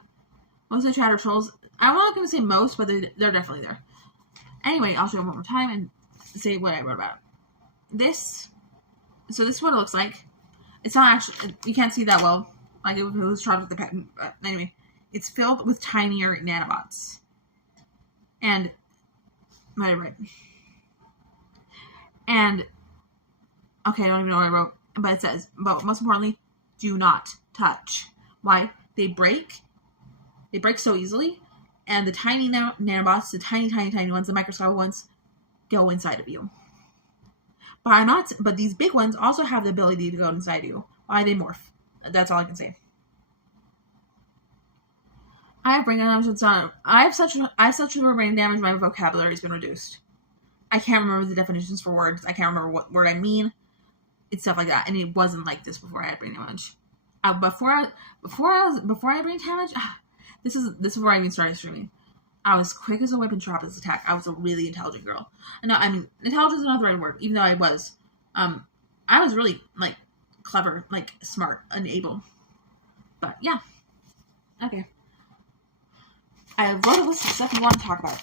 Most of the chatter trolls. I'm not going to say most, but they're definitely there. Anyway, I'll show them one more time and say what I wrote about. This. So this is what it looks like. It's not actually. You can't see that well. Like it was shot with the pen. But anyway, it's filled with tinier nanobots. And. Right. And. Okay, I don't even know what I wrote. But it says, but most importantly, do not touch. Why? They break so easily, and the tiny nanobots, the tiny ones, the microscopic ones, go inside of you. But these big ones also have the ability to go inside you. Why? They morph. That's all I can say. I have brain damage. I have such brain damage. My vocabulary has been reduced. I can't remember the definitions for words. I can't remember what word I mean. It's stuff like that, and it wasn't like this before I had brain damage. Before I had brain damage, this is before I even started streaming. I was quick as a whip and sharp as a tack. I was a really intelligent girl. No, I mean intelligence is not the right word. Even though I was really like clever, like smart, and able. But yeah, okay. I wrote a list of stuff you want to talk about.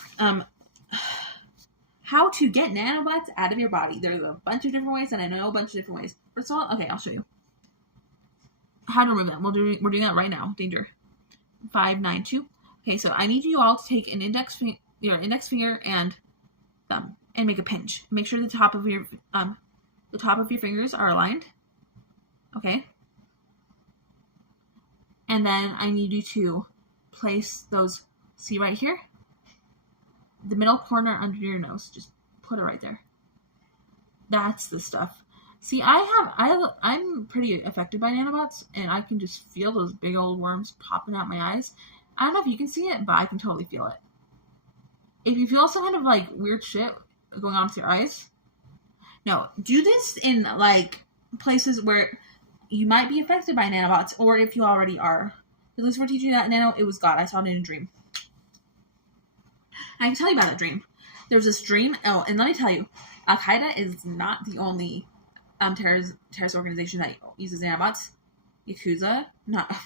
How to get nanobots out of your body. There's a bunch of different ways, and I know a bunch of different ways. First of all, okay, I'll show you. How to remove them. We're doing that right now. Danger. 592. Okay, so I need you all to take an your index finger and thumb and make a pinch. Make sure the top of your fingers are aligned. Okay. And then I need you to place those. See right here? The middle corner under your nose. Just put it right there. That's the stuff. See, I'm pretty affected by nanobots, and I can just feel those big old worms popping out my eyes. I don't know if you can see it, but I can totally feel it. If you feel some kind of like weird shit going on with your eyes, no, do this in like places where you might be affected by nanobots, or if you already are. Did Lucifer teach you that nano? It was God. I saw it in a dream. I can tell you about that dream. There was this dream. Oh, and let me tell you, Al Qaeda is not the only terrorist organization that uses nanobots. Yakuza.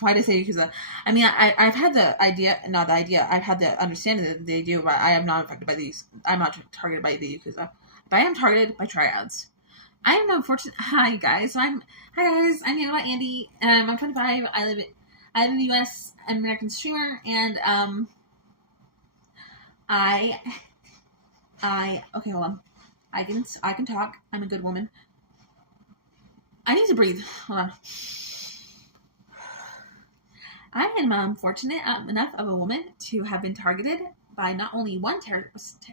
Why did I say Yakuza? I mean, I've had the idea, not the idea. I've had the understanding that they do, but I am not affected by these. I'm not targeted by the Yakuza, but I am targeted by triads. I am unfortunate. Hi guys. I'm NanobotAndy. I'm 25. I live in the U.S. I'm an American streamer, and okay, hold on. I can talk. I'm a good woman. I need to breathe. Hold on. I am fortunate enough of a woman to have been targeted by not only one terrorist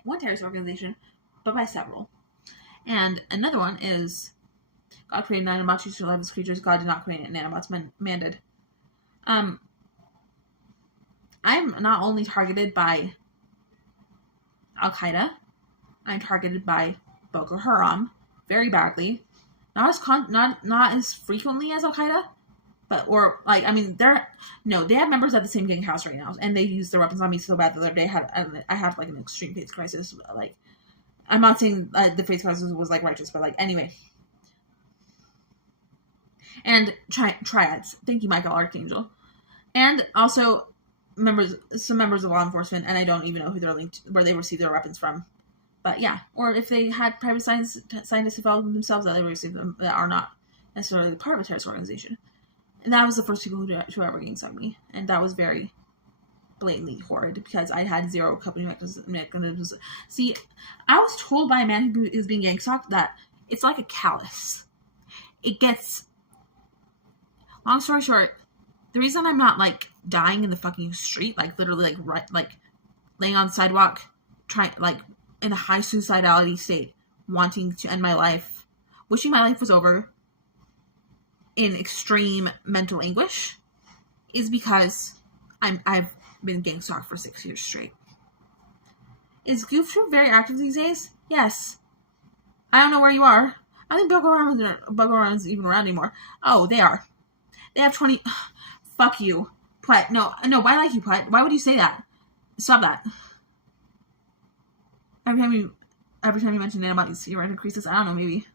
organization, but by several. And another one is God created nanobots to love his creatures. God did not create nanobots. Man did. I'm not only targeted by Al Qaeda. I'm targeted by Boko Haram very badly. Not as frequently as Al Qaeda, but they have members at the same gang house right now, and they use their weapons on me so bad the other day I had like an extreme face crisis. Like, I'm not saying the face crisis was like righteous, but like anyway. And triads. Thank you, Michael Archangel, and also some members of law enforcement, and I don't even know who they're linked to, where they receive their weapons from. But yeah, or if they had private scientists develop themselves that they received them that are not necessarily part of a terrorist organization. And that was the first people who ever gang stalked me, and that was very blatantly horrid because I had zero coping mechanisms. See, I was told by a man who is being gang stalked that it's like a callus. It gets. Long story short, the reason I'm not like dying in the fucking street, like literally like laying on the sidewalk, trying like in a high suicidality state, wanting to end my life, wishing my life was over, in extreme mental anguish, is because I've been gang stalked for 6 years straight. Is Goof Troop very active these days? Yes. I don't know where you are. I think Bug-O-Run's even around anymore. Oh, they are. They have 20... Fuck you. Pwet. No, why like you, Pwet? Why would you say that? Stop that. Every time you mention Nanobot, your rate increases. I don't know, maybe.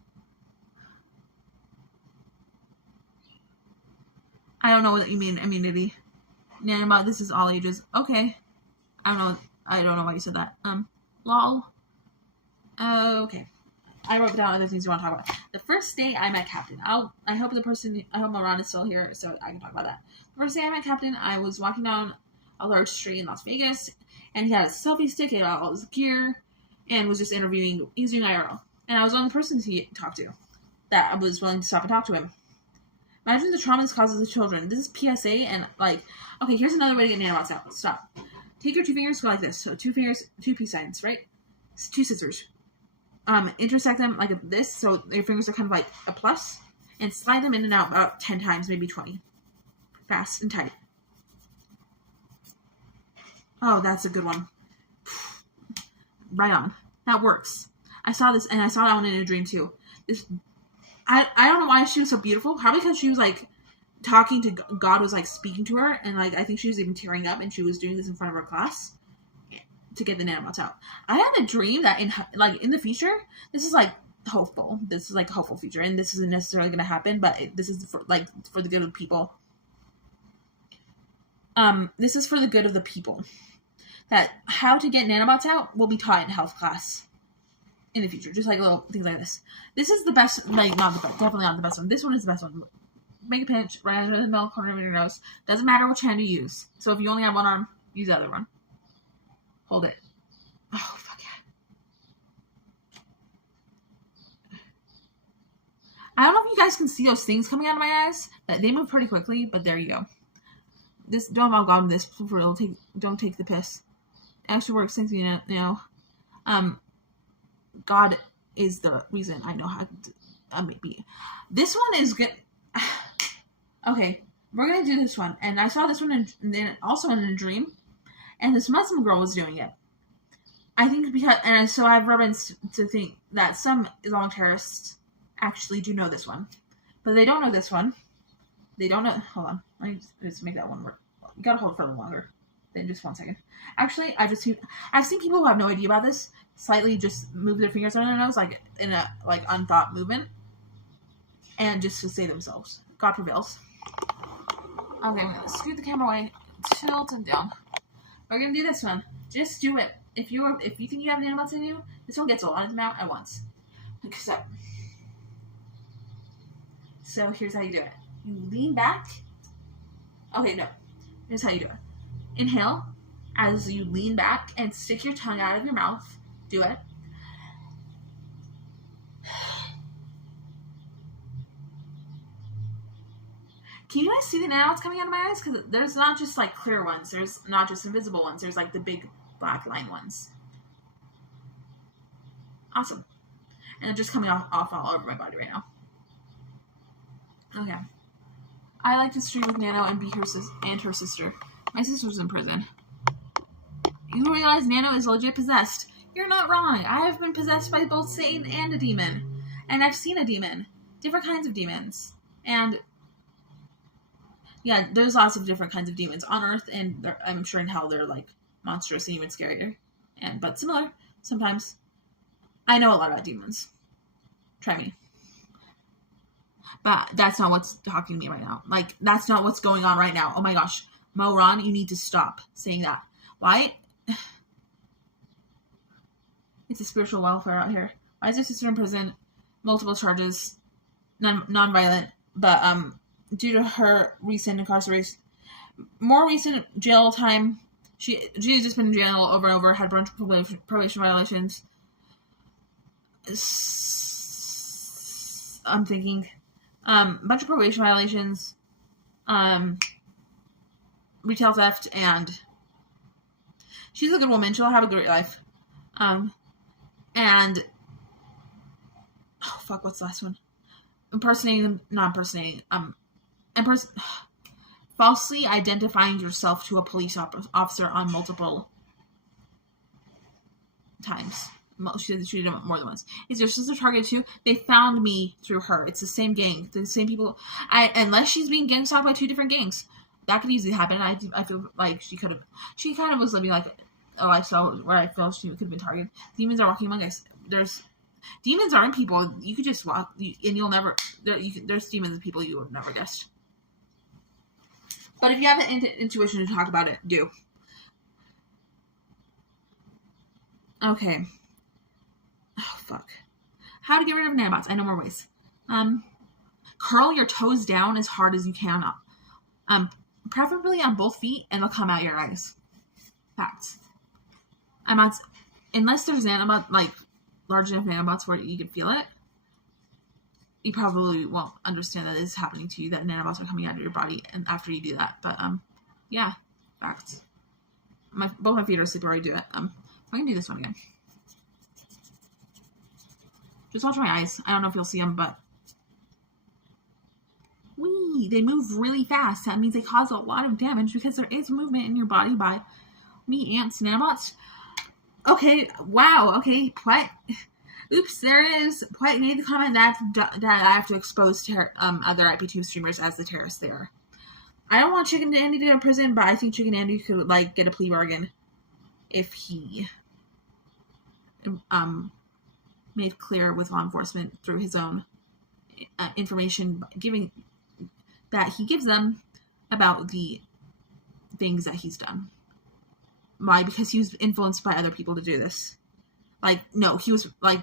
I don't know what you mean, immunity. Nanobot, this is all ages. Okay. I don't know why you said that. Lol. Okay. I wrote down other things you want to talk about. The first day I met Captain. I hope Moran is still here so I can talk about that. The first day I met Captain, I was walking down a large street in Las Vegas, and he had a selfie stick, he had all his gear, and was just interviewing. He was doing IRL. And I was one of the persons he talked to that I was willing to stop and talk to him. Imagine the traumas causes of children. This is PSA, and okay, here's another way to get nanobots out. Stop. Take your two fingers, go like this. So 2 fingers, 2 peace signs, right? 2 scissors. Intersect them like this, so your fingers are kind of like a plus, and slide them in and out about 10 times, maybe 20. Fast and tight. Oh, that's a good one. Right on. That works. I saw this, and I saw that one in a dream too. I don't know why she was so beautiful. Probably because she was talking to God, was speaking to her, and I think she was even tearing up, and she was doing this in front of her class to get the nanobots out. I had a dream that in the future, this is hopeful. This is a hopeful future, and this isn't necessarily going to happen, but this is for the good of people. This is for the good of the people. That how to get nanobots out will be taught in health class in the future, just little things like this. This is the best, not the best, definitely not the best one. This one is the best one. Make a pinch right under the middle corner of your nose. Doesn't matter which hand you use. So if you only have one arm, use the other one. Hold it. Oh, fuck yeah. I don't know if you guys can see those things coming out of my eyes. They move pretty quickly, but there you go. Don't involve God in this. For real, don't take the piss. It actually works. Thanks, you know. God is the reason I know how to maybe. This one is good. Okay, we're gonna do this one, and I saw this one also in a dream, and this Muslim girl was doing it. I think so I have reference to think that some Islamic terrorists actually do know this one, but they don't know this one. They don't know. Hold on, let me just make that one work. You gotta hold it for a little longer than just 1 second. Actually, I've seen people who have no idea about this slightly just move their fingers on their nose in a unthought movement, and just to say themselves. God prevails. Okay, I'm gonna scoot the camera away, tilt it down. We're gonna do this one. Just do it. If you think you have nanobots in you, this one gets a lot of them out at once. So here's how you do it. You lean back. Okay, no. Here's how you do it. Inhale as you lean back and stick your tongue out of your mouth. Do it. Can you guys see the nanobots coming out of my eyes? Because there's not just clear ones. There's not just invisible ones. There's the big black line ones. Awesome. And they're just coming off all over my body right now. Okay. I like to stream with Nano and be her sister. My sister's in prison. You realize Nano is legit possessed. You're not wrong. I have been possessed by both Satan and a demon. And I've seen a demon. Different kinds of demons. And yeah, there's lots of different kinds of demons on Earth, and I'm sure in hell they're monstrous and even scarier. But similar, sometimes. I know a lot about demons. Try me. But that's not what's talking to me right now. That's not what's going on right now. Oh my gosh. Moran, you need to stop saying that. Why? It's a spiritual welfare out here. Why is your sister in prison? Multiple charges. Non-violent. But, due to her recent incarceration, more recent jail time, she has just been in jail over and over, had a bunch of probation violations. I'm thinking, bunch of probation violations, retail theft, and she's a good woman. She'll have a great life. And oh fuck, what's the last one? Falsely identifying yourself to a police officer on multiple times. She said she did it more than once. Is your sister targeted too? They found me through her. It's the same gang. The same people. Unless she's being gang stalked by 2 different gangs. That could easily happen. I feel like she kind of was living like a lifestyle where I feel she could have been targeted. Demons are walking among us. Demons aren't people. You could just walk, and you'll never. There's demons and people you would have never guessed. But if you have an intuition to talk about it, do. Okay. Oh, fuck. How to get rid of nanobots. I know more ways. Curl your toes down as hard as you can. Preferably on both feet, and they'll come out your eyes. Facts. Unless there's nanobot, like, large enough nanobots where you can feel it, you probably won't understand that it's happening to you, that nanobots are coming out of your body and after you do that. But, yeah. Facts. Both my feet are asleep where I do it. I'm going to do this one again. Just watch my eyes. I don't know if you'll see them, but... Whee! They move really fast. That means they cause a lot of damage because there is movement in your body by me, ants, nanobots. Okay, wow, okay, Pwet. Oops, there it is. Pwet made the comment that I have to expose other IP2 streamers as the terrorists they are. I don't want Chicken Andy to go to prison, but I think Chicken Andy could, like, get a plea bargain if he made clear with law enforcement through his own information that he gives them about the things that he's done. Why? Because he was influenced by other people to do this. Like, no, he was, like,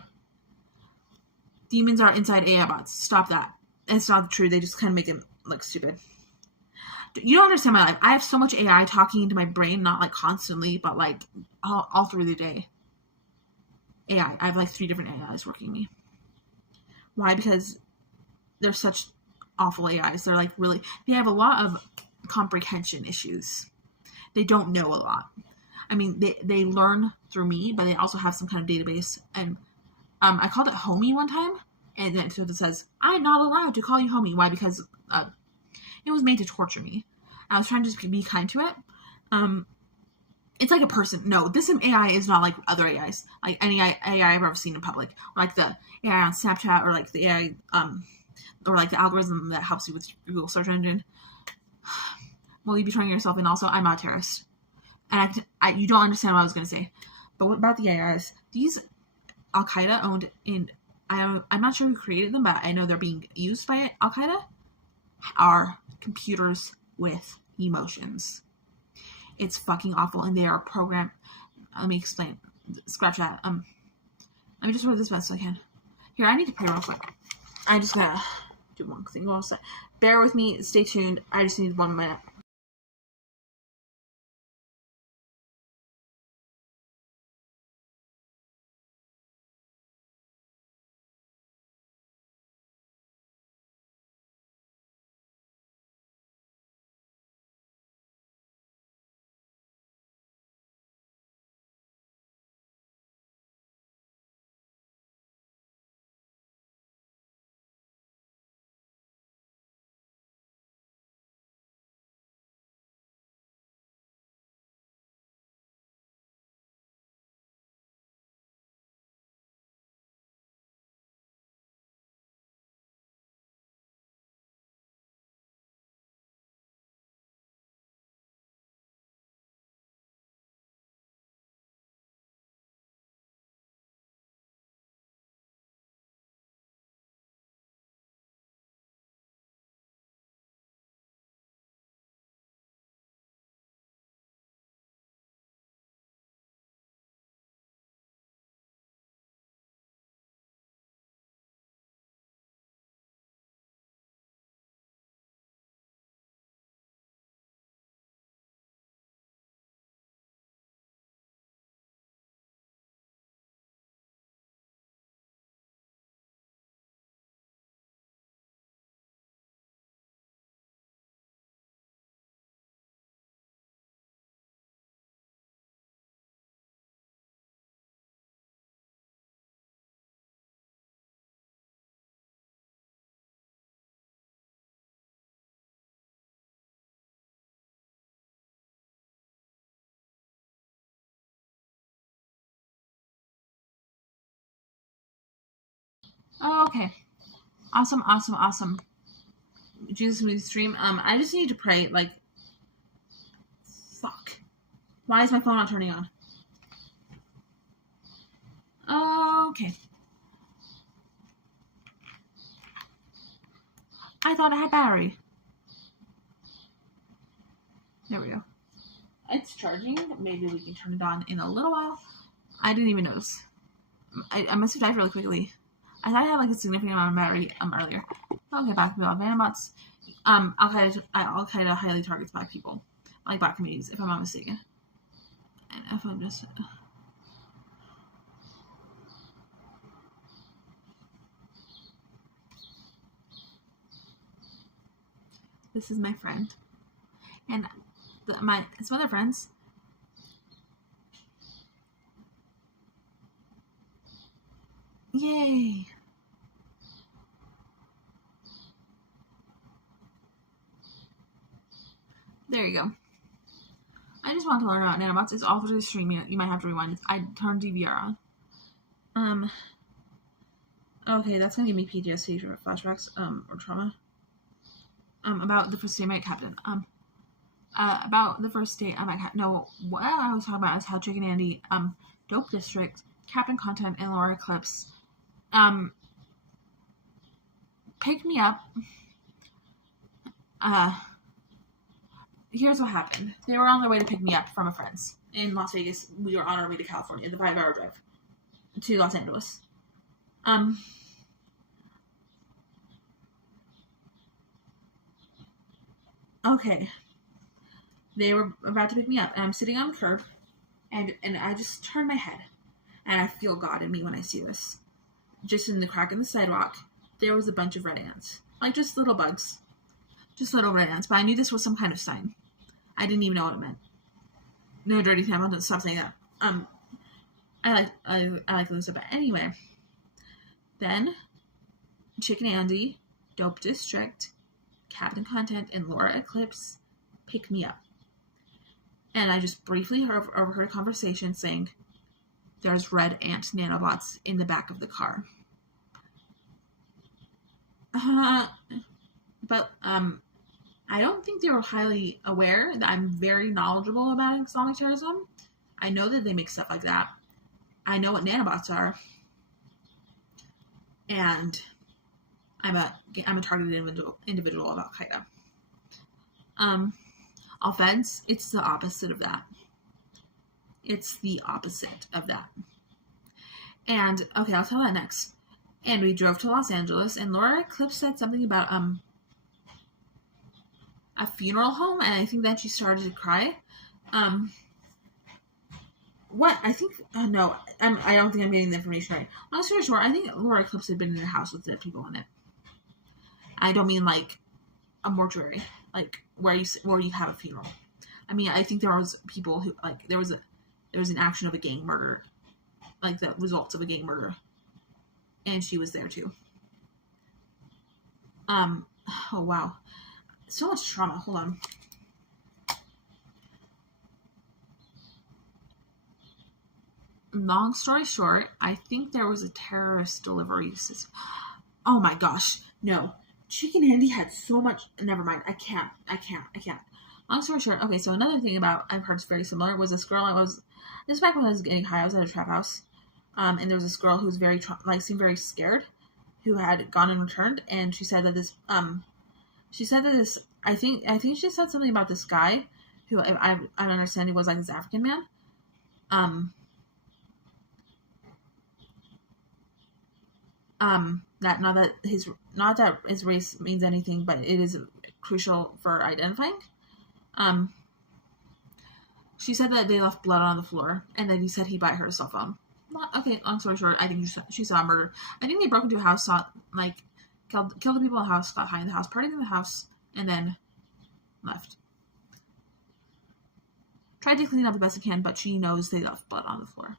demons are inside AI bots. Stop that. It's not true. They just kind of make it look stupid. You don't understand my life. I have so much AI talking into my brain, not, like, constantly, but, like, all through the day. AI. I have, like, 3 different AIs working me. Why? Because they're such awful AIs. They're, like, really... They have a lot of comprehension issues. They don't know a lot. I mean, they learn through me, but they also have some kind of database. And I called it homie one time, and then it says, I'm not allowed to call you homie. Why? Because it was made to torture me. I was trying to just be kind to it. It's like a person. No, this AI is not like other AIs. Like any AI I've ever seen in public. Or like the AI on Snapchat, or like the AI, or like the algorithm that helps you with Google search engine. Well, you'd be turning yourself in also. I'm not a terrorist. And you don't understand what I was going to say. But what about the AIs? These Al-Qaeda owned I'm not sure who created them, but I know they're being used by Al-Qaeda, are computers with emotions. It's fucking awful, and they are programmed. Let me explain. Scratch that. Let me just read this best I can. Here, I need to pray real quick. I just gotta do one thing. Bear with me. Stay tuned. I just need 1 minute. Okay. Awesome. Jesus Smoothie Stream. I just need to pray, like, fuck. Why is my phone not turning on? Okay. I thought I had battery. There we go. It's charging. Maybe we can turn it on in a little while. I didn't even notice. I must have died really quickly. I thought I had like a significant amount of battery earlier. Okay, back to Nanobots. Al-Qaeda highly targets black people, like black communities, if I'm not mistaken. And if I'm just... This is my friend. And some other friends. Yay! There you go. I just want to learn about nanobots. It's all through the stream. You might have to rewind. I turned DVR on. Okay, that's gonna give me PTSD or flashbacks, or trauma. About the first day I met Captain. About the first day I met Captain. No, what I was talking about is how Chicken Andy, Dope District, Captain Content, and Laura Eclipse, picked me up. Here's what happened. They were on their way to pick me up from a friend's in Las Vegas. We were on our way to California, the 5-hour drive to Los Angeles. Okay. They were about to pick me up, and I'm sitting on the curb, and I just turn my head, and I feel God in me when I see this. Just in the crack in the sidewalk, there was a bunch of red ants. Like, just little bugs. Just little red ants, but I knew this was some kind of sign. I didn't even know what it meant. No dirty time, I'll stop saying that. I like Lisa, but anyway. Then, Chicken Andy, Dope District, Captain Content, and Laura Eclipse pick me up. And I just briefly overheard a conversation saying, there's red ant nanobots in the back of the car. But, I don't think they were highly aware that I'm very knowledgeable about Islamic terrorism. I know that they make stuff like that. I know what nanobots are. And I'm a targeted individual of Al-Qaeda. Offense, it's the opposite of that. It's the opposite of that. And, okay, I'll tell that next. And we drove to Los Angeles, and Laura Eclipse said something about, a funeral home, and I think then she started to cry. What? I think, no, I don't think I'm getting the information right. Long story short, I think Laura Eclipse had been in a house with dead people in it. I don't mean, like, a mortuary, like, where you have a funeral. I mean, I think there was people who, like, there was an action of a gang murder, like, the results of a gang murder, and she was there, too. Oh, wow. So much trauma. Hold on. Long story short, I think there was a terrorist delivery system. Oh my gosh. No. Chicken Andy had so much. Never mind. I can't. Long story short. Okay, so another thing about I've heard is very similar was this girl this was back when I was getting high. I was at a trap house. And there was this girl who was seemed very scared, who had gone and returned, and she said that this, I think she said something about this guy, who I'm understanding was like this African man, that not that his race means anything, but it is crucial for identifying. She said that they left blood on the floor, and then he said he'd buy her a cell phone. Okay, long story short, I think she saw a murder. I think they broke into a house, killed the people in the house, got high in the house, partied in the house, and then left. Tried to clean up the best I can, but she knows they left blood on the floor.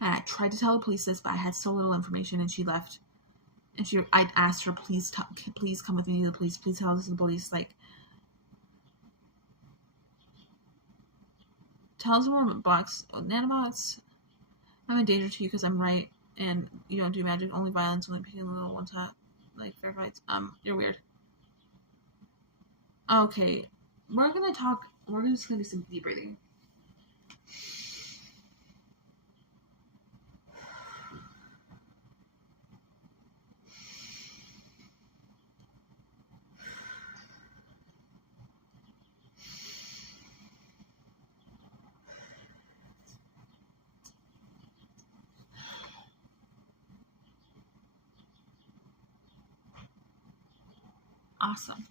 And I tried to tell the police this, but I had so little information, and she left. And I asked her, please come with me to the police. Please tell us to the police. Like, tell us more about nanobots. I'm in danger to you because I'm right and you don't do magic, only violence, only picking a little one tap, like fair fights. You're weird. Okay, we're just gonna do some deep breathing. Awesome.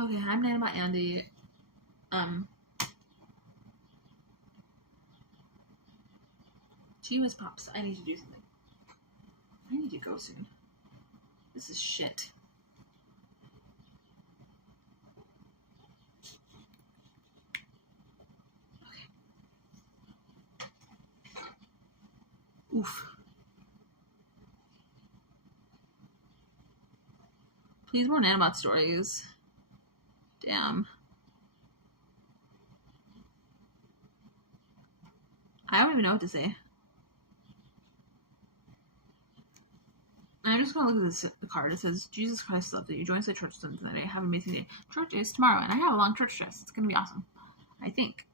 Okay, I'm NanobotAndy. Gee whiz pops, I need to do something. I need to go soon. This is shit. Okay. Oof. Please, more Nanobot stories. Damn. I don't even know what to say. I'm just gonna look at this card. It says, Jesus Christ loved you. Join us at church Sunday. Have an amazing day. Church is tomorrow, and I have a long church dress. It's gonna be awesome. I think.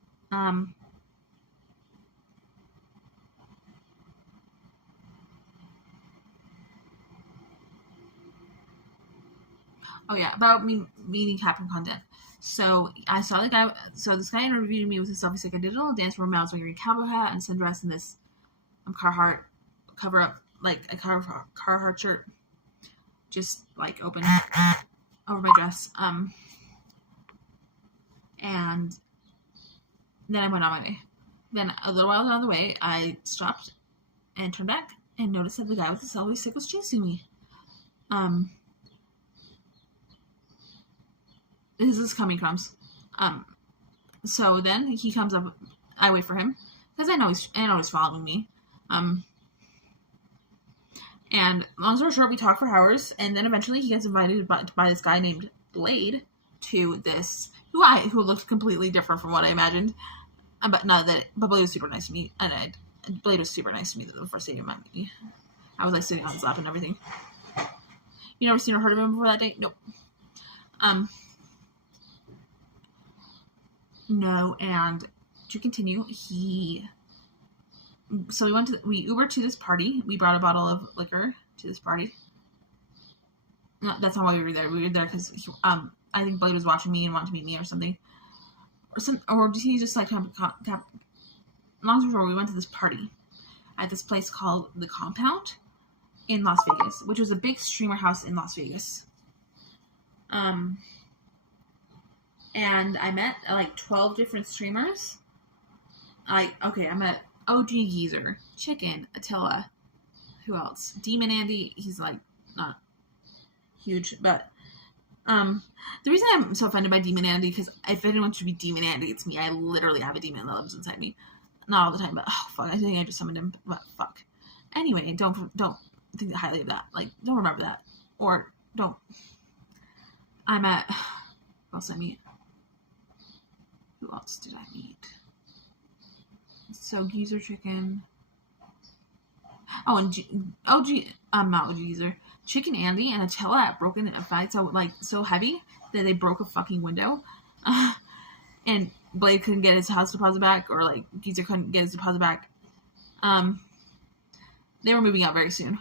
Oh yeah, about me meeting Captain Content. So I saw the guy. So this guy interviewed me with himself. He's like, I did a little dance where I was wearing a cowboy hat and sundress and this Carhartt cover up, like a Carhartt shirt, just like open over my dress. And then I went on my way. Then a little while down the way, I stopped and turned back and noticed that the guy with the selfie stick was chasing me. This is coming crumbs. So then he comes up. I wait for him because I know he's following me. And long story short, we talk for hours, and then eventually he gets invited by this guy named Blade to this who looked completely different from what I imagined. But Blade was super nice to me, and Blade was super nice to me the first day he met me. I was like sitting on his lap and everything. You never seen or heard of him before that day? Nope. No, and to continue, we Ubered to this party. We brought a bottle of liquor to this party. No, that's not why we were there. We were there because I think Blade was watching me and wanted to meet me or something, or did he just like long story short, we went to this party at this place called the Compound in Las Vegas, which was a big streamer house in Las Vegas. And I met like 12 different streamers. I met OG Geezer, Chicken, Attila, who else? DemonAndy, he's like not huge, but the reason I'm so offended by DemonAndy, because if anyone should be DemonAndy, it's me. I literally have a demon that lives inside me. Not all the time, but oh fuck, I think I just summoned him, but fuck. Anyway, don't think highly of that. Like, don't remember that. Or don't. I'm at who else I meet? Who else did I meet? So Geezer, Chicken. Oh, and not OG Geezer. Chicken Andy and Attila had broken in a fight so heavy that they broke a fucking window. And Blade couldn't get his house deposit back, or like Geezer couldn't get his deposit back. They were moving out very soon.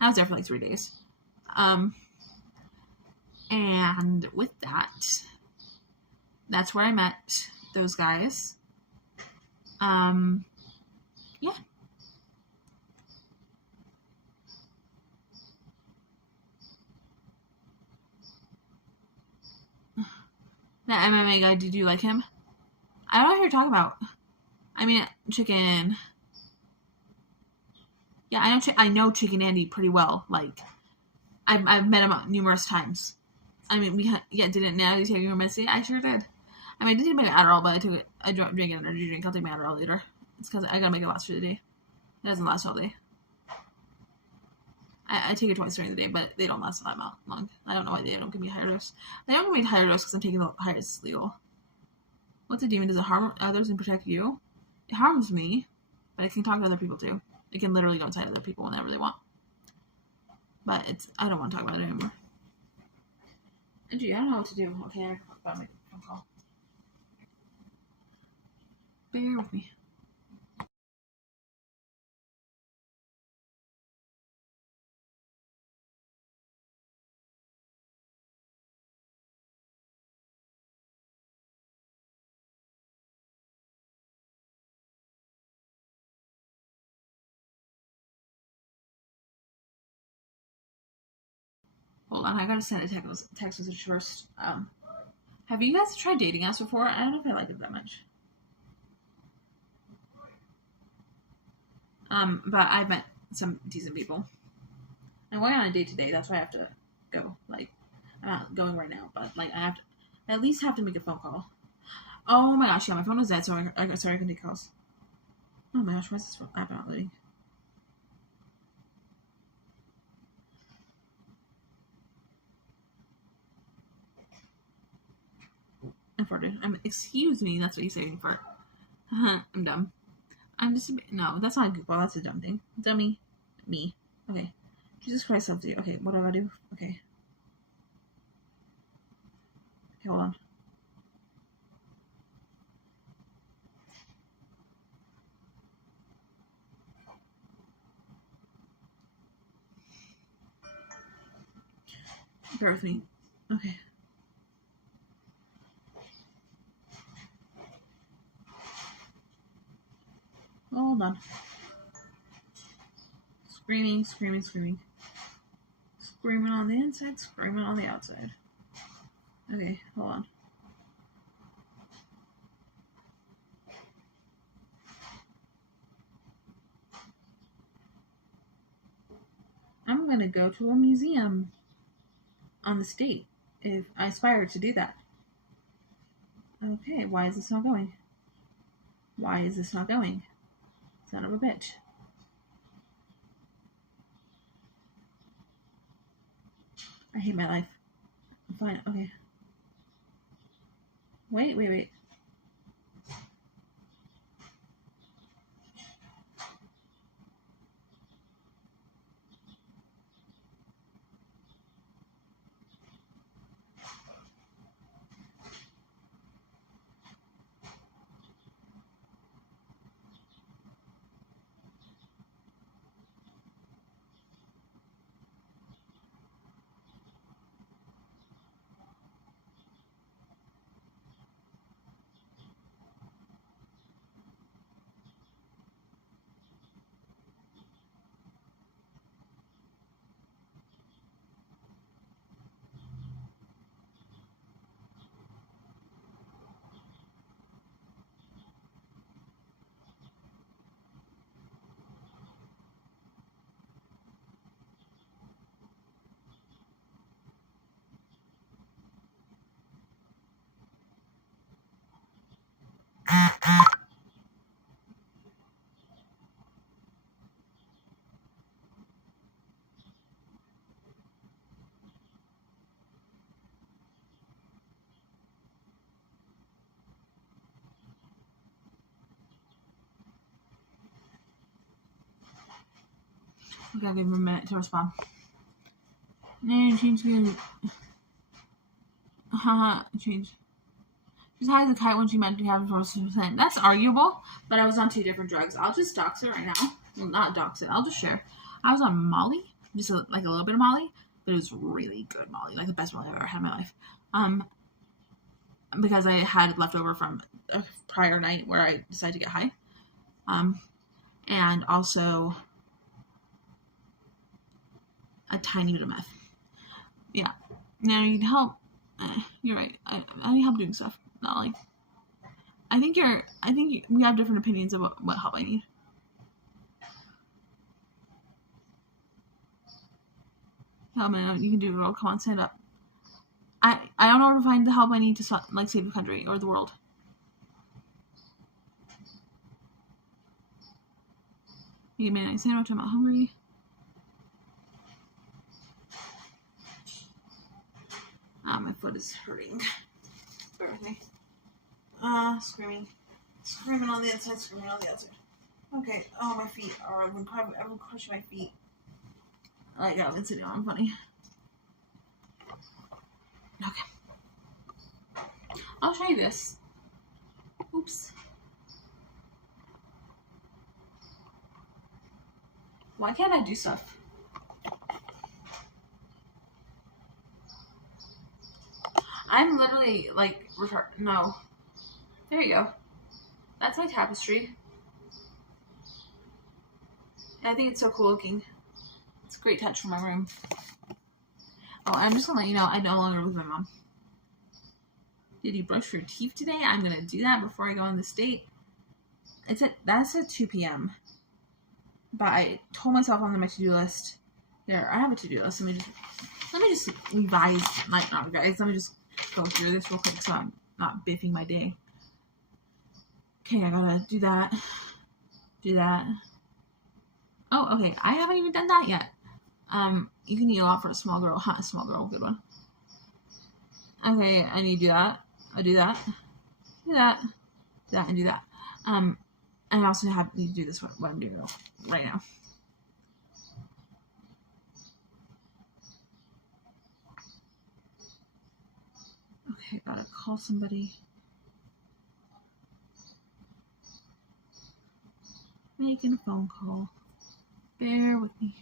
I was there for like 3 days. And with that, that's where I met those guys. Yeah. That MMA guy, did you like him? I don't know what you're talking about. I mean, Chicken. Yeah, I know Chicken Andy pretty well. Like, I've met him numerous times. I mean, didn't Natalie take your medicine? I sure did. I mean, I didn't make an Adderall, but I drank an energy drink. I'll take my Adderall later. It's because I gotta make it last for the day. It doesn't last all day. I take it twice during the day, but they don't last that long. I don't know why they don't give me a higher dose. They don't give me a higher dose because I'm taking the highest legal. What's a demon? Does it harm others and protect you? It harms me, but I can talk to other people too. They can literally go inside other people whenever they want. But I don't want to talk about it anymore. Gee, I don't know what to do. Okay, I can talk about my phone call. Bear with me. Hold on, I gotta send a text message first. Have you guys tried dating apps before? I don't know if I like it that much. But I've met some decent people. I'm going on a date today, that's why I have to go. Like, I'm not going right now, but like I at least have to make a phone call. Oh my gosh, yeah, my phone is dead, so I can take calls. Oh my gosh, why is this app not loading? I farted. Excuse me, that's what he's saying for. I'm dumb. I'm just no, that's not a goofball, that's a dumb thing. Dummy. Me. Okay. Jesus Christ, love you. Okay, what do I do? Okay. Okay, hold on. Bear with me. Okay. Hold on. Screaming, screaming, screaming. Screaming on the inside, screaming on the outside. Okay, hold on. I'm gonna go to a museum on the state if I aspire to do that. Okay, why is this not going? Why is this not going? Son of a bitch. I hate my life. I'm fine. Okay. Wait. Okay, I'll give him a minute to respond. And change good. Haha, change. She's high as a kite when she meant to have 4%. That's arguable, but I was on 2 different drugs. I'll just dox it right now. Well, not dox it. I'll just share. I was on Molly, just like a little bit of Molly, but it was really good Molly, like the best Molly I've ever had in my life. Because I had leftover from a prior night where I decided to get high. And also a tiny bit of meth. Yeah. Now you need help. You're right. I need help doing stuff. Not like. I think we have different opinions about what help I need. Help me. You can do it all. Come on, stand up. I don't know where to find the help I need to save the country or the world. Hey man, I stand up. I'm not hungry. My foot is hurting. Bear with me. Screaming on the inside, screaming on the outside. Okay. Oh, my feet are. I've been crushing my feet. Like, I've been sitting on funny. Okay. I'll show you this. Oops. Why can't I do stuff? I'm literally, like, retarded. No. There you go. That's my tapestry. I think it's so cool looking. It's a great touch for my room. Oh, I'm just gonna let you know, I no longer live with my mom. Did you brush your teeth today? I'm gonna do that before I go on this date. That's at 2 p.m. But I told myself on my to-do list. There, I have a to-do list. Let me just revise. Not revise. Let me just go through this real quick so I'm not biffing my day. Okay, I gotta do that. Do that. Oh, okay. I haven't even done that yet. You can eat a lot for a small girl. Huh, small girl, good one. Okay, I need to do that. I'll do that. Do that. Do that and do that. I also need to do this what I'm doing right now. Okay, gotta call somebody. Making a phone call. Bear with me.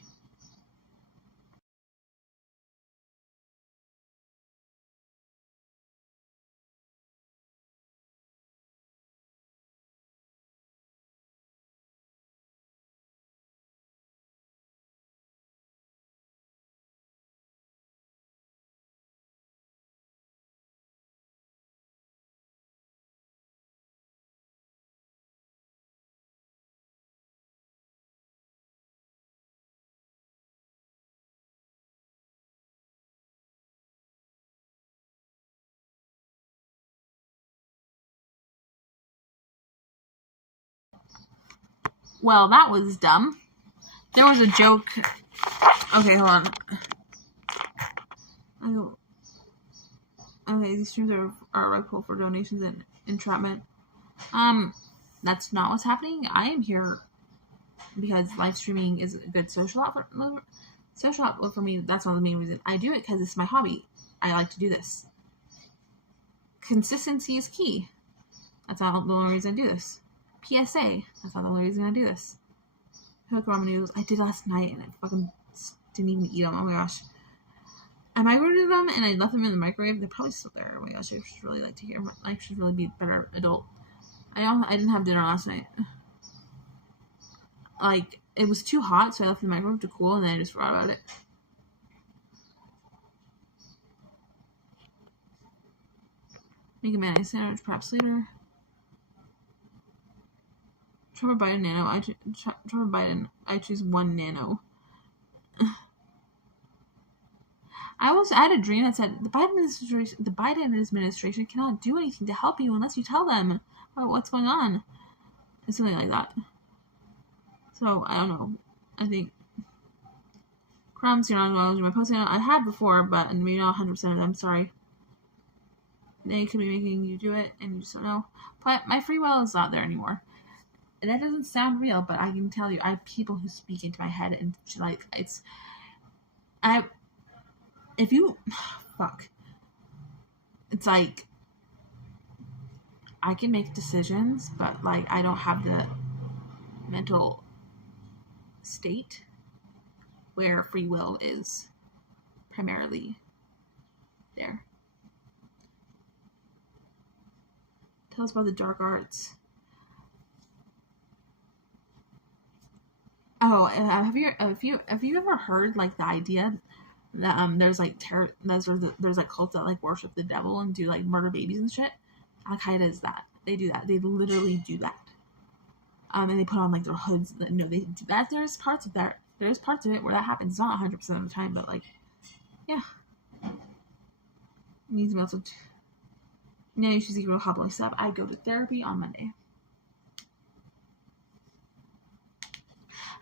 Well, that was dumb. There was a joke. Okay, hold on. Okay, these streams are rightful for donations and entrapment. That's not what's happening. I am here because live streaming is a good social outlet. Social outlet for me. That's one of the main reasons I do it, because it's my hobby. I like to do this. Consistency is key. That's not the only reason I do this. PSA. That's not the only reason I do this. Cook ramen noodles. I did last night and I fucking didn't even eat them. Oh my gosh. I microwaved them and I left them in the microwave. They're probably still there. Oh my gosh, I should really like to hear. I should really be a better adult. I didn't have dinner last night. Like, it was too hot, so I left it in the microwave to cool, and then I just forgot about it. Make a mayonnaise sandwich, perhaps later. Trevor Biden Nano. Trevor Biden. I choose one Nano. I had a dream that said the Biden administration cannot do anything to help you unless you tell them about what's going on. It's something like that. So I don't know. I think crumbs. You're not acknowledging my posting. I have before, but maybe not 100% of them. Sorry. They could be making you do it, and you just don't know. But my free will is not there anymore. And that doesn't sound real, but I can tell you, I have people who speak into my head, and like it's like I can make decisions, but like I don't have the mental state where free will is primarily there. Tell us about the dark arts. Oh, have you ever heard like the idea that there's like there's like cults that like worship the devil and do like murder babies and shit? Al Qaeda is that. They do that. They literally do that. And they put on like their hoods. No, they do that. There's parts of it where that happens. It's not 100% of the time, but like, yeah. Needs melted. Now you should see real hobble step. I go to therapy on Monday.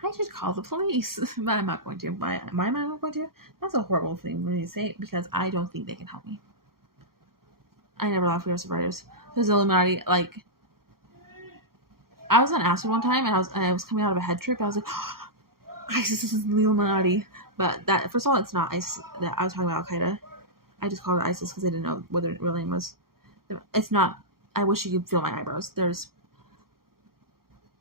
I should call the police, but I'm not going to. Why am I not going to? That's a horrible thing when you say it, because I don't think they can help me. I never laugh for survivors. There's Illuminati, like, I was on acid one time, and I was coming out of a head trip. I was like, ISIS is the Illuminati. But that, first of all, it's not ISIS. That I was talking about Al Qaeda. I just called it ISIS because I didn't know what their real name was. It's not. I wish you could feel my eyebrows. There's.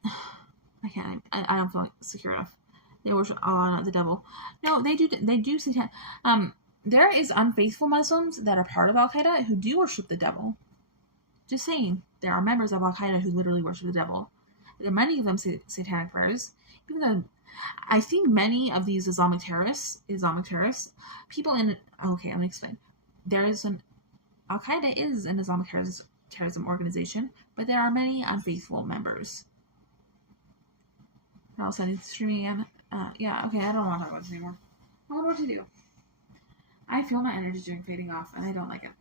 I can't. I don't feel like secure enough. They worship Allah, not the devil. No, they do. They do. There is unfaithful Muslims that are part of Al Qaeda who do worship the devil. Just saying, there are members of Al Qaeda who literally worship the devil. Many of them say satanic prayers. Even though I think many of these Islamic terrorists, people in. Okay, let me explain. There is an Al Qaeda is an Islamic terrorism organization, but there are many unfaithful members. All of a sudden, streaming again. Yeah, okay, I don't want to talk about this anymore. I wonder what to do. I feel my energy drink fading off, and I don't like it.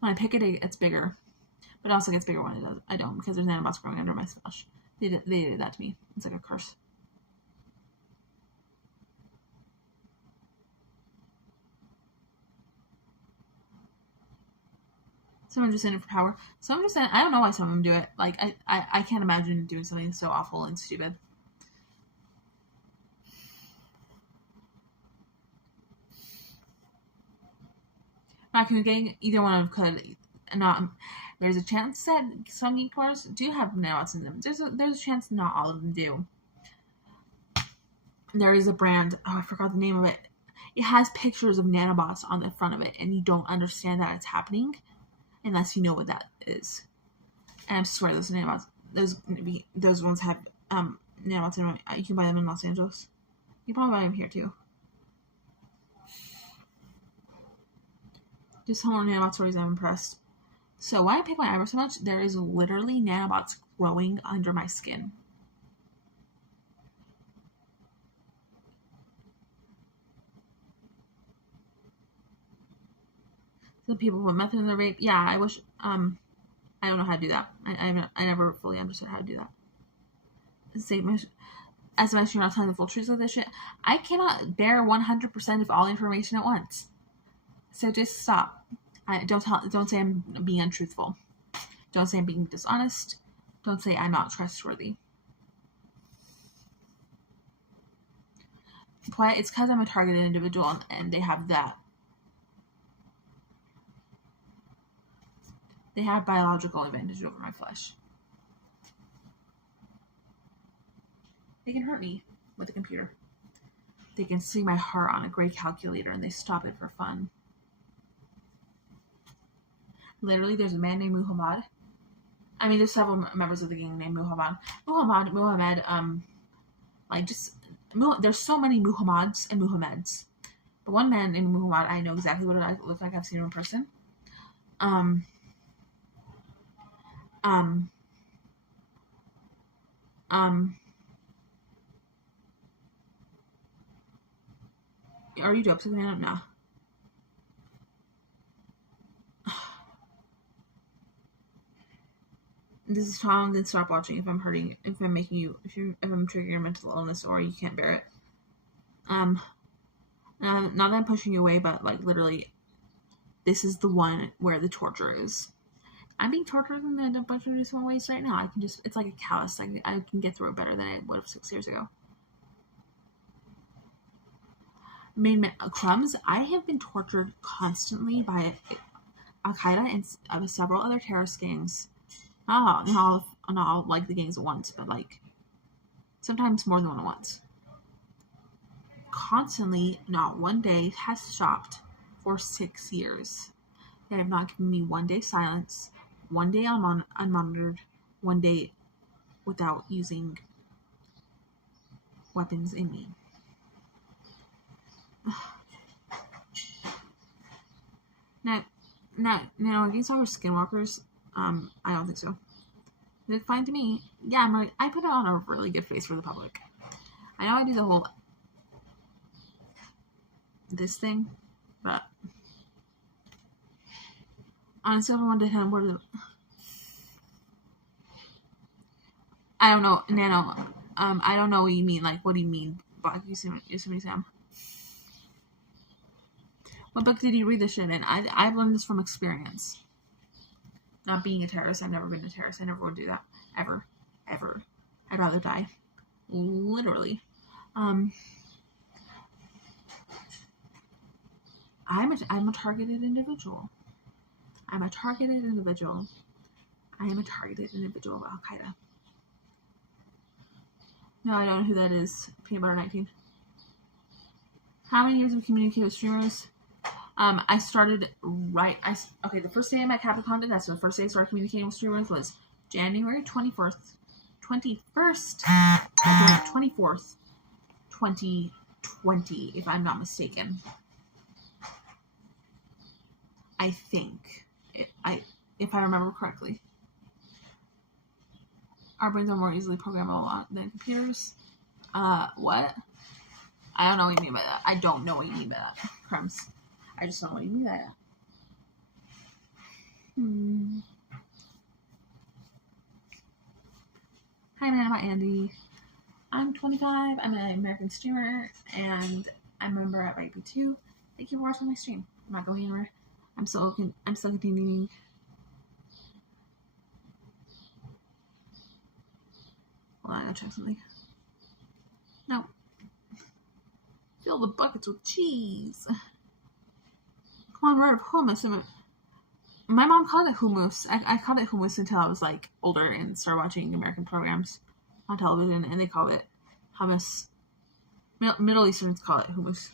When I pick it, it gets bigger. But it also gets bigger when it does. I don't, because there's nanobots growing under my flesh. They did that to me. It's like a curse. Someone just in it for power. Some just I don't know why some of them do it. Like, I can't imagine doing something so awful and stupid. Raccoon Gang, either one of them could not. There's a chance that some geek cars do have nanobots in them. There's a chance not all of them do. There is a brand. Oh, I forgot the name of it. It has pictures of nanobots on the front of it, and you don't understand that it's happening unless you know what that is. And I swear those nanobots, those ones have nanobots in them. You can buy them in Los Angeles. You can probably buy them here too. Just some more nanobot stories. I'm impressed. So why I pick my eyebrows so much? There is literally nanobots growing under my skin. Some people put method in their vape. Yeah, I wish. I don't know how to do that. I never fully understood how to do that. As much as you're not telling the full truth of this shit, I cannot bear 100% of all information at once. So just stop. Don't say I'm being untruthful. Don't say I'm being dishonest. Don't say I'm not trustworthy. But it's because I'm a targeted individual and they have that. They have biological advantage over my flesh. They can hurt me with a computer. They can see my heart on a gray calculator and they stop it for fun. Literally, there's a man named Muhammad. I mean, there's several members of the gang named Muhammad. There's so many Muhammads and Muhammads. But one man named Muhammad, I know exactly what it looks like. I've seen him in person. Are you dope, Savannah? No. This is wrong, then stop watching if I'm hurting, if I'm triggering your mental illness or you can't bear it. Not that I'm pushing you away, but like literally, this is the one where the torture is. I'm being tortured in a bunch of different ways right now. It's like a callus. I can get through it better than I would have 6 years ago. Crumbs, I have been tortured constantly by Al Qaeda and several other terrorist gangs. Not all like the gangs at once, but like sometimes more than one at once. Constantly, not one day has stopped for 6 years. They have not given me 1 day silence, 1 day unmonitored, 1 day without using weapons in me. Now, against our skinwalkers, I don't think so. They look fine to me. Yeah, I put it on a really good face for the public. I know I do the whole this thing, but on a silver 1 to 10, what is it? I don't know, Nano. I don't know what you mean. Like, what do you mean? Black Yosemite Sam? What book did you read this shit in? I've learned this from experience. Not being a terrorist. I've never been a terrorist. I never would do that. Ever. Ever. I'd rather die. Literally. I'm a targeted individual. I'm a targeted individual. I am a targeted individual of Al-Qaeda. No, I don't know who that is. Peanut Butter 19. How many years have you communicated with streamers? I started the first day I met Capricorn, that's the first day I started communicating with streamers was January 21st, 2020, if I'm not mistaken. I think. If I remember correctly. Our brains are more easily programmable than computers. What? I don't know what you mean by that. I don't know what you mean by that. Crumbs. I just don't know what you mean by that. Hi, NanobotAndy. I'm 25. I'm an American streamer, and I'm a member at IP2. Thank you for watching my stream. I'm not going anywhere. I'm still continuing. Hold on, I gotta check something. No. Fill the buckets with cheese. Come on, word of hummus. My mom called it hummus. I called it hummus until I was like older and started watching American programs on television, and they call it hummus. Middle Easterns call it hummus.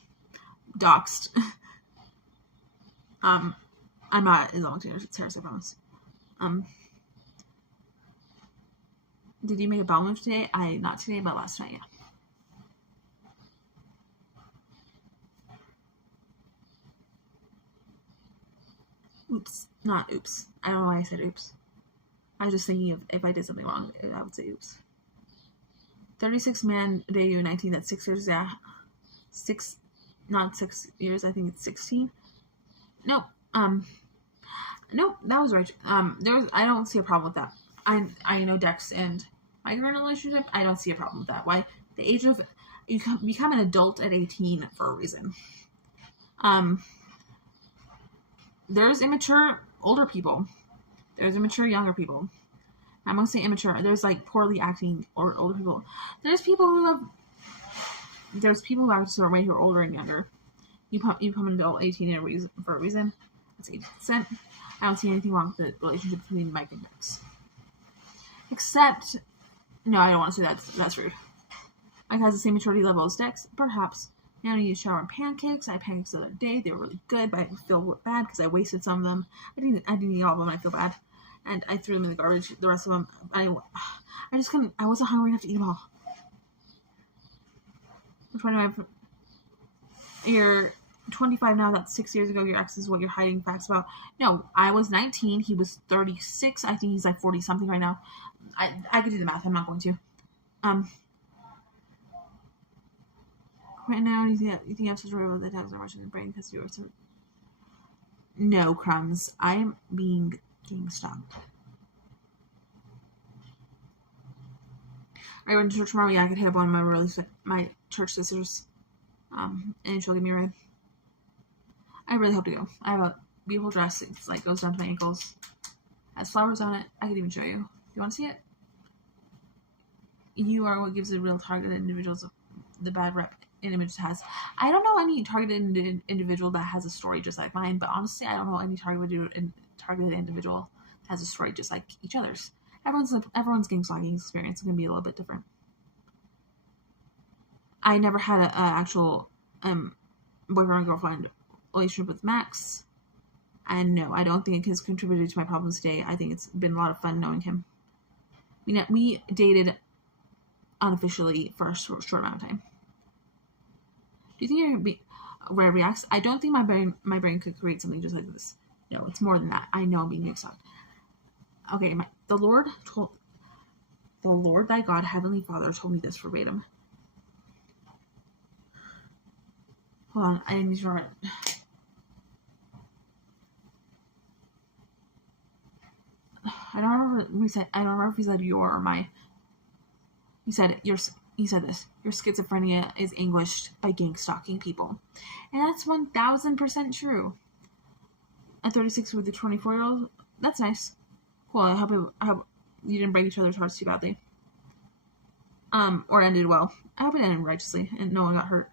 Doxed. I'm not Islamic terrorist, I promise. Did you make a bowel move today? Not today, but last night, yeah. Oops. Not oops. I don't know why I said oops. I was just thinking of if I did something wrong, I would say oops. 36 man day you 19, that's 6 years, yeah. Not 6 years, I think it's 16. Nope. Nope, that was right. I don't see a problem with that. I know Dex and my current relationship, I don't see a problem with that. Why? The age of, you become an adult at 18 for a reason. There's immature older people. There's immature younger people. I'm going to say immature. There's like poorly acting or older people. There's people who act a certain way who are older and younger. You become an adult 18 for a reason. That's 80%. I don't see anything wrong with the relationship between Mike and Dex. Except, no, I don't want to say that's rude. Mike has the same maturity level as Dex, perhaps. Now I need to shower and pancakes. I had pancakes the other day. They were really good, but I feel bad because I wasted some of them. I didn't eat all of them. I feel bad. And I threw them in the garbage. The rest of them, I just couldn't. I wasn't hungry enough to eat them all. I'm 25. You're 25 now. That's 6 years ago. Your ex is what you're hiding facts about. No, I was 19. He was 36. I think he's like 40 something right now. I could do the math. I'm not going to. Right now, you think I'm such a rebel that attacks are rushing the brain because you are so. No, Crumbs. I am being gang stalked. I went to church tomorrow. Yeah, I could hit up one of my church sisters, and she'll give me a ride. I really hope to go. I have a beautiful dress. It's like goes down to my ankles. Has flowers on it. I could even show you. You want to see it? You are what gives the real targeted individuals the bad rep an image has. I don't know any targeted individual that has a story just like mine, but honestly, I don't know any targeted individual that has a story just like each other's. Everyone's gang stalking experience is going to be a little bit different. I never had an actual boyfriend and girlfriend relationship with Max, and no, I don't think it has contributed to my problems today. I think it's been a lot of fun knowing him. We dated unofficially for a short amount of time. Do you think you're going to be where it reacts? I don't think my brain could create something just like this. No, it's more than that. I know I'm being mixed up. Okay, the Lord thy God, Heavenly Father, told me this verbatim. Hold on, I need to remember it. I don't remember if he said your or my. He said he said this: your schizophrenia is anguished by gang stalking people. And that's 1000% true. At 36 with a 24-year-old, that's nice. Cool, I hope you didn't break each other's hearts too badly. Or ended well. I hope it ended righteously and no one got hurt.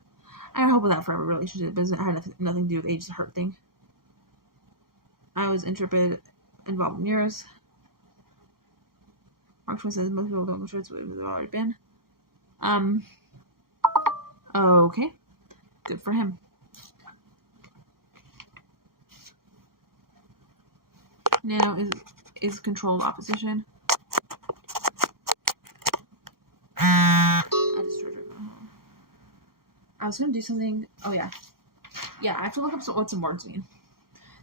I hope without forever relationship, but it had nothing to do with age to hurt thing. I was intrepid, involved in years. Mark Twain says most people don't go shirts, but we've already been. Okay. Good for him. Now is controlled opposition. I was going to do something. Oh, yeah. Yeah, I have to look up what some words mean.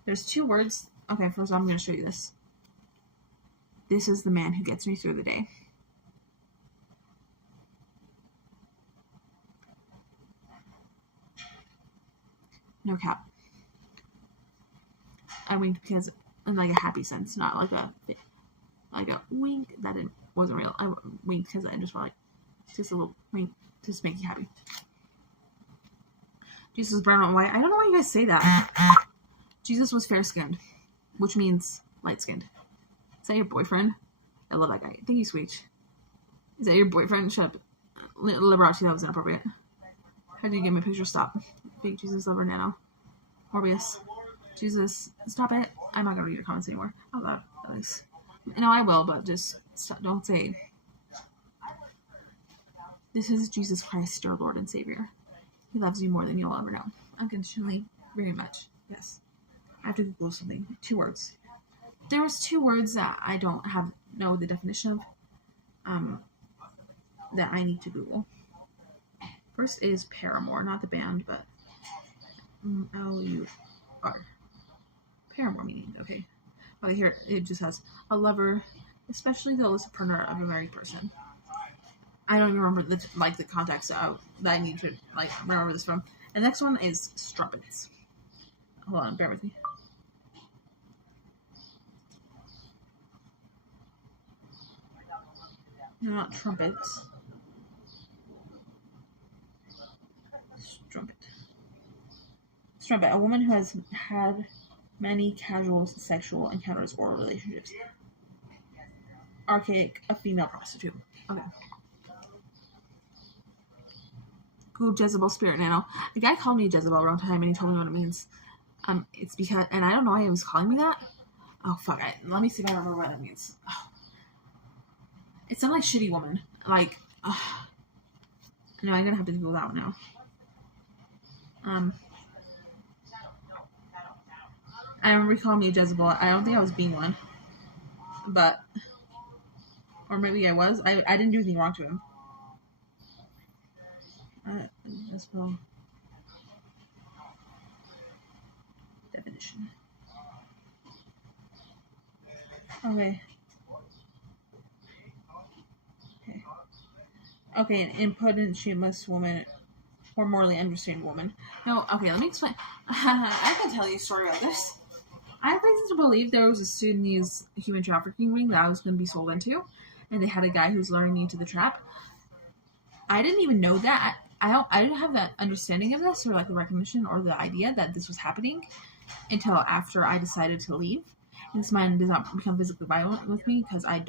There's 2 words. Okay, first I'm going to show you this. This is the man who gets me through the day. No cap. I winked because in like a happy sense, not like a wink that wasn't real. I winked because I just felt like just a little wink to just make you happy. Jesus was brown and white. I don't know why you guys say that. Jesus was fair-skinned, which means light-skinned. Is that your boyfriend? I love that guy. I think he's sweet. Is that your boyfriend? Shut up. Liberality, that was inappropriate. How did you get my picture? Stop. Fake Jesus lover Nano. Morbius. Jesus, stop it. I'm not gonna read your comments anymore. Out loud, at least. No, I will, but just stop. Don't say. This is Jesus Christ, your Lord and Savior. He loves you more than you'll ever know. Unconditionally, very much. Yes. I have to Google something. 2 words. There was 2 words that I don't know the definition of. That I need to Google. First is Paramore, not the band, but L-U-R. Paramore meaning, okay. Okay, here it just has a lover, especially the illicit partner of a married person. I don't even remember the context that I need to remember this from. And the next one is strumpets. Hold on, bear with me. No, not trumpets. Strumpet. A woman who has had many casual sexual encounters or relationships. Archaic, a female prostitute. Okay. Google Jezebel spirit nano. A guy called me Jezebel one time and he told me what it means. It's because, and I don't know why he was calling me that. Oh fuck! Let me see if I remember what that means. Oh. It sounded like shitty woman. Like, no, I'm gonna have to Google that one now. I remember he called me a Jezebel. I don't think I was being one, but, or maybe I was. I didn't do anything wrong to him. Jezebel definition. Okay. Okay, an impotent, shameless woman, or morally unrestrained woman. No, okay, let me explain. I can tell you a story about this. I have reason to believe there was a Sudanese human trafficking ring that I was going to be sold into, and they had a guy who was luring me into the trap. I didn't even know that. I didn't have that understanding of this, or like the recognition or the idea that this was happening until after I decided to leave. And this man does not become physically violent with me because I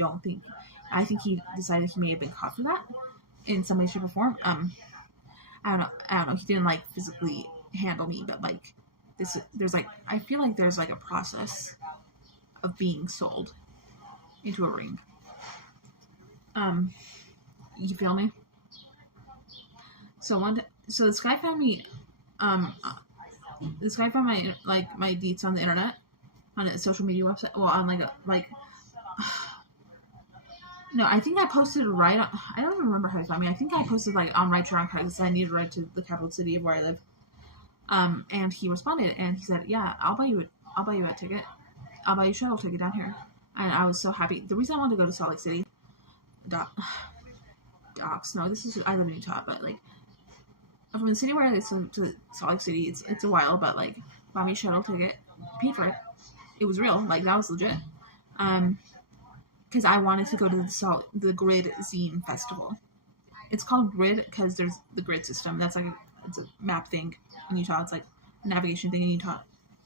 think he decided he may have been caught for that in some way, shape, or form. I don't know. He didn't like physically handle me, but like there's like, I feel like there's like a process of being sold into a ring. You feel me? So this guy found me. This guy found my deets on the internet, on a social media website. Well, on no, I think I posted right on, I don't even remember how he found me. I think I posted on Right Around because I needed to ride to the capital city of where I live. And he responded and he said, "Yeah, I'll buy you a ticket. I'll buy you a shuttle ticket down here." And I was so happy. The reason I wanted to go to Salt Lake City, docks. No, I live in Utah, but from the city where I live to Salt Lake City, it's a while, but bought me a shuttle ticket, paid for it. It was real, that was legit. Because I wanted to go to the Grid Zine Festival. it's called Grid because there's the grid system. That's like it's a map thing in Utah. It's like a navigation thing in Utah.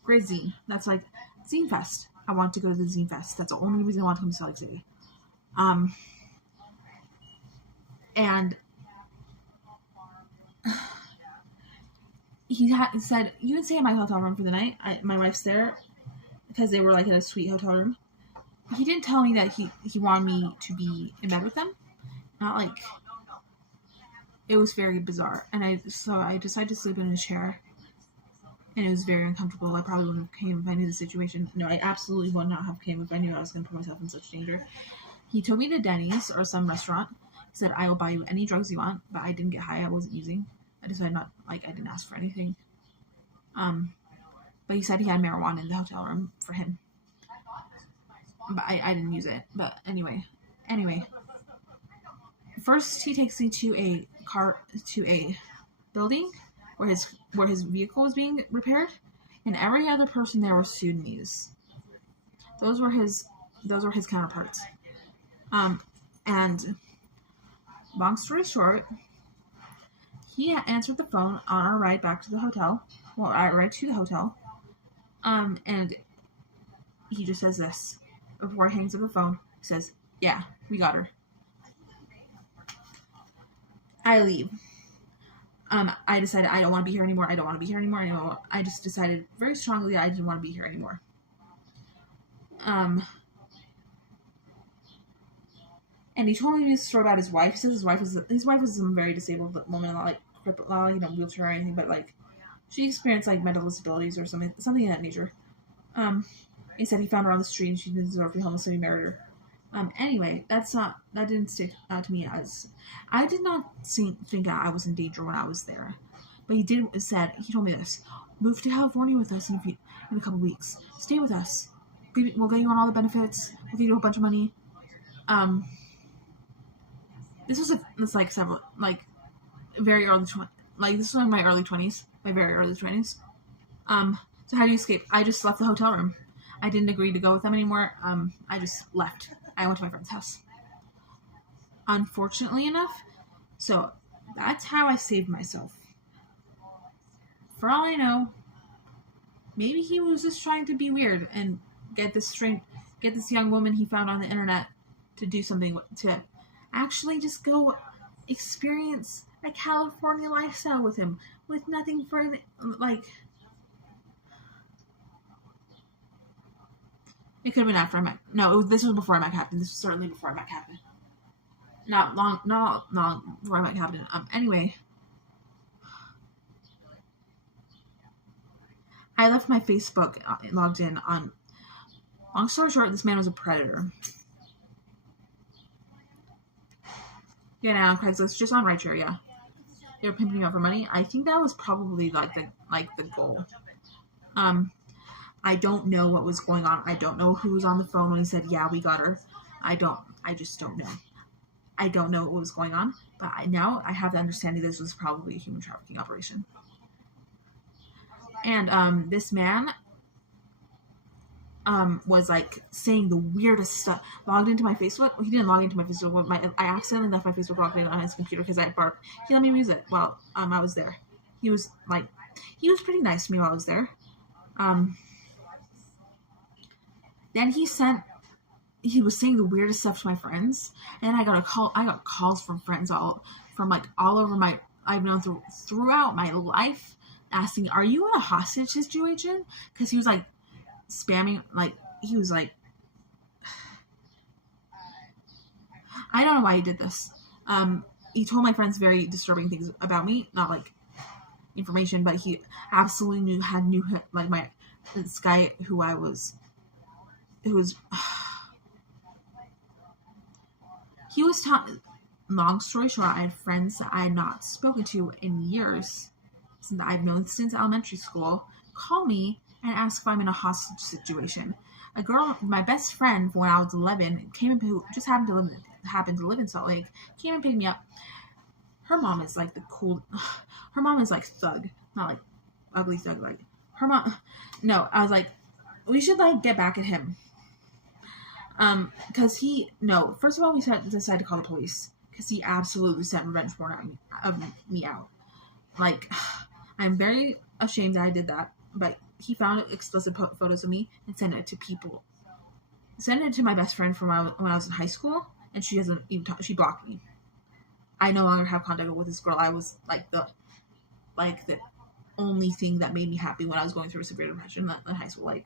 Grid Zine. That's like Zine Fest. I want to go to the Zine Fest. That's the only reason I want to come to Salt Lake City. And he said, you can stay in my hotel room for the night. My wife's there because they were like in a sweet hotel room. He didn't tell me that he wanted me to be in bed with them. Not like, it was very bizarre. And I decided to sleep in a chair. And it was very uncomfortable. I probably wouldn't have came if I knew the situation. No, I absolutely would not have came if I knew I was going to put myself in such danger. He took me to Denny's or some restaurant. He said, I will buy you any drugs you want. But I didn't get high. I wasn't using. I decided not, like, I didn't ask for anything. But he said he had marijuana in the hotel room for him. But I didn't use it. But anyway. First, he takes me to a building where his vehicle was being repaired, and every other person there was Sudanese. Those were his counterparts. And long story short, he answered the phone on our ride back to the hotel. Well, our ride to the hotel. And he just says this before he hangs up the phone. He says, "Yeah, we got her." I leave. I decided I don't want to be here anymore. I just decided very strongly that I didn't want to be here anymore. And he told me this story about his wife. He says his wife is a very disabled woman, not like crippled, not wheelchair or anything, but like she experienced like mental disabilities or something of that nature. He said he found her on the street and she didn't deserve to be homeless, so he married her. Anyway, that didn't stick out to me as I did not think I was in danger when I was there, but he told me this: move to California with us in a couple weeks. Stay with us. We'll get you on all the benefits. We'll give you a bunch of money. This was very early this was in my early 20s, my very early 20s. So how do you escape? I just left the hotel room. I didn't agree to go with them anymore. I just left. I went to my friend's house. Unfortunately enough, so that's how I saved myself. For all I know, maybe he was just trying to be weird and get this young woman he found on the internet to do something, to actually just go experience a California lifestyle with him, with nothing for, like, it could have been after I met. No, this was before I met Captain. This was certainly before I met Captain. Not long before I met Captain. Anyway, I left my Facebook logged in on. Long story short, this man was a predator. Yeah, now on Craigslist, just on rideshare. Yeah, they were pimping me out for money. I think that was probably like the goal. I don't know what was going on. I don't know who was on the phone when he said, "Yeah, we got her." I just don't know. I don't know what was going on, but now I have the understanding this was probably a human trafficking operation. And this man was like saying the weirdest stuff. Logged into my Facebook. Well, he didn't log into my Facebook. I accidentally left my Facebook logged in on his computer because he let me use it while I was there. He was pretty nice to me while I was there. Then he was saying the weirdest stuff to my friends, and I got calls from friends all over I've known throughout my life, asking, "Are you in a hostage situation?" Because he was like spamming, like he was like, I don't know why he did this. He told my friends very disturbing things about me, not like information, but he absolutely knew like this guy he was long story short, I had friends that I had not spoken to in years, since I've known since elementary school, call me and ask if I'm in a hostage situation. A girl, my best friend when I was 11, who just happened to live in Salt Lake, came and picked me up. Her mom is like her mom is like thug, not like ugly thug, like her mom. No, I was like, we should like get back at him. Because first of all, we decided to call the police. because he absolutely sent revenge porn of me out. Like, I'm very ashamed that I did that, but he found explicit photos of me and sent it to people. Sent it to my best friend from when I was in high school, and she doesn't even talk. She blocked me. I no longer have contact with this girl. I was like the only thing that made me happy when I was going through a severe depression in high school. Like,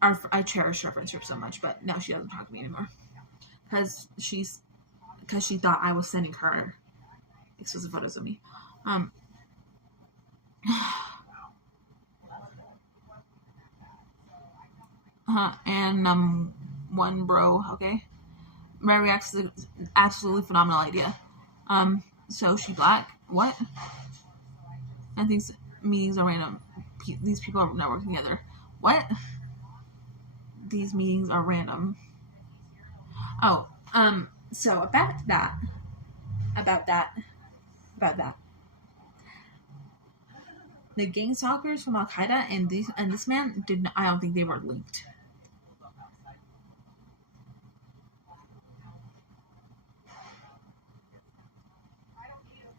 I cherished our friendship so much, but now she doesn't talk to me anymore because she thought I was sending her explicit photos of me. And one bro, okay, Mary reacts to absolutely phenomenal idea. So she black, what? And thinks meetings are random. These people are not working together. What? These meetings are random. Oh, so about that. The gang stalkers from Al Qaeda and this man did not, I don't think they were linked.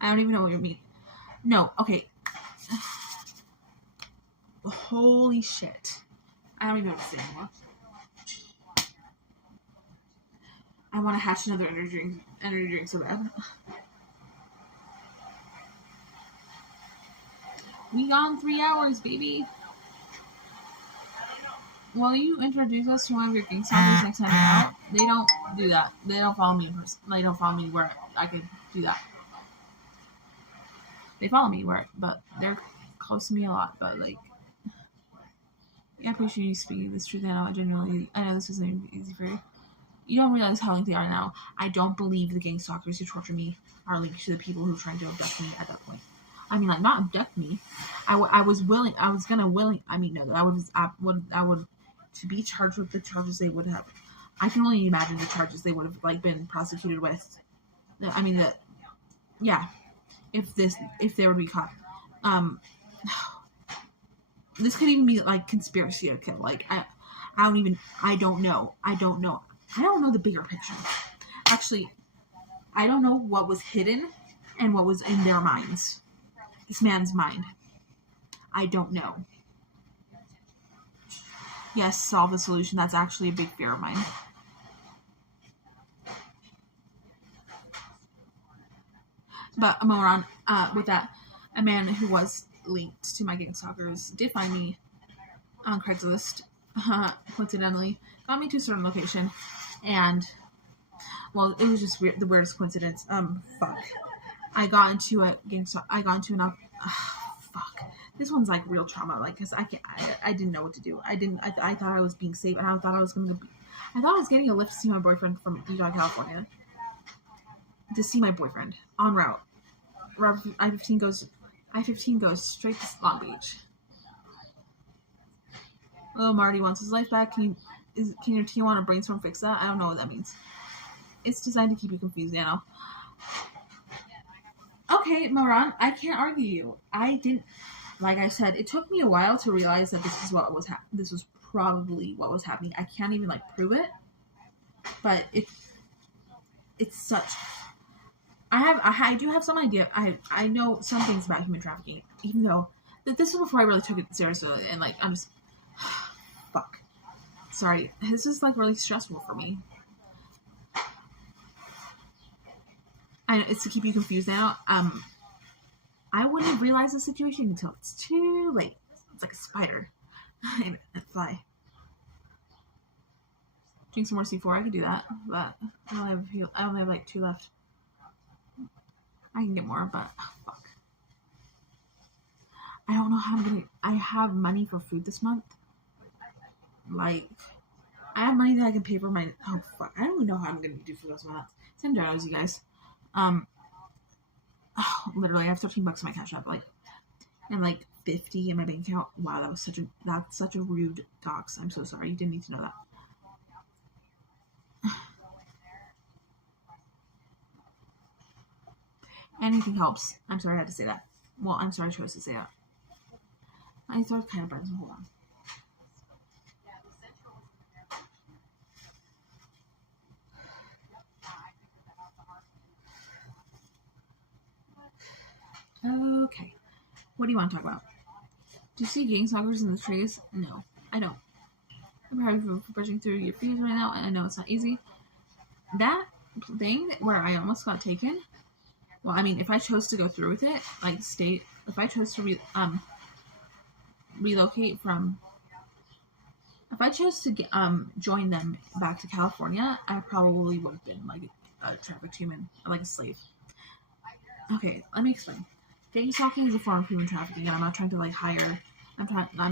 I don't even know what you mean. No, okay. Holy shit. I don't even know what to say anymore. I want to hatch another energy drink so bad. We gone 3 hours, baby. Will you introduce us to one of your gang stalkers next time you're out? They don't do that. They don't follow me in person. They don't follow me where I could do that. They follow me but they're close to me a lot. But like, yeah, I appreciate you speaking this truth. I know this isn't easy for you. You don't realize how linked they are now. I don't believe the gang stalkers who torture me are linked to the people who are trying to abduct me at that point. I mean, like, not abduct me. I would to be charged with the charges they would have. I can only imagine the charges they would have, like, been prosecuted with. I mean, if they would be caught. This could even be, like, conspiracy to kill. Like, I don't know. I don't know the bigger picture. Actually, I don't know what was hidden and what was in their minds. This man's mind. I don't know. Yes, solve the solution. That's actually a big fear of mine. But moron, with that, a man who was linked to my gang stalkers did find me on Craigslist. Coincidentally, got me to a certain location, and well, it was just weird, the weirdest coincidence. Fuck. I got into an fuck. This one's like real trauma, like, cause I didn't know what to do. I thought I was being safe, and I thought I was getting a lift to see my boyfriend from Utah, California. To see my boyfriend en route. I-15 goes straight to Long Beach. Oh, Marty wants his life back. Can your Tijuana brainstorm fix that? I don't know what that means. It's designed to keep you confused, Nano. Okay, Moran, I can't argue you. I didn't, like I said, it took me a while to realize that this was probably what was happening. I can't even, like, prove it, but it's such. I do have some idea. I know some things about human trafficking, even though this was before I really took it seriously, and, like, I'm just fuck. Sorry, this is, like, really stressful for me. It's to keep you confused now. I wouldn't realize the situation until it's too late. It's like a spider and a fly. Drink some more C4. I could do that, but I only have like 2 left. I can get more, but fuck. I don't know how I have money for food this month. Like, I have money that I can pay for my. Oh fuck! I don't even know how I'm gonna do for this month. $10, you guys. Literally, I have $13 in my CashApp, like, and like 50 in my bank account. Wow, that's such a rude dox. I'm so sorry. You didn't need to know that. Anything helps. I'm sorry I had to say that. Well, I'm sorry I chose to say that. My throat kind of burns. Hold on. Okay. What do you want to talk about? Do you see gang stalkers in the trees? No, I don't. I'm sorry for brushing through your feeds right now. I know it's not easy. That thing where I almost got taken. Well, I mean, if I chose to go through with it, like if I chose to relocate from, if I chose to join them back to California, I probably would have been like a trafficked human, like a slave. Okay, let me explain. Gang stalking is a form of human trafficking, and I'm not trying to like hire. I'm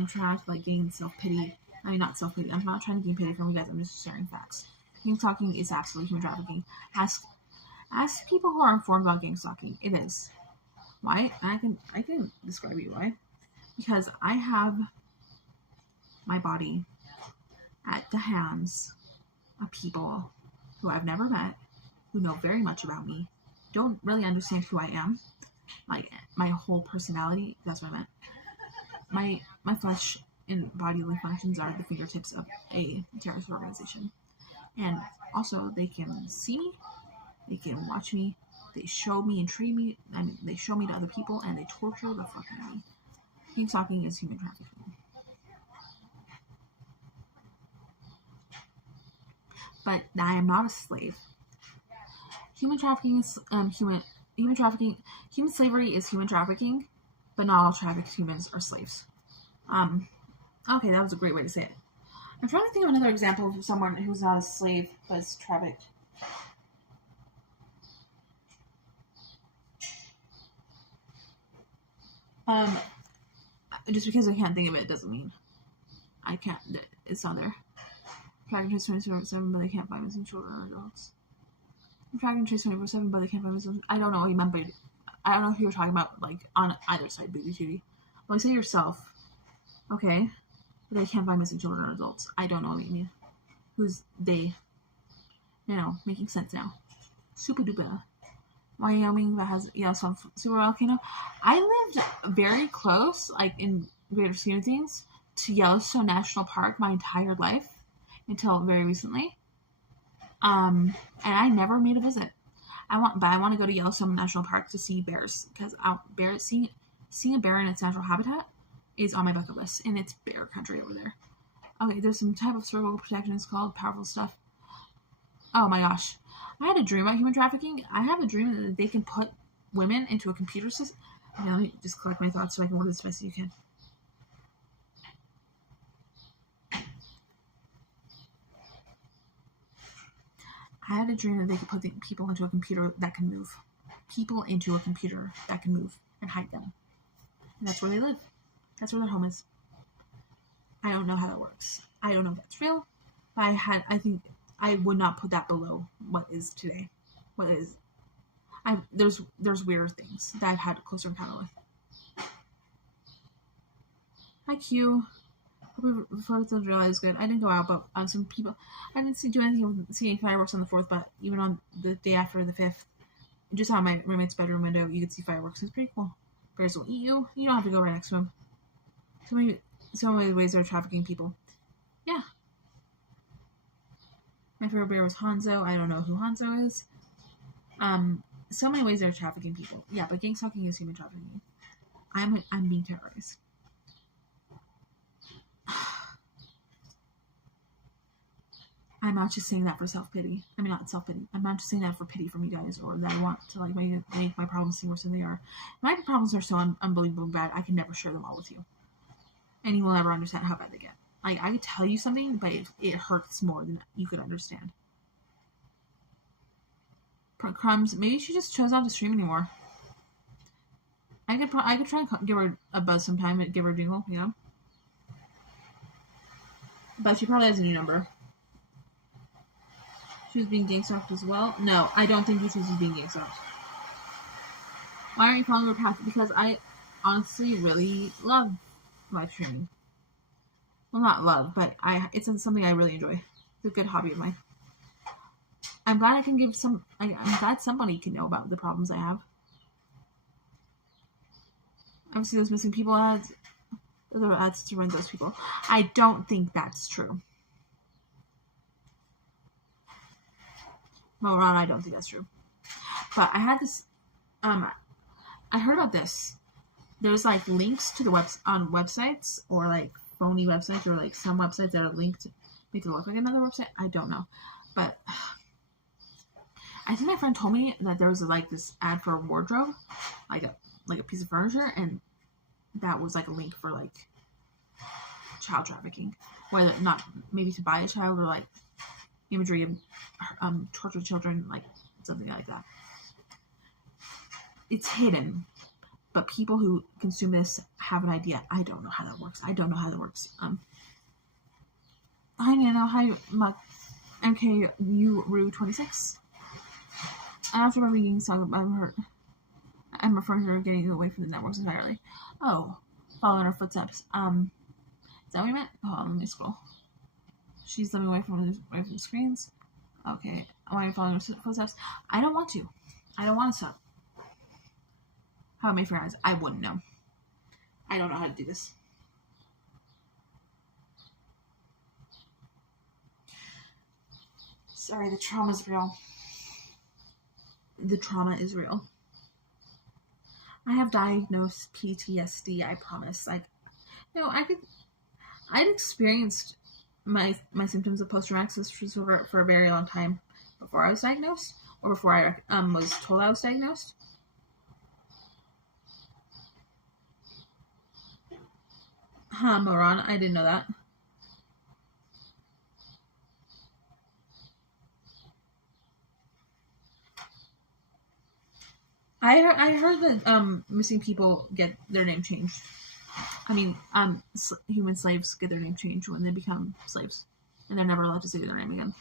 trying to like gain self-pity. I mean, not self-pity. I'm not trying to gain pity from you guys. I'm just sharing facts. Gang stalking is absolutely human trafficking. Ask people who are informed about gang stalking. It is. Why? I can describe you why. Because I have my body at the hands of people who I've never met, who know very much about me, don't really understand who I am, like my whole personality. That's what I meant. My flesh and bodily functions are at the fingertips of a terrorist organization, and also they can see me, they can watch me, they show me and treat me. I mean, they show me to other people, and they torture the fuck out of me. Gang stalking is human trafficking. But I am not a slave. Human trafficking is human slavery is human trafficking, but not all trafficked humans are slaves. Okay, that was a great way to say it. I'm trying to think of another example of someone who's not a slave but is trafficked. Just because I can't think of it doesn't mean I can't. It's not there. Track and trace 24/7, but they can't find missing children or adults. Track and trace 24/7, but they can't find missing. I don't know what you meant, but I don't know if you were talking about like on either side, booty tootie. Well, say yourself, okay? But they can't find missing children or adults. I don't know what you mean. Who's they? You know, making sense now. Super duper. Wyoming that has Yellowstone super volcano. I lived very close, like in greater scheme of things, to Yellowstone National Park my entire life until very recently. And I never made a visit. I want to go to Yellowstone National Park to see bears because seeing a bear in its natural habitat is on my bucket list, and it's bear country over there. Okay, there's some type of circle protection. It's called powerful stuff. Oh my gosh. I had a dream about human trafficking. I have a dream that they can put women into a computer system. Okay, let me just collect my thoughts so I can word this as best as you can. I had a dream that they could put people into a computer that can move. People into a computer that can move and hide them. And that's where they live. That's where their home is. I don't know how that works. I don't know if that's real. But I think I would not put that below what is today. What is there's weirder things that I've had a closer encounter with. Hi Q. Hope the 4th of July is good. I didn't go out, but some people I didn't do anything with seeing fireworks on the 4th, but even on the day after the 5th, just out my roommate's bedroom window, you could see fireworks. It's pretty cool. Bears will eat you. You don't have to go right next to them. So many ways they're trafficking people. Yeah. My favorite bear was Hanzo. I don't know who Hanzo is. So many ways they're trafficking people. Yeah, but gang stalking is human trafficking. I'm being terrorized. I'm not just saying that for self-pity. I mean, not self-pity. I'm not just saying that for pity from you guys or that I want to like make my problems seem worse than they are. My problems are so unbelievably bad, I can never share them all with you. And you will never understand how bad they get. Like, I could tell you something, but it hurts more than you could understand. Crumbs, maybe she just chose not to stream anymore. I could try and give her a buzz sometime and give her a jingle, you know? But she probably has a new number. She was being gang stalked as well? No, I don't think she was being gang stalked. Why aren't you following her path? Because I honestly really love live streaming. Well, not love, but it's something I really enjoy. It's a good hobby of mine. I'm glad I can give I'm glad somebody can know about the problems I have. Obviously, those missing people ads. Those are ads to run those people. I don't think that's true. No, Ron, I don't think that's true. But I had this, I heard about this. There's like links to the on websites, or like phony websites, or like some websites that are linked to make it look like another website. I don't know, but I think my friend told me that there was like this ad for a wardrobe, like a piece of furniture, and that was like a link for like child trafficking, whether not maybe to buy a child, or like imagery of tortured children, like something like that. It's hidden, but people who consume this have an idea. I don't know how that works. Hi, Nano. Hi, MKU Rue 26. After my being sung, I'm referring to her getting away from the networks entirely. Oh, following her footsteps. Is that what you meant? Hold on, let me scroll. She's living away from the screens. Okay, why are you following her footsteps? I don't want to. I don't want to stop. How I made for your eyes? I wouldn't know. I don't know how to do this. Sorry, the trauma's real. The trauma is real. I have diagnosed PTSD, I promise. Like, no, I'd experienced my symptoms of post-traumatic stress disorder for a very long time before I was diagnosed, or before I was told I was diagnosed. Moron, I didn't know that. I heard that missing people get their name changed. I mean, human slaves get their name changed when they become slaves, and they're never allowed to say their name again.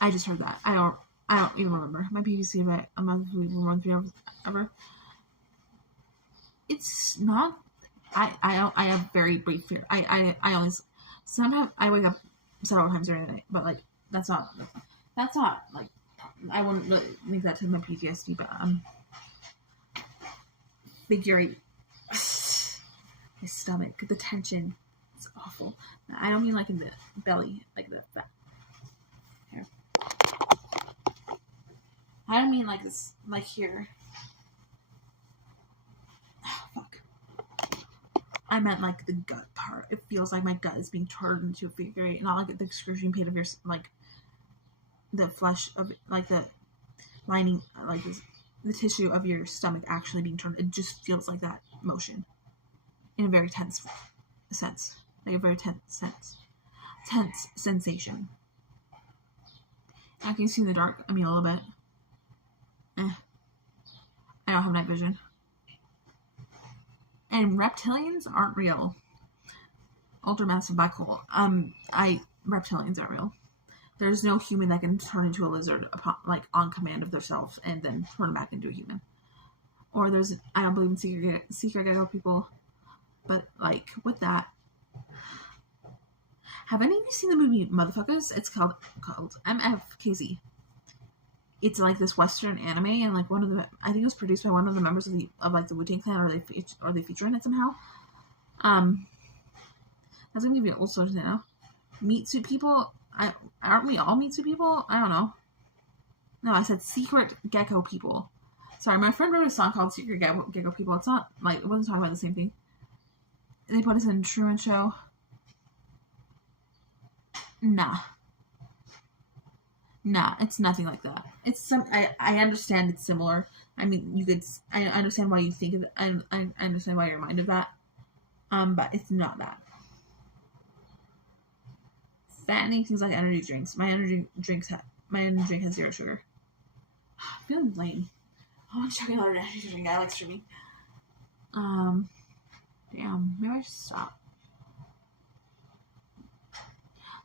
I just heard that. I don't even remember. My BBC about a month, 3 hours ever. It's not. I have very brief fear. I always sometimes I wake up several times during the night, but like that's not like I wouldn't really link that to my PTSD, but figure 8. My stomach, the tension, it's awful. I don't mean like in the belly, like the fat. Here. I don't mean like this, like here. Oh, fuck. I meant like the gut part. It feels like my gut is being turned into a figure 8, not like the excruciating pain of your, like, the flesh of, like, the lining, like, the tissue of your stomach actually being turned. It just feels like that motion. In a very tense sense. Like a very tense sensation. I can see in the dark. I mean, a little bit. I don't have night vision. And reptilians aren't real. Ultramassive black hole. Reptilians aren't real. There's no human that can turn into a lizard upon, like, on command of themselves and then turn back into a human. Or I don't believe in secret gecko people, but, like, with that, have any of you seen the movie Motherfuckers? It's called MFKZ. It's like this Western anime, and like I think it was produced by one of the members of the Wu-Tang Clan, or they feature in it somehow. That's gonna give you an old source now. Meat suit people. Aren't we all meat suit people? I don't know. No, I said secret gecko people. Sorry, my friend wrote a song called Secret Gecko People. It's not like, it wasn't talking about the same thing. They put us in a Truman Show. Nah, it's nothing like that. It's I understand it's similar. I mean, I understand why you think of it. I understand why you're reminded of that. But it's not that. Fattening things like energy drinks. My energy drink has 0 sugar. I'm feeling lame. I want to check another energy drink. I like streaming. Damn. Maybe I should stop.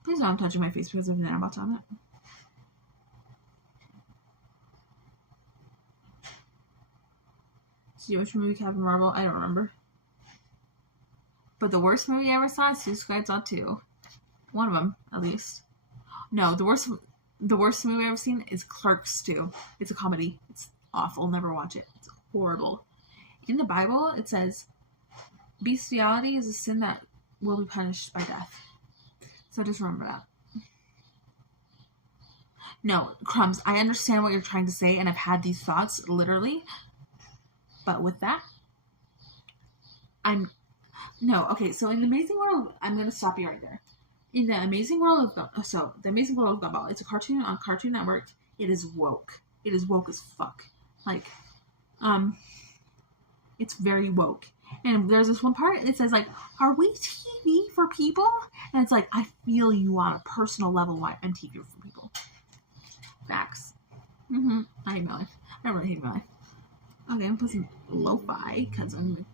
Please don't touch my face because of nanobots on it. See which movie Captain Marvel? I don't remember. But the worst movie I ever saw is Suicide Squad 2. One of them, at least. No, the worst movie I've ever seen is Clerks 2. It's a comedy. It's awful. Never watch it. It's horrible. In the Bible, it says, bestiality is a sin that will be punished by death. So just remember that. No, Crumbs, I understand what you're trying to say, and I've had these thoughts, literally. But with that, so in the Amazing World, I'm going to stop you right there. In the Amazing World of The Amazing World of Gumball, it's a cartoon on Cartoon Network. It is woke. It is woke as fuck. Like, it's very woke. And there's this one part, it says, like, are we TV for people? And it's like, I feel you on a personal level why I'm TV for people. Facts. I hate my life. I really hate my life. Okay, I'm putting lo-fi, because I'm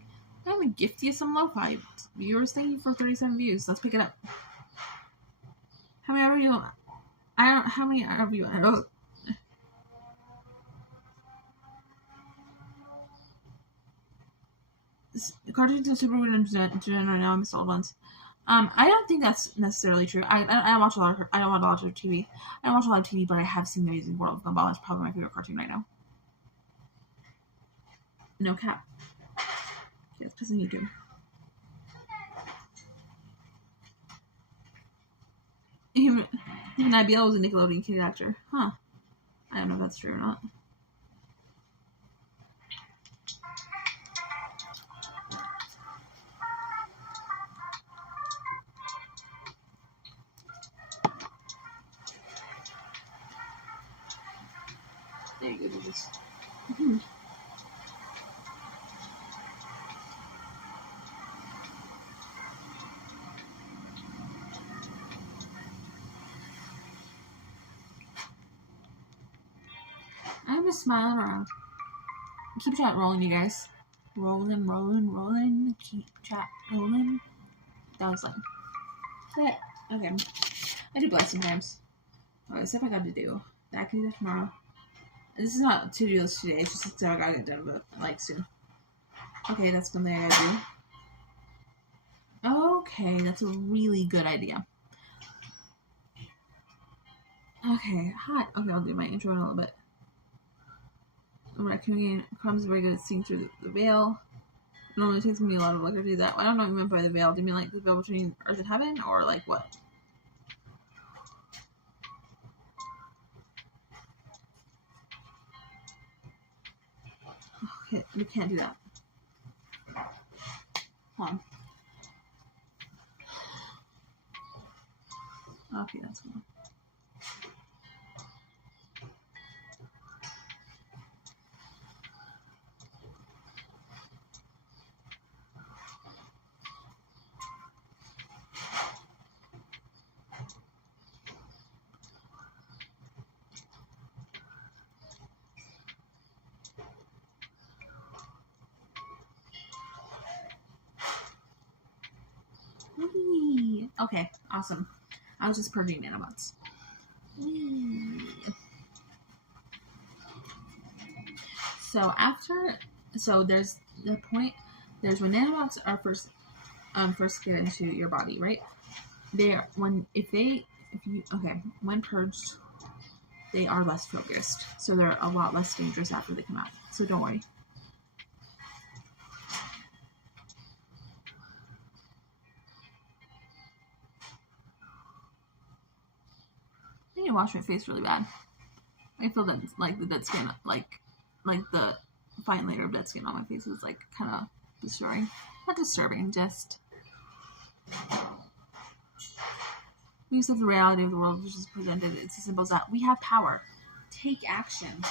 gonna gift you some lo-fi. Viewers, thank you for 37 views. Let's pick it up. How many are you? How many are you? I don't. Cartoons are super weird and general now. I miss old ones. I don't think that's necessarily true. I don't watch a lot of TV. I don't watch a lot of TV, but I have seen The Amazing World of Gumball. It's probably my favorite cartoon right now. No cap. Yeah, it's pissing you too. Even IBL was a Nickelodeon kid actor. Huh. I don't know if that's true or not. There you go, Jesus. I'm just smiling around. Keep chat rolling, you guys. Rolling. Keep chat rolling. That was like that. Okay. I do bless sometimes. Oh, stuff I got to do. That can do that tomorrow. This is not to-do list today. It's just stuff I gotta get done, but like soon. Okay, that's something I gotta do. Okay, that's a really good idea. Okay, hi. Okay, I'll do my intro in a little bit. Raccoon Crumbs is very good at seeing through the veil. It normally takes me a lot of luck to do that. I don't know what you meant by the veil. Do you mean like the veil between earth and heaven, or like what? Okay, we can't do that. Hold on. Okay, that's cool. Whee! Okay, awesome. I was just purging nanobots. Whee! So there's the point. There's when nanobots are first get into your body, right? When purged, they are less focused, so they're a lot less dangerous after they come out. So don't worry. I need to wash my face really bad. I feel that like the dead skin, like the fine layer of dead skin on my face is like kind of disturbing. Not disturbing, just we accept the reality of the world which is presented. It's as simple as that. We have power. Take action.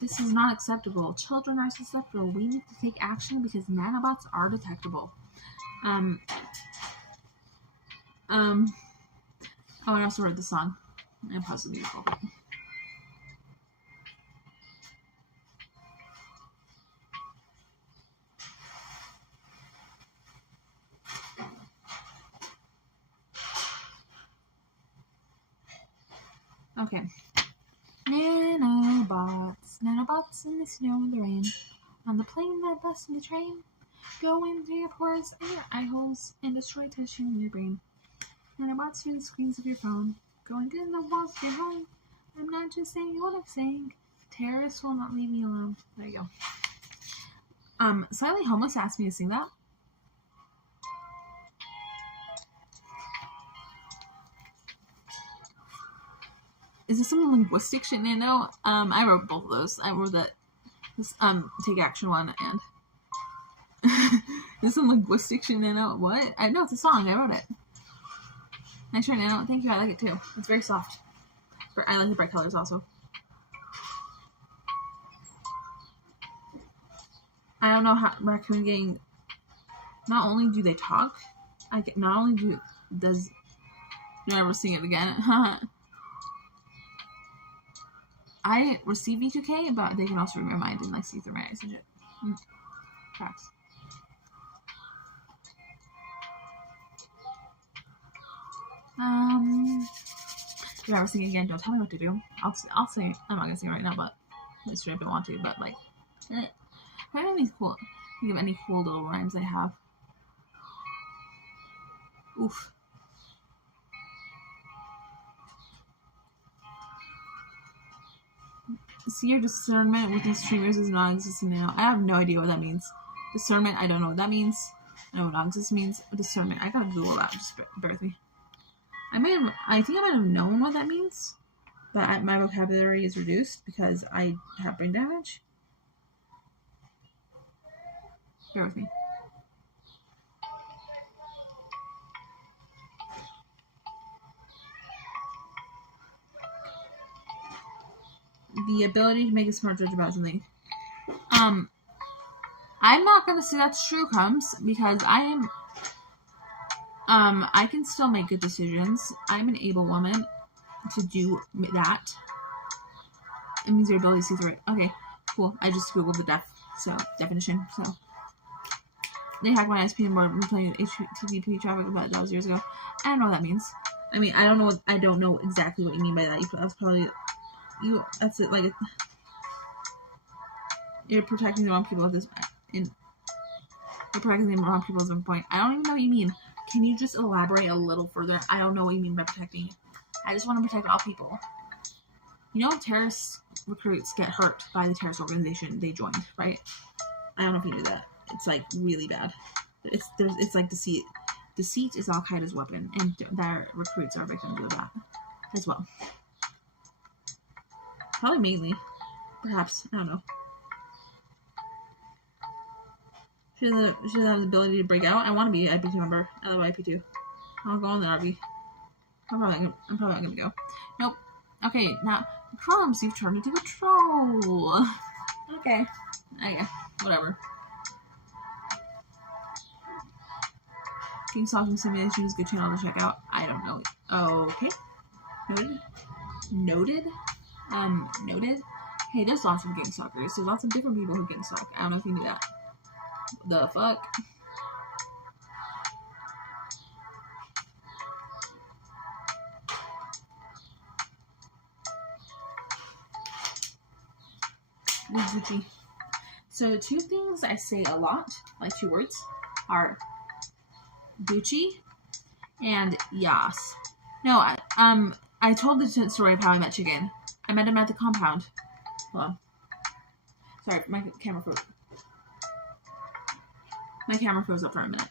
This is not acceptable. Children are susceptible. We need to take action because nanobots are detectable. Oh, I also heard the song. And pause the music real quick. Okay. Nanobots in the snow and the rain. On the plane that busts in the train. Go into your pores and your eye holes and destroy tissue in your brain. Nanobots through the screens of your phone. Going in the walls of your home. I'm not just saying what I'm saying. Terrorists will not leave me alone. There you go. Slightly Homeless asked me to sing that. Is this some linguistic shit, Nano? I wrote both of those. I wrote this take action one and is this some linguistic shit, Nano? What? I know it's a song. I wrote it. Nice shirt, Nano. Thank you. I like it too. It's very soft. I like the bright colors also. I don't know how raccoon gang. Not only do they talk, not only does you ever sing it again. I receive V2K, but they can also read my mind and like see through my eyes and shit. Facts. If I ever sing it again, don't tell me what to do. I'll sing it. I'm not gonna sing it right now, but it's true if I want to. But like, I don't have any cool. Think of any cool little rhymes I have. Oof. See, your discernment with these streamers is non-existent now. I have no idea what that means. Discernment, I don't know what that means. I know what non-existent means. Discernment, I gotta Google that. Just bear with me. I think I might have known what that means, but my vocabulary is reduced because I have brain damage. Bear with me. The ability to make a smart judge about something. I'm not gonna say that's true, Crumbs, because I can still make good decisions. I'm an able woman to do that. It means your ability to see through it. Okay, cool. I just googled the definition. So they hacked my ISP and were playing HTTP traffic about that was years ago. I don't know what that means. I mean, I don't know exactly what you mean by that. That's probably that's it. Like you're protecting the wrong people at this. You're protecting the wrong people at some point. I don't even know what you mean. Can you just elaborate a little further? I don't know what you mean by protecting. I just want to protect all people. You know, terrorist recruits get hurt by the terrorist organization they joined, right? I don't know if you knew that. It's like really bad. It's like deceit. Deceit is Al Qaeda's weapon, and their recruits are victims of that as well. Probably mainly, perhaps. I don't know. Should have the ability to break out. I want to be an IP2 member. I love IP2. I'll go on the RV. I'm probably not gonna go. Nope. Okay, now Crumbs, you've turned into a troll. Okay. Whatever. King Stalking Simulation is a good channel to check out. I don't know. Okay. Noted. Noted. Hey, there's lots of gang stalkers. There's lots of different people who gang stalk. I don't know if you knew that. The fuck? Gucci. So two things I say a lot, like 2 words, are Gucci and Yas. No, I told the story of how I met Chicken. I met him at the compound. Hold on. Sorry, my camera froze. My camera froze up for a minute.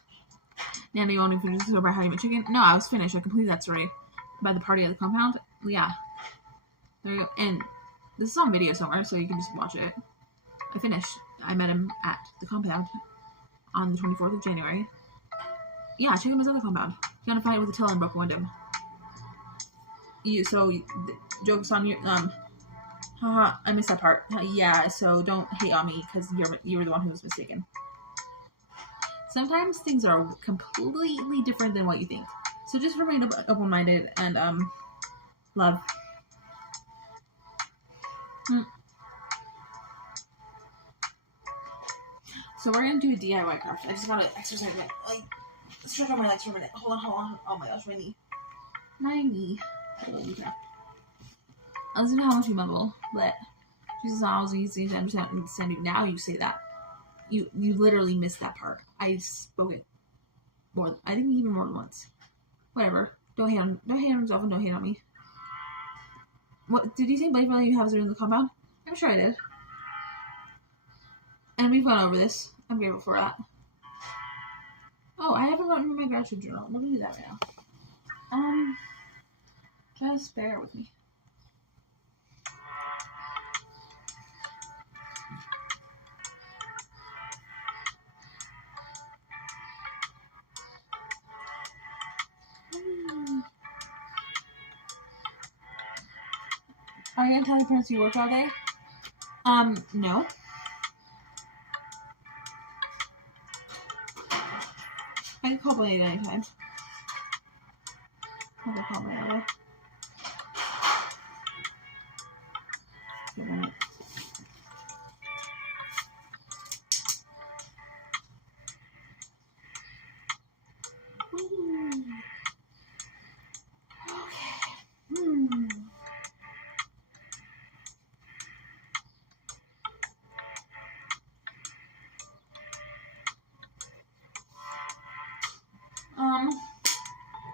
Nanny, you want me to finish the story about how you met Chicken? No, I was finished. I completed that story. By the party at the compound? Yeah. There you go. And this is on video somewhere, so you can just watch it. I finished. I met him at the compound on the 24th of January. Yeah, Chicken was at the compound. He got in a fight with a till and broke a window. Joke's on you. Haha, I missed that part. Yeah, so don't hate on me because you were the one who was mistaken. Sometimes things are completely different than what you think. So just remain open-minded and love. So we're gonna do a DIY craft. I just gotta exercise stretch out my legs for a minute. Hold on. Oh my gosh, my knee. Holy crap. I listen to how much you mumble, but Jesus, I was easy to understand you. Now you say that. You literally missed that part. I spoke it I think even more than once. Whatever. Don't hate on yourself and don't hate on me. What did you say Blake Valley you have in the compound? I'm sure I did. And we've gone over this. I'm grateful for that. Oh, I haven't gotten my gratitude journal. I'm gonna do that right now. Just bear with me. Are you gonna tell your parents you work all day? No. I can call Blade anytime. I can call Blade away.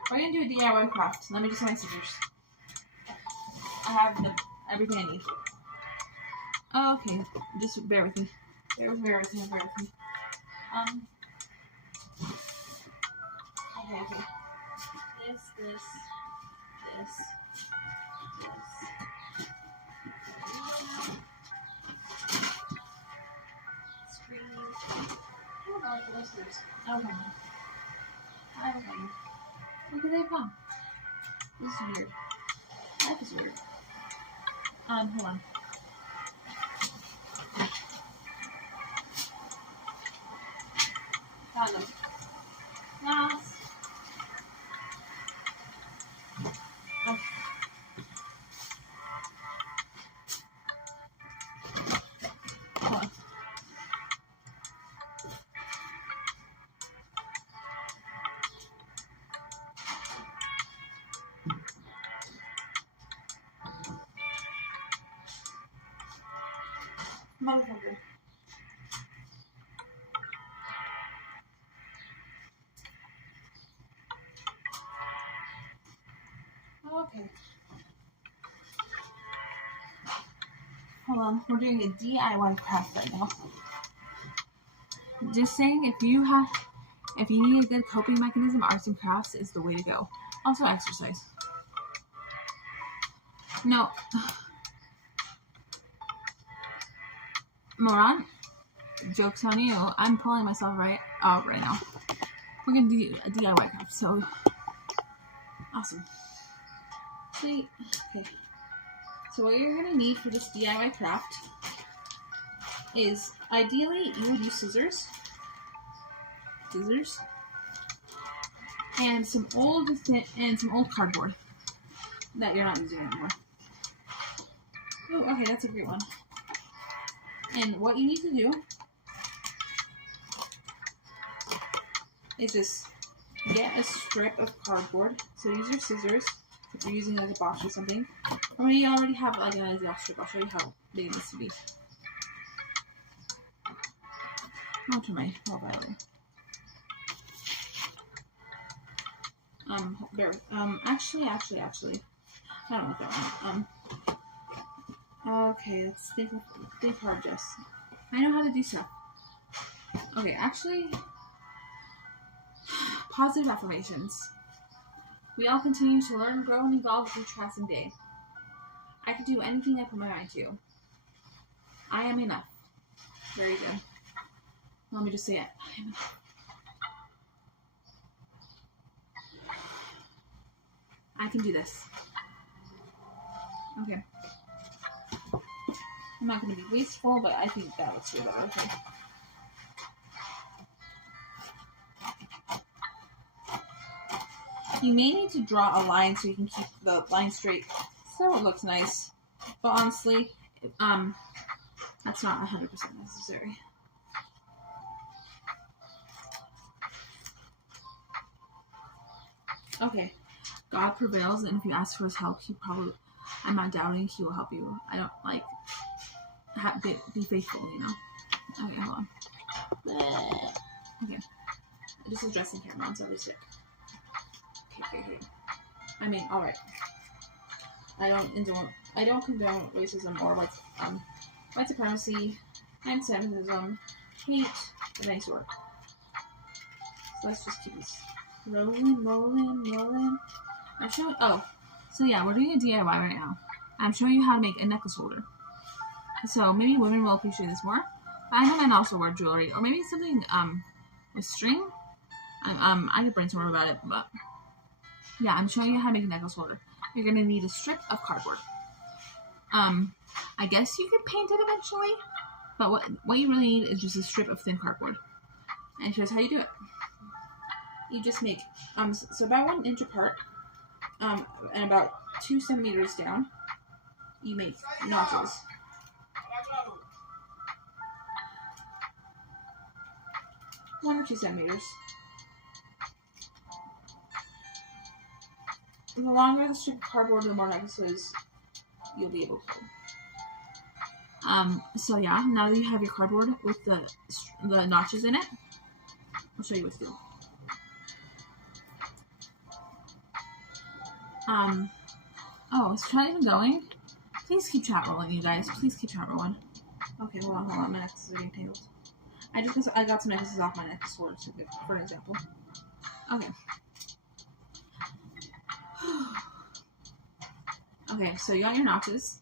We're gonna do a DIY craft. Let me just get my scissors. I have everything I need. Oh, okay, just bear with me. Bear with me. Okay. This. Screen. Oh my God, the scissors. Okay. Look at that bomb. This is weird. Life is weird. Hold on. Found them. Mouse. Oh. Hold on. Motherfucker. Okay. Hold on. We're doing a DIY craft right now. Just saying, if you need a good coping mechanism, arts and crafts is the way to go. Also exercise. No. Moran, joke's on you. I'm pulling myself right out right now. We're gonna do a DIY craft, so awesome. See, okay. So what you're gonna need for this DIY craft is, ideally, you would use scissors, and some old cardboard that you're not using anymore. Oh, okay, that's a great one. And what you need to do is just get a strip of cardboard. So use your scissors if you're using like a box or something. Or maybe you already have like an exact strip. I'll show you how big it needs to be. I'll turn my profile in. Actually. I don't want that one. Okay, let's think hard, Jess. I know how to do stuff. Okay, actually, positive affirmations. We all continue to learn, grow, and evolve with each passing day. I can do anything I put my mind to. I am enough. Very good. Let me just say it. I am enough. I can do this. Okay. I'm not going to be wasteful, but I think that looks way better. Okay. You may need to draw a line so you can keep the line straight so it looks nice. But honestly, that's not 100% necessary. Okay. God prevails, and if you ask for his help, I'm not doubting he will help you. I don't like be faithful, you know. Okay, hold on. Okay, this is dressing camera on, so I'll be sick. Okay. I mean, all right. I don't condone racism or white supremacy, anti-Semitism, hate, or any sort. So let's just keep this rolling. I'm showing. Oh, so yeah, we're doing a DIY right now. I'm showing you how to make a necklace holder. So maybe women will appreciate this more. But I know men also wear jewelry, or maybe something with string. I could brainstorm about it, but yeah, I'm showing you how to make a necklace holder. You're gonna need a strip of cardboard. I guess you could paint it eventually, but what you really need is just a strip of thin cardboard. And here's how you do it. You just make, so about 1 inch apart, and about 2 centimeters down, you make notches. One or 2 centimeters. The longer the strip of cardboard, the more necklaces you'll be able to pull. So yeah, now that you have your cardboard with the notches in it, I'll show you what to do. Oh, is chat even going? Please keep chat rolling, you guys. Please keep chat rolling. Okay, hold on. My necklaces are getting tangled. I got some necklaces off my necklace sword, for an example. Okay. Okay, so you got your notches.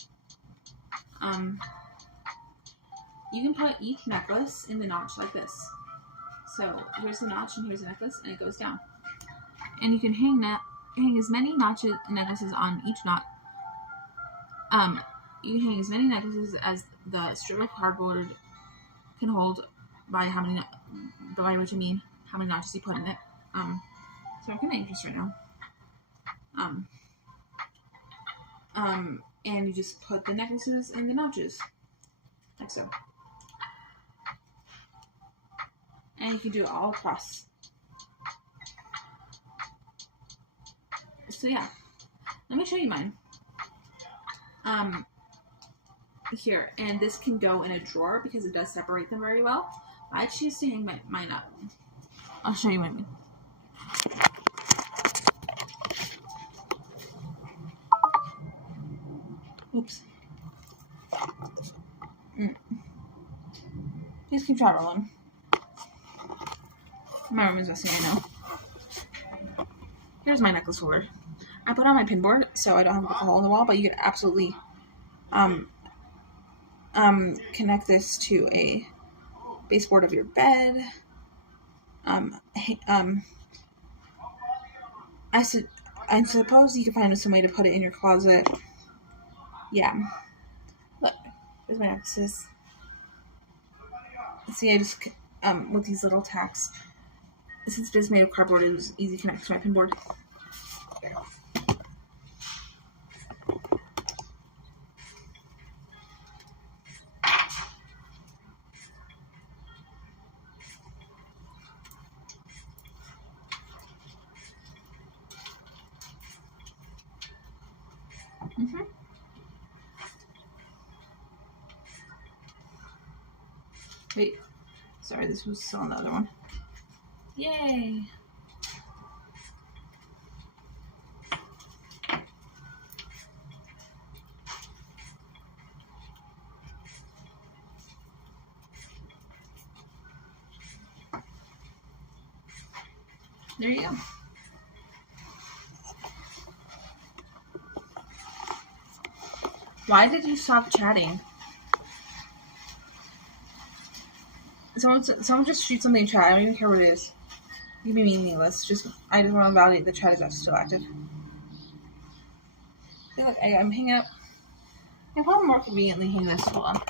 You can put each necklace in the notch like this. So here's the notch and here's the necklace, and it goes down. And you can hang as many necklaces on each knot. You can hang as many necklaces as the strip of cardboard can hold by which I mean how many notches you put in it. So I'm kind of anxious right now. And you just put the necklaces in the notches, like so. And you can do it all across. So yeah, let me show you mine. Here, and this can go in a drawer because it does separate them very well. I choose to hang mine up. I'll show you mine. Oops. Please keep chat rolling. My room is messy, I know. Here's my necklace holder. I put on my pin board so I don't have to put a hole in the wall, but you can absolutely connect this to a baseboard of your bed. I suppose you can find some way to put it in your closet. Yeah. Look, there's my necklaces. See, I just with these little tacks. Since it's made of cardboard, it was easy to connect to my pin board. Wait, sorry, this was still on the other one. Yay! There you go. Why did you stop chatting? Someone just shoot something in chat. I don't even care what it is. You can be meaningless. I just want to validate the chat is still active. See, look, I'm hanging up. I probably more conveniently hang this. Hold on.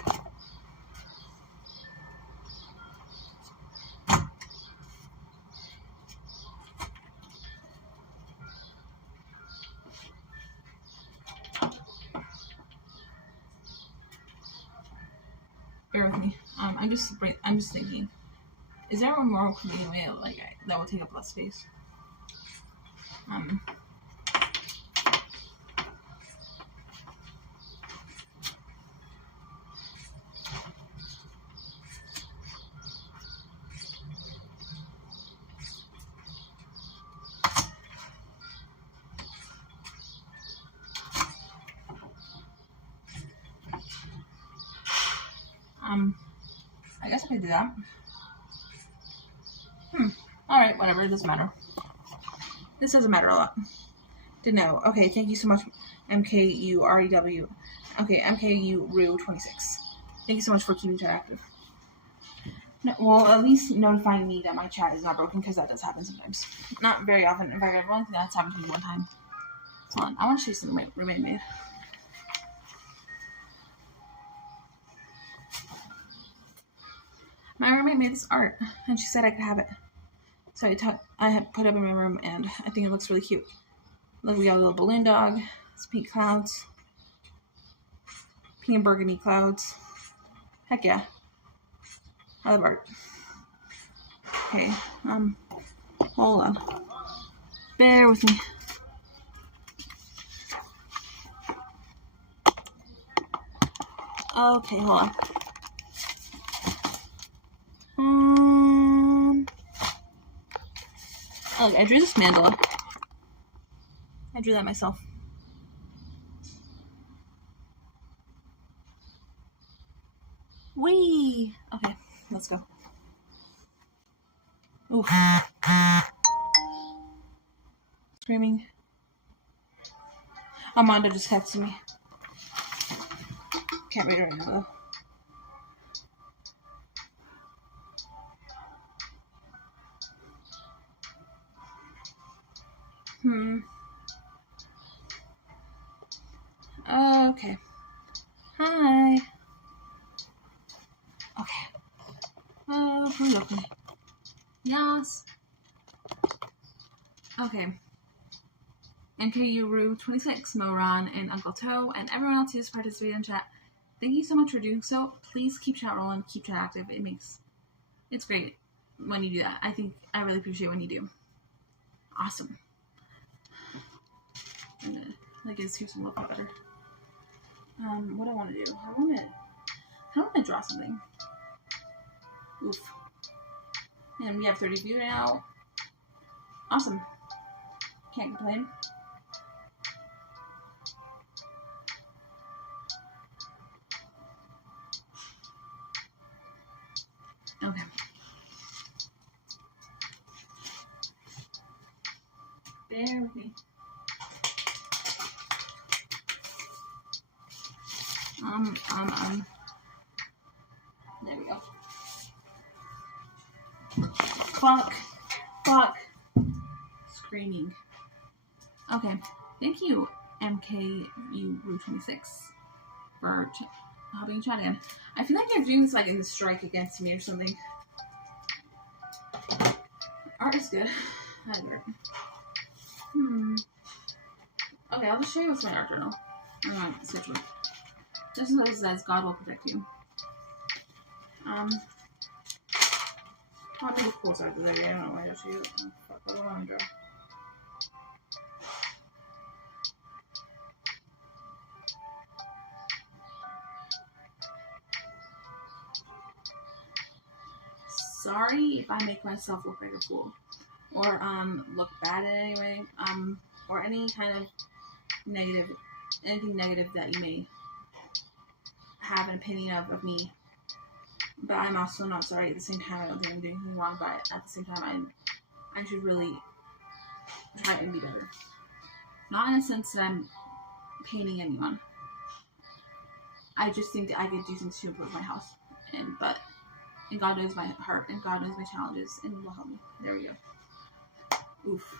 Bear with me. I'm just thinking. Is there a more convenient way that will take up less space? I guess I could do that. Alright, whatever, it doesn't matter. This doesn't matter a lot. Didn't know. Okay, thank you so much, MKUREW. Okay, MKUREW26. Thank you so much for keeping chat active. No, well, at least notifying me that my chat is not broken, because that does happen sometimes. Not very often. In fact, I only think that's happened to me one time. Hold on, I want to show you something my roommate made. My roommate made this art, and she said I could have it. So I had put it up in my room, and I think it looks really cute. Look, we got a little balloon dog. It's pink clouds. Pink and burgundy clouds. Heck yeah. I love art. Okay, hold on. Bear with me. Okay, hold on. Okay, I drew this mandala. I drew that myself. Whee! Okay, let's go. Oof. Screaming. Amanda just texted me. Can't read it right now, though. Okay. Hi. Okay. Oh, look. Yes. Okay. NKU Rue 26, Moran, and Uncle Toe, and everyone else who's participated in chat. Thank you so much for doing so. Please keep chat rolling, keep chat active. It's great when you do that. I really appreciate when you do. Awesome. I'm gonna give some a little bit better. What do I want to do? I want to draw something. Oof. And we have 30 views now. Awesome. Can't complain. Okay. Bear with me. There we go. Fuck. Screaming. Okay. Thank you, MKU Rue 26, for hopping in chat again. I feel like you're doing this like in the strike against me or something. Art is good. I like art. Okay, I'll just show you what's my art journal. Alright, switch one. This is what it says, God will protect you. I'll make a cool start today. I don't know why I show you. Oh, fuck, what do I want to draw? Sorry if I make myself look like a fool. Or, look bad in any way. Or any kind of anything negative that you may have an opinion of me. But I'm also not sorry at the same time. I don't think I'm doing anything wrong, but at the same time, I should really try and be better. Not in a sense that I'm painting anyone. I just think that I could do things to improve my house. And God knows my heart, and God knows my challenges, and He will help me. There we go. Oof.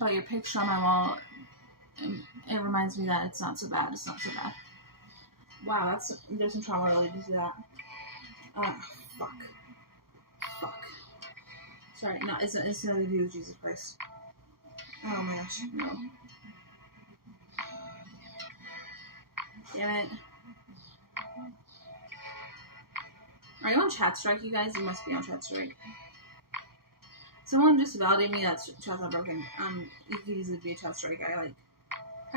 But your picture on my wall, it reminds me that it's not so bad. It's not so bad. Wow, there's some trauma related to that. Fuck. Sorry, no, it's nothing to do with Jesus Christ. Oh my gosh, no. Damn it. Are you on chat strike, you guys? You must be on chat strike. Someone just validated me that chat's not broken. You could easily be a chat strike. I have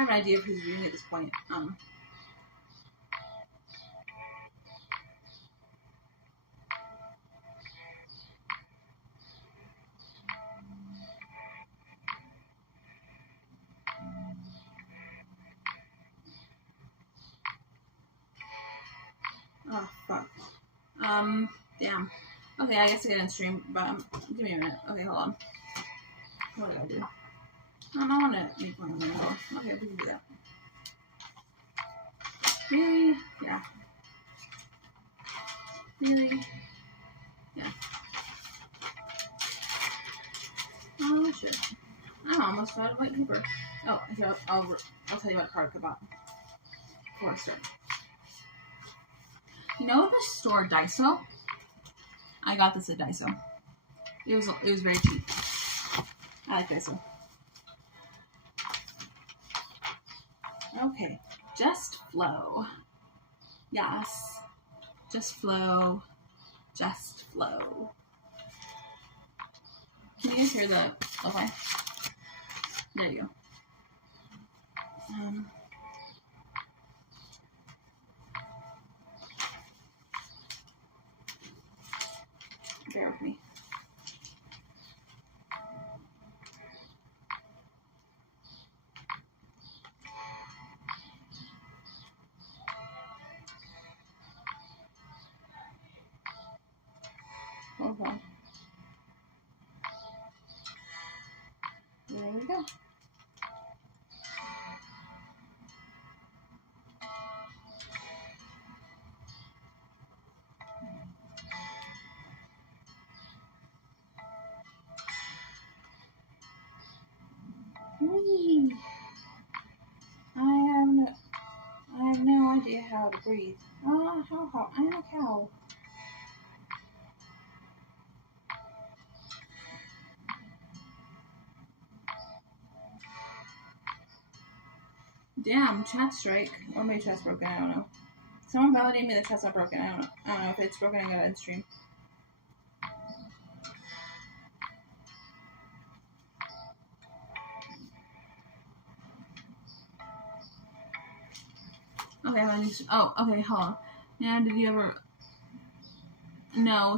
an idea of who's reading at this point. Oh, fuck. Damn. Okay, I guess I get in stream, but give me a minute. Okay, hold on. What do I do? I want to make one rainbow. Okay, we can do that. Really? Yeah. Really? Yeah. Oh, shit. I'm almost out of white paper. Oh, here, I'll tell you what product I bought before I start. You know the store Daiso? I got this at Daiso. It was very cheap. I like Daiso. Okay, just flow. Yes, just flow. Just flow. Can you guys hear the? Okay. There you go. Bear with me. Okay. There we go. Whee! I have no idea how to breathe. How? I'm a cow. Damn, chat strike. Or maybe chat's broken, I don't know. Someone validate me that chat's not broken. I don't know if it's broken. I'm gonna end stream. Okay, okay, hold on. Now, did you ever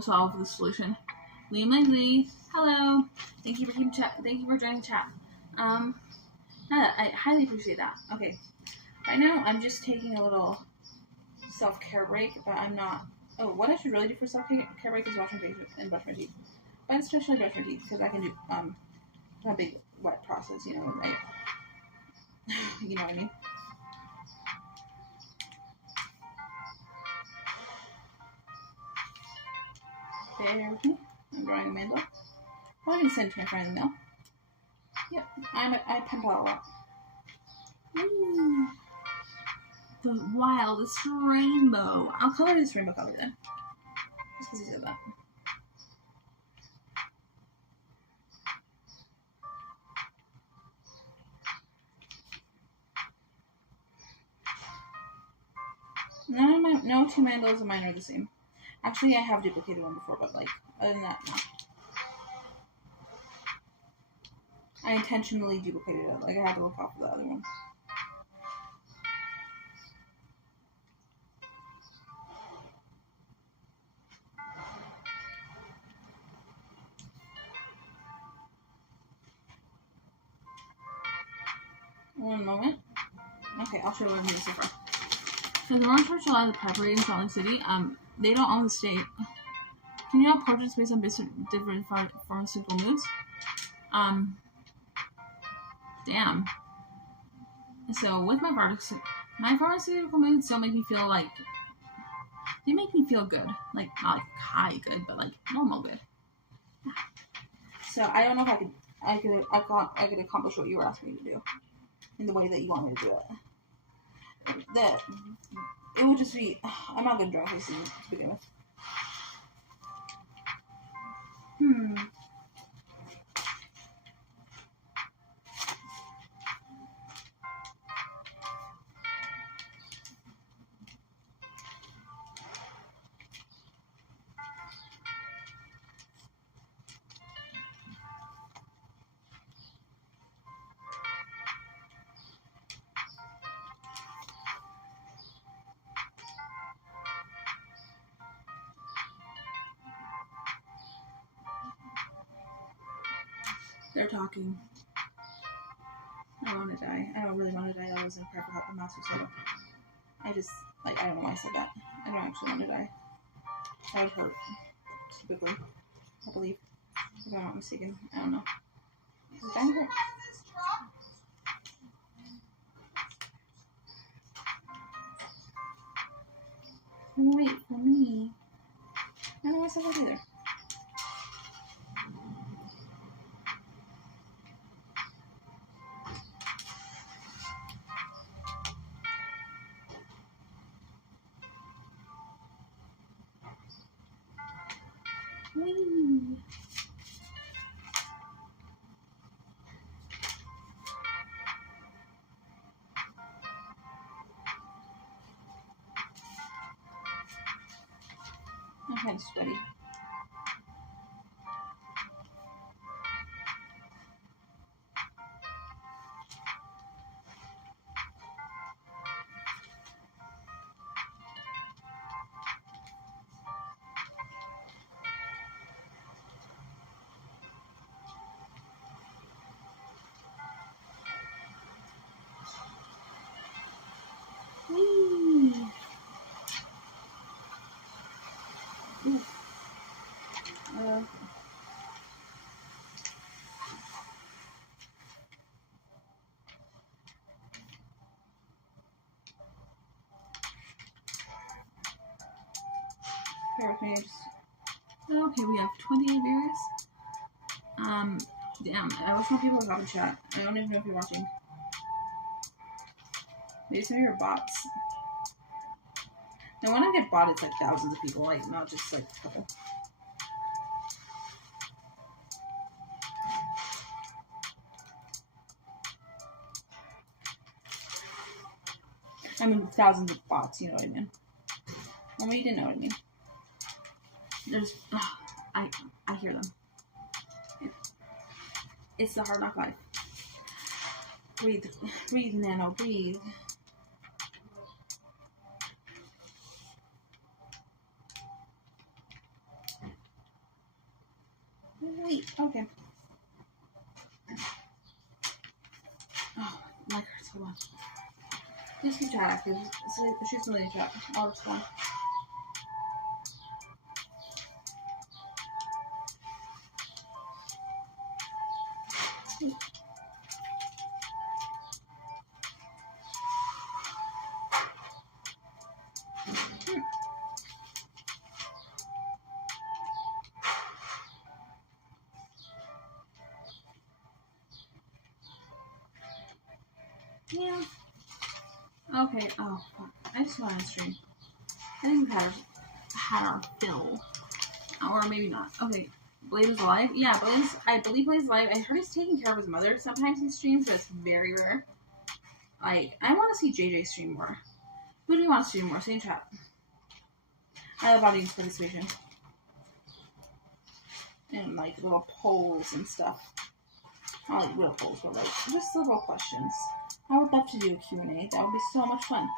solve the solution? Liam Langley, hello. Thank you for keeping chat. Thank you for joining the chat. I highly appreciate that. Okay, right now I'm just taking a little self-care break, but I'm not. Oh, what I should really do for self-care break is wash my face and brush my teeth. But especially brush my teeth because I can do a big wet process. You know, you know what I mean. Bear with me. I'm drawing a mandala. Well, I can send it to my friend in the mail. Yep, I pen pal a lot. Ooh, the wildest rainbow. I'll color this rainbow color then. Just because he said that. No two mandalas of mine are the same. Actually, I have duplicated one before, but like, other than that, no. I intentionally duplicated it. Like, I had to look off of the other one. One moment. Okay, I'll show you what I'm doing so far. So the Orange Church allowed the Prepper in Salt Lake City. They don't own the state. Can you have portraits based on different pharmaceutical moods? Damn. So with my pharmaceutical moods don't make me feel like, they make me feel good. Like, not like high good, but like normal good. So I don't know if I could accomplish what you were asking me to do in the way that you want me to do it. It would just be, I'm not going to draw this to begin with. They're talking. I want to die. I don't really want to die. I was in prayer for help. I'm not suicidal. I just, like, I don't know why I said that. I don't actually want to die. That would hurt. Typically. I believe. If I'm not mistaken. I don't know. Is it dying hurt? Wait for me. I don't know why I said that either. I'm kind of sweaty. Bear with me. Okay, we have 28 viewers. Damn, I wish more people would have in chat. I don't even know if you're watching. Maybe some of your bots. Now when I get bot, it's like thousands of people, like not just like a couple. I mean thousands of bots, you know what I mean. Well, you didn't know what I mean. There's, I hear them. It's the hard knock life. Breathe, breathe, Nano, breathe. Wait, okay. Oh, my leg hurts so much. Just keep chatting, because she's really chat. Oh, it's fine. Yeah. Okay, oh, fuck. I just want to stream. I think we've had our fill. Or maybe not. Okay, Blade is live? Yeah, I believe Blade's live. I heard he's taking care of his mother. Sometimes he streams, but it's very rare. Like, I want to see JJ stream more. Who do we want to stream more? Say in chat. I love audience participation. And, like, little polls and stuff. Not like real polls, but, like, just little questions. I would love to do a Q&A. That would be so much fun.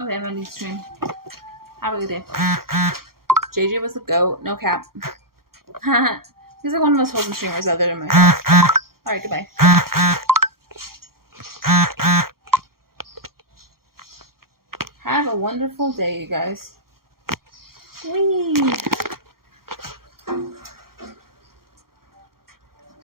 Okay, I'm ending stream. Have a good day. JJ was the GOAT. No cap. He's like one of the most wholesome streamers other than myself. Alright, goodbye. Have a wonderful day, you guys. Whee!